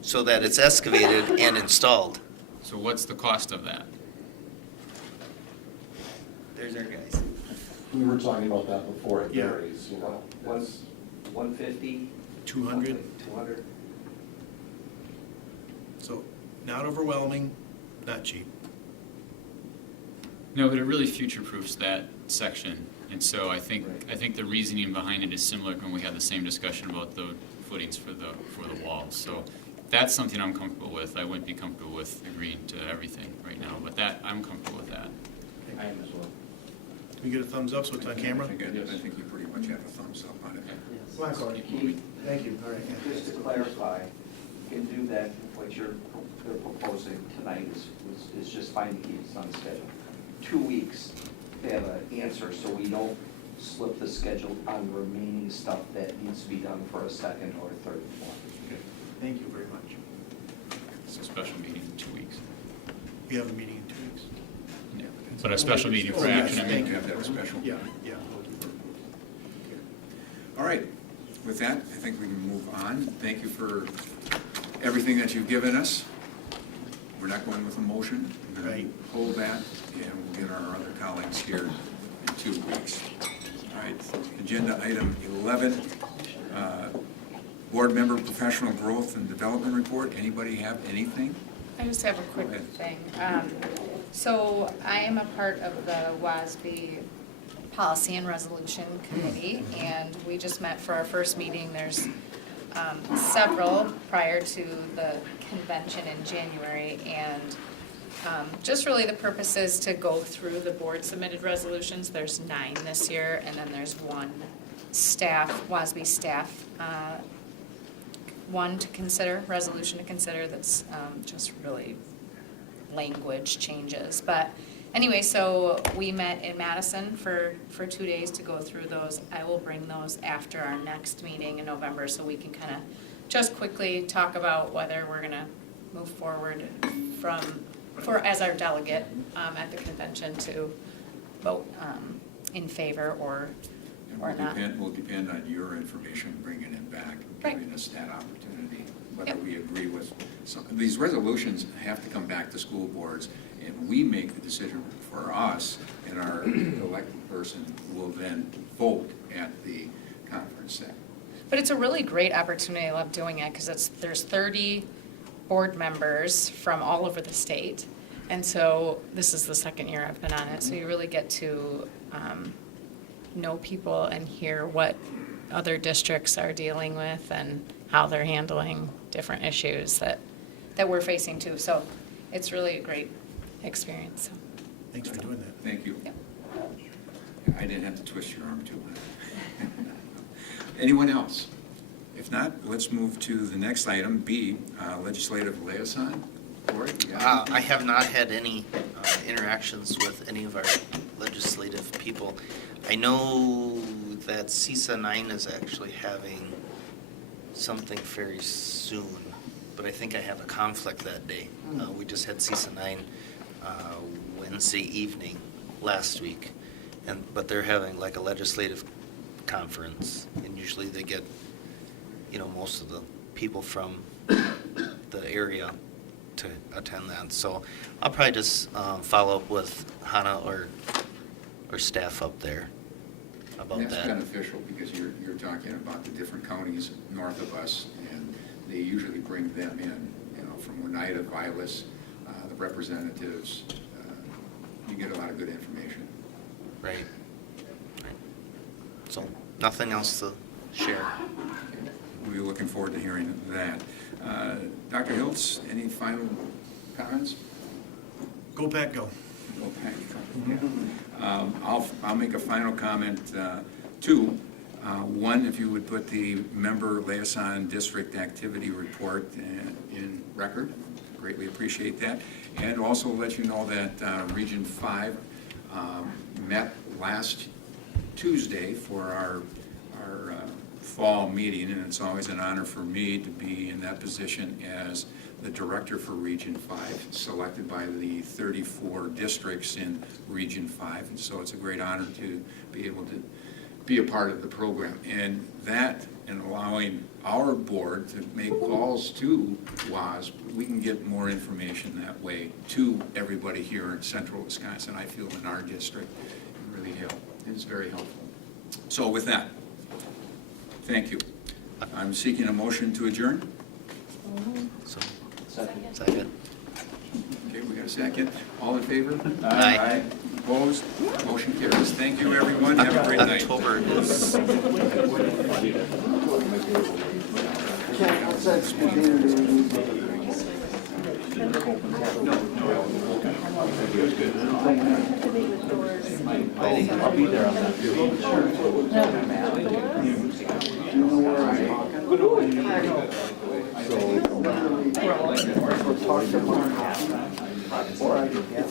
so that it's excavated and installed. So what's the cost of that? There's our guys. We were talking about that before, it Yeah. varies, What's 150? 200. 200? So not overwhelming, not cheap. No, but it really future-proofs that section. And so I think the reasoning behind it is similar when we had the same discussion about the footings for the walls. So that's something I'm comfortable with. I wouldn't be comfortable with agreeing to everything right now, but I'm comfortable with that. I am as well. Can we get a thumbs up so it's on camera? I think you pretty much have a thumbs up on it. Come on, Corey. Thank you. All right. Just to clarify, you can do that, what they're proposing tonight is just fine to keep us on schedule. 2 weeks to have an answer, so we don't slip the schedule on the remaining stuff that needs to be done for a second or third one. Thank you very much. It's a special meeting in 2 weeks. We have a meeting in 2 weeks. Yeah. But a special meeting for Oh, yes, action, I thank mean. You have that special. Yeah, yeah. All right, with that, I think we can move on. Thank you for everything that you've given us. We're not going with a motion. We're going Right. to hold that, and we'll get our other colleagues here in 2 weeks. All right, agenda item 11, board member professional growth and development report. Anybody have anything? I just have a quick Okay. thing. So I am a part of the WASB Policy and Resolution Committee, and we just met for our first meeting. There's several prior to the convention in January, and just really the purpose is to go through the board-submitted resolutions. There's 9 this year, and then there's one WASB staff one to consider, resolution to consider that's just really language changes. But anyway, so we met in Madison for 2 days to go through those. I will bring those after our next meeting in November so we can kind of just quickly talk about whether we're going to move forward as our delegate at the convention to vote in favor or not. Will depend on your information, bringing it back, Right. giving us that opportunity, whether Yep. we agree with some. These resolutions have to come back to school boards, and we make the decision for us, and our elected person will then vote at the conference then. But it's a really great opportunity. I love doing it because there's 30 board members from all over the state. And so this is the second year I've been on it. So you really get to know people and hear what other districts are dealing with and how they're handling different issues that we're facing too. So it's really a great experience. So. Thanks for doing that. Thank you. Yep. I didn't have to twist your arm too much. Anyone else? If not, let's move to the next item, B, legislative liaison. Cory, you got I have not had any interactions with any of our legislative people. I know that CISA 9 is actually having something very soon, but I think I have a conflict that day. We just had CISA 9 Wednesday evening last week, but they're having like a legislative conference, and usually they get, most of the people from the area to attend that. So I'll probably just follow up with Hannah or staff up there about That's that. beneficial because you're talking about the different counties north of us, and they usually bring them in, from Oneida, Vilas, the representatives. You get a lot of good information. Right. So nothing else to share. We're looking forward to hearing that. Dr. Hiltz, any final comments? Go Pack, go. Go Pack. Yeah. I'll make a final comment, two. One, if you would put the member liaison district activity report in record, greatly appreciate that. And also let you know that Region 5 met last Tuesday for our fall meeting, and it's always an honor for me to be in that position as the director for Region 5, selected by the 34 districts in Region 5. And so it's a great honor to be able to be a part of the program. And that, and allowing our board to make calls to WASB, we can get more information that way to everybody here in central Wisconsin. I feel in our district, it really helps. It's very helpful. So with that, thank you. I'm seeking a motion to adjourn. So, Second. second. Okay, we got a second. All in favor? Aye. Opposed? Motion carries. Thank you, everyone. Have a great night. October is. I'll be there on that. So, talk to Mark. Or I can get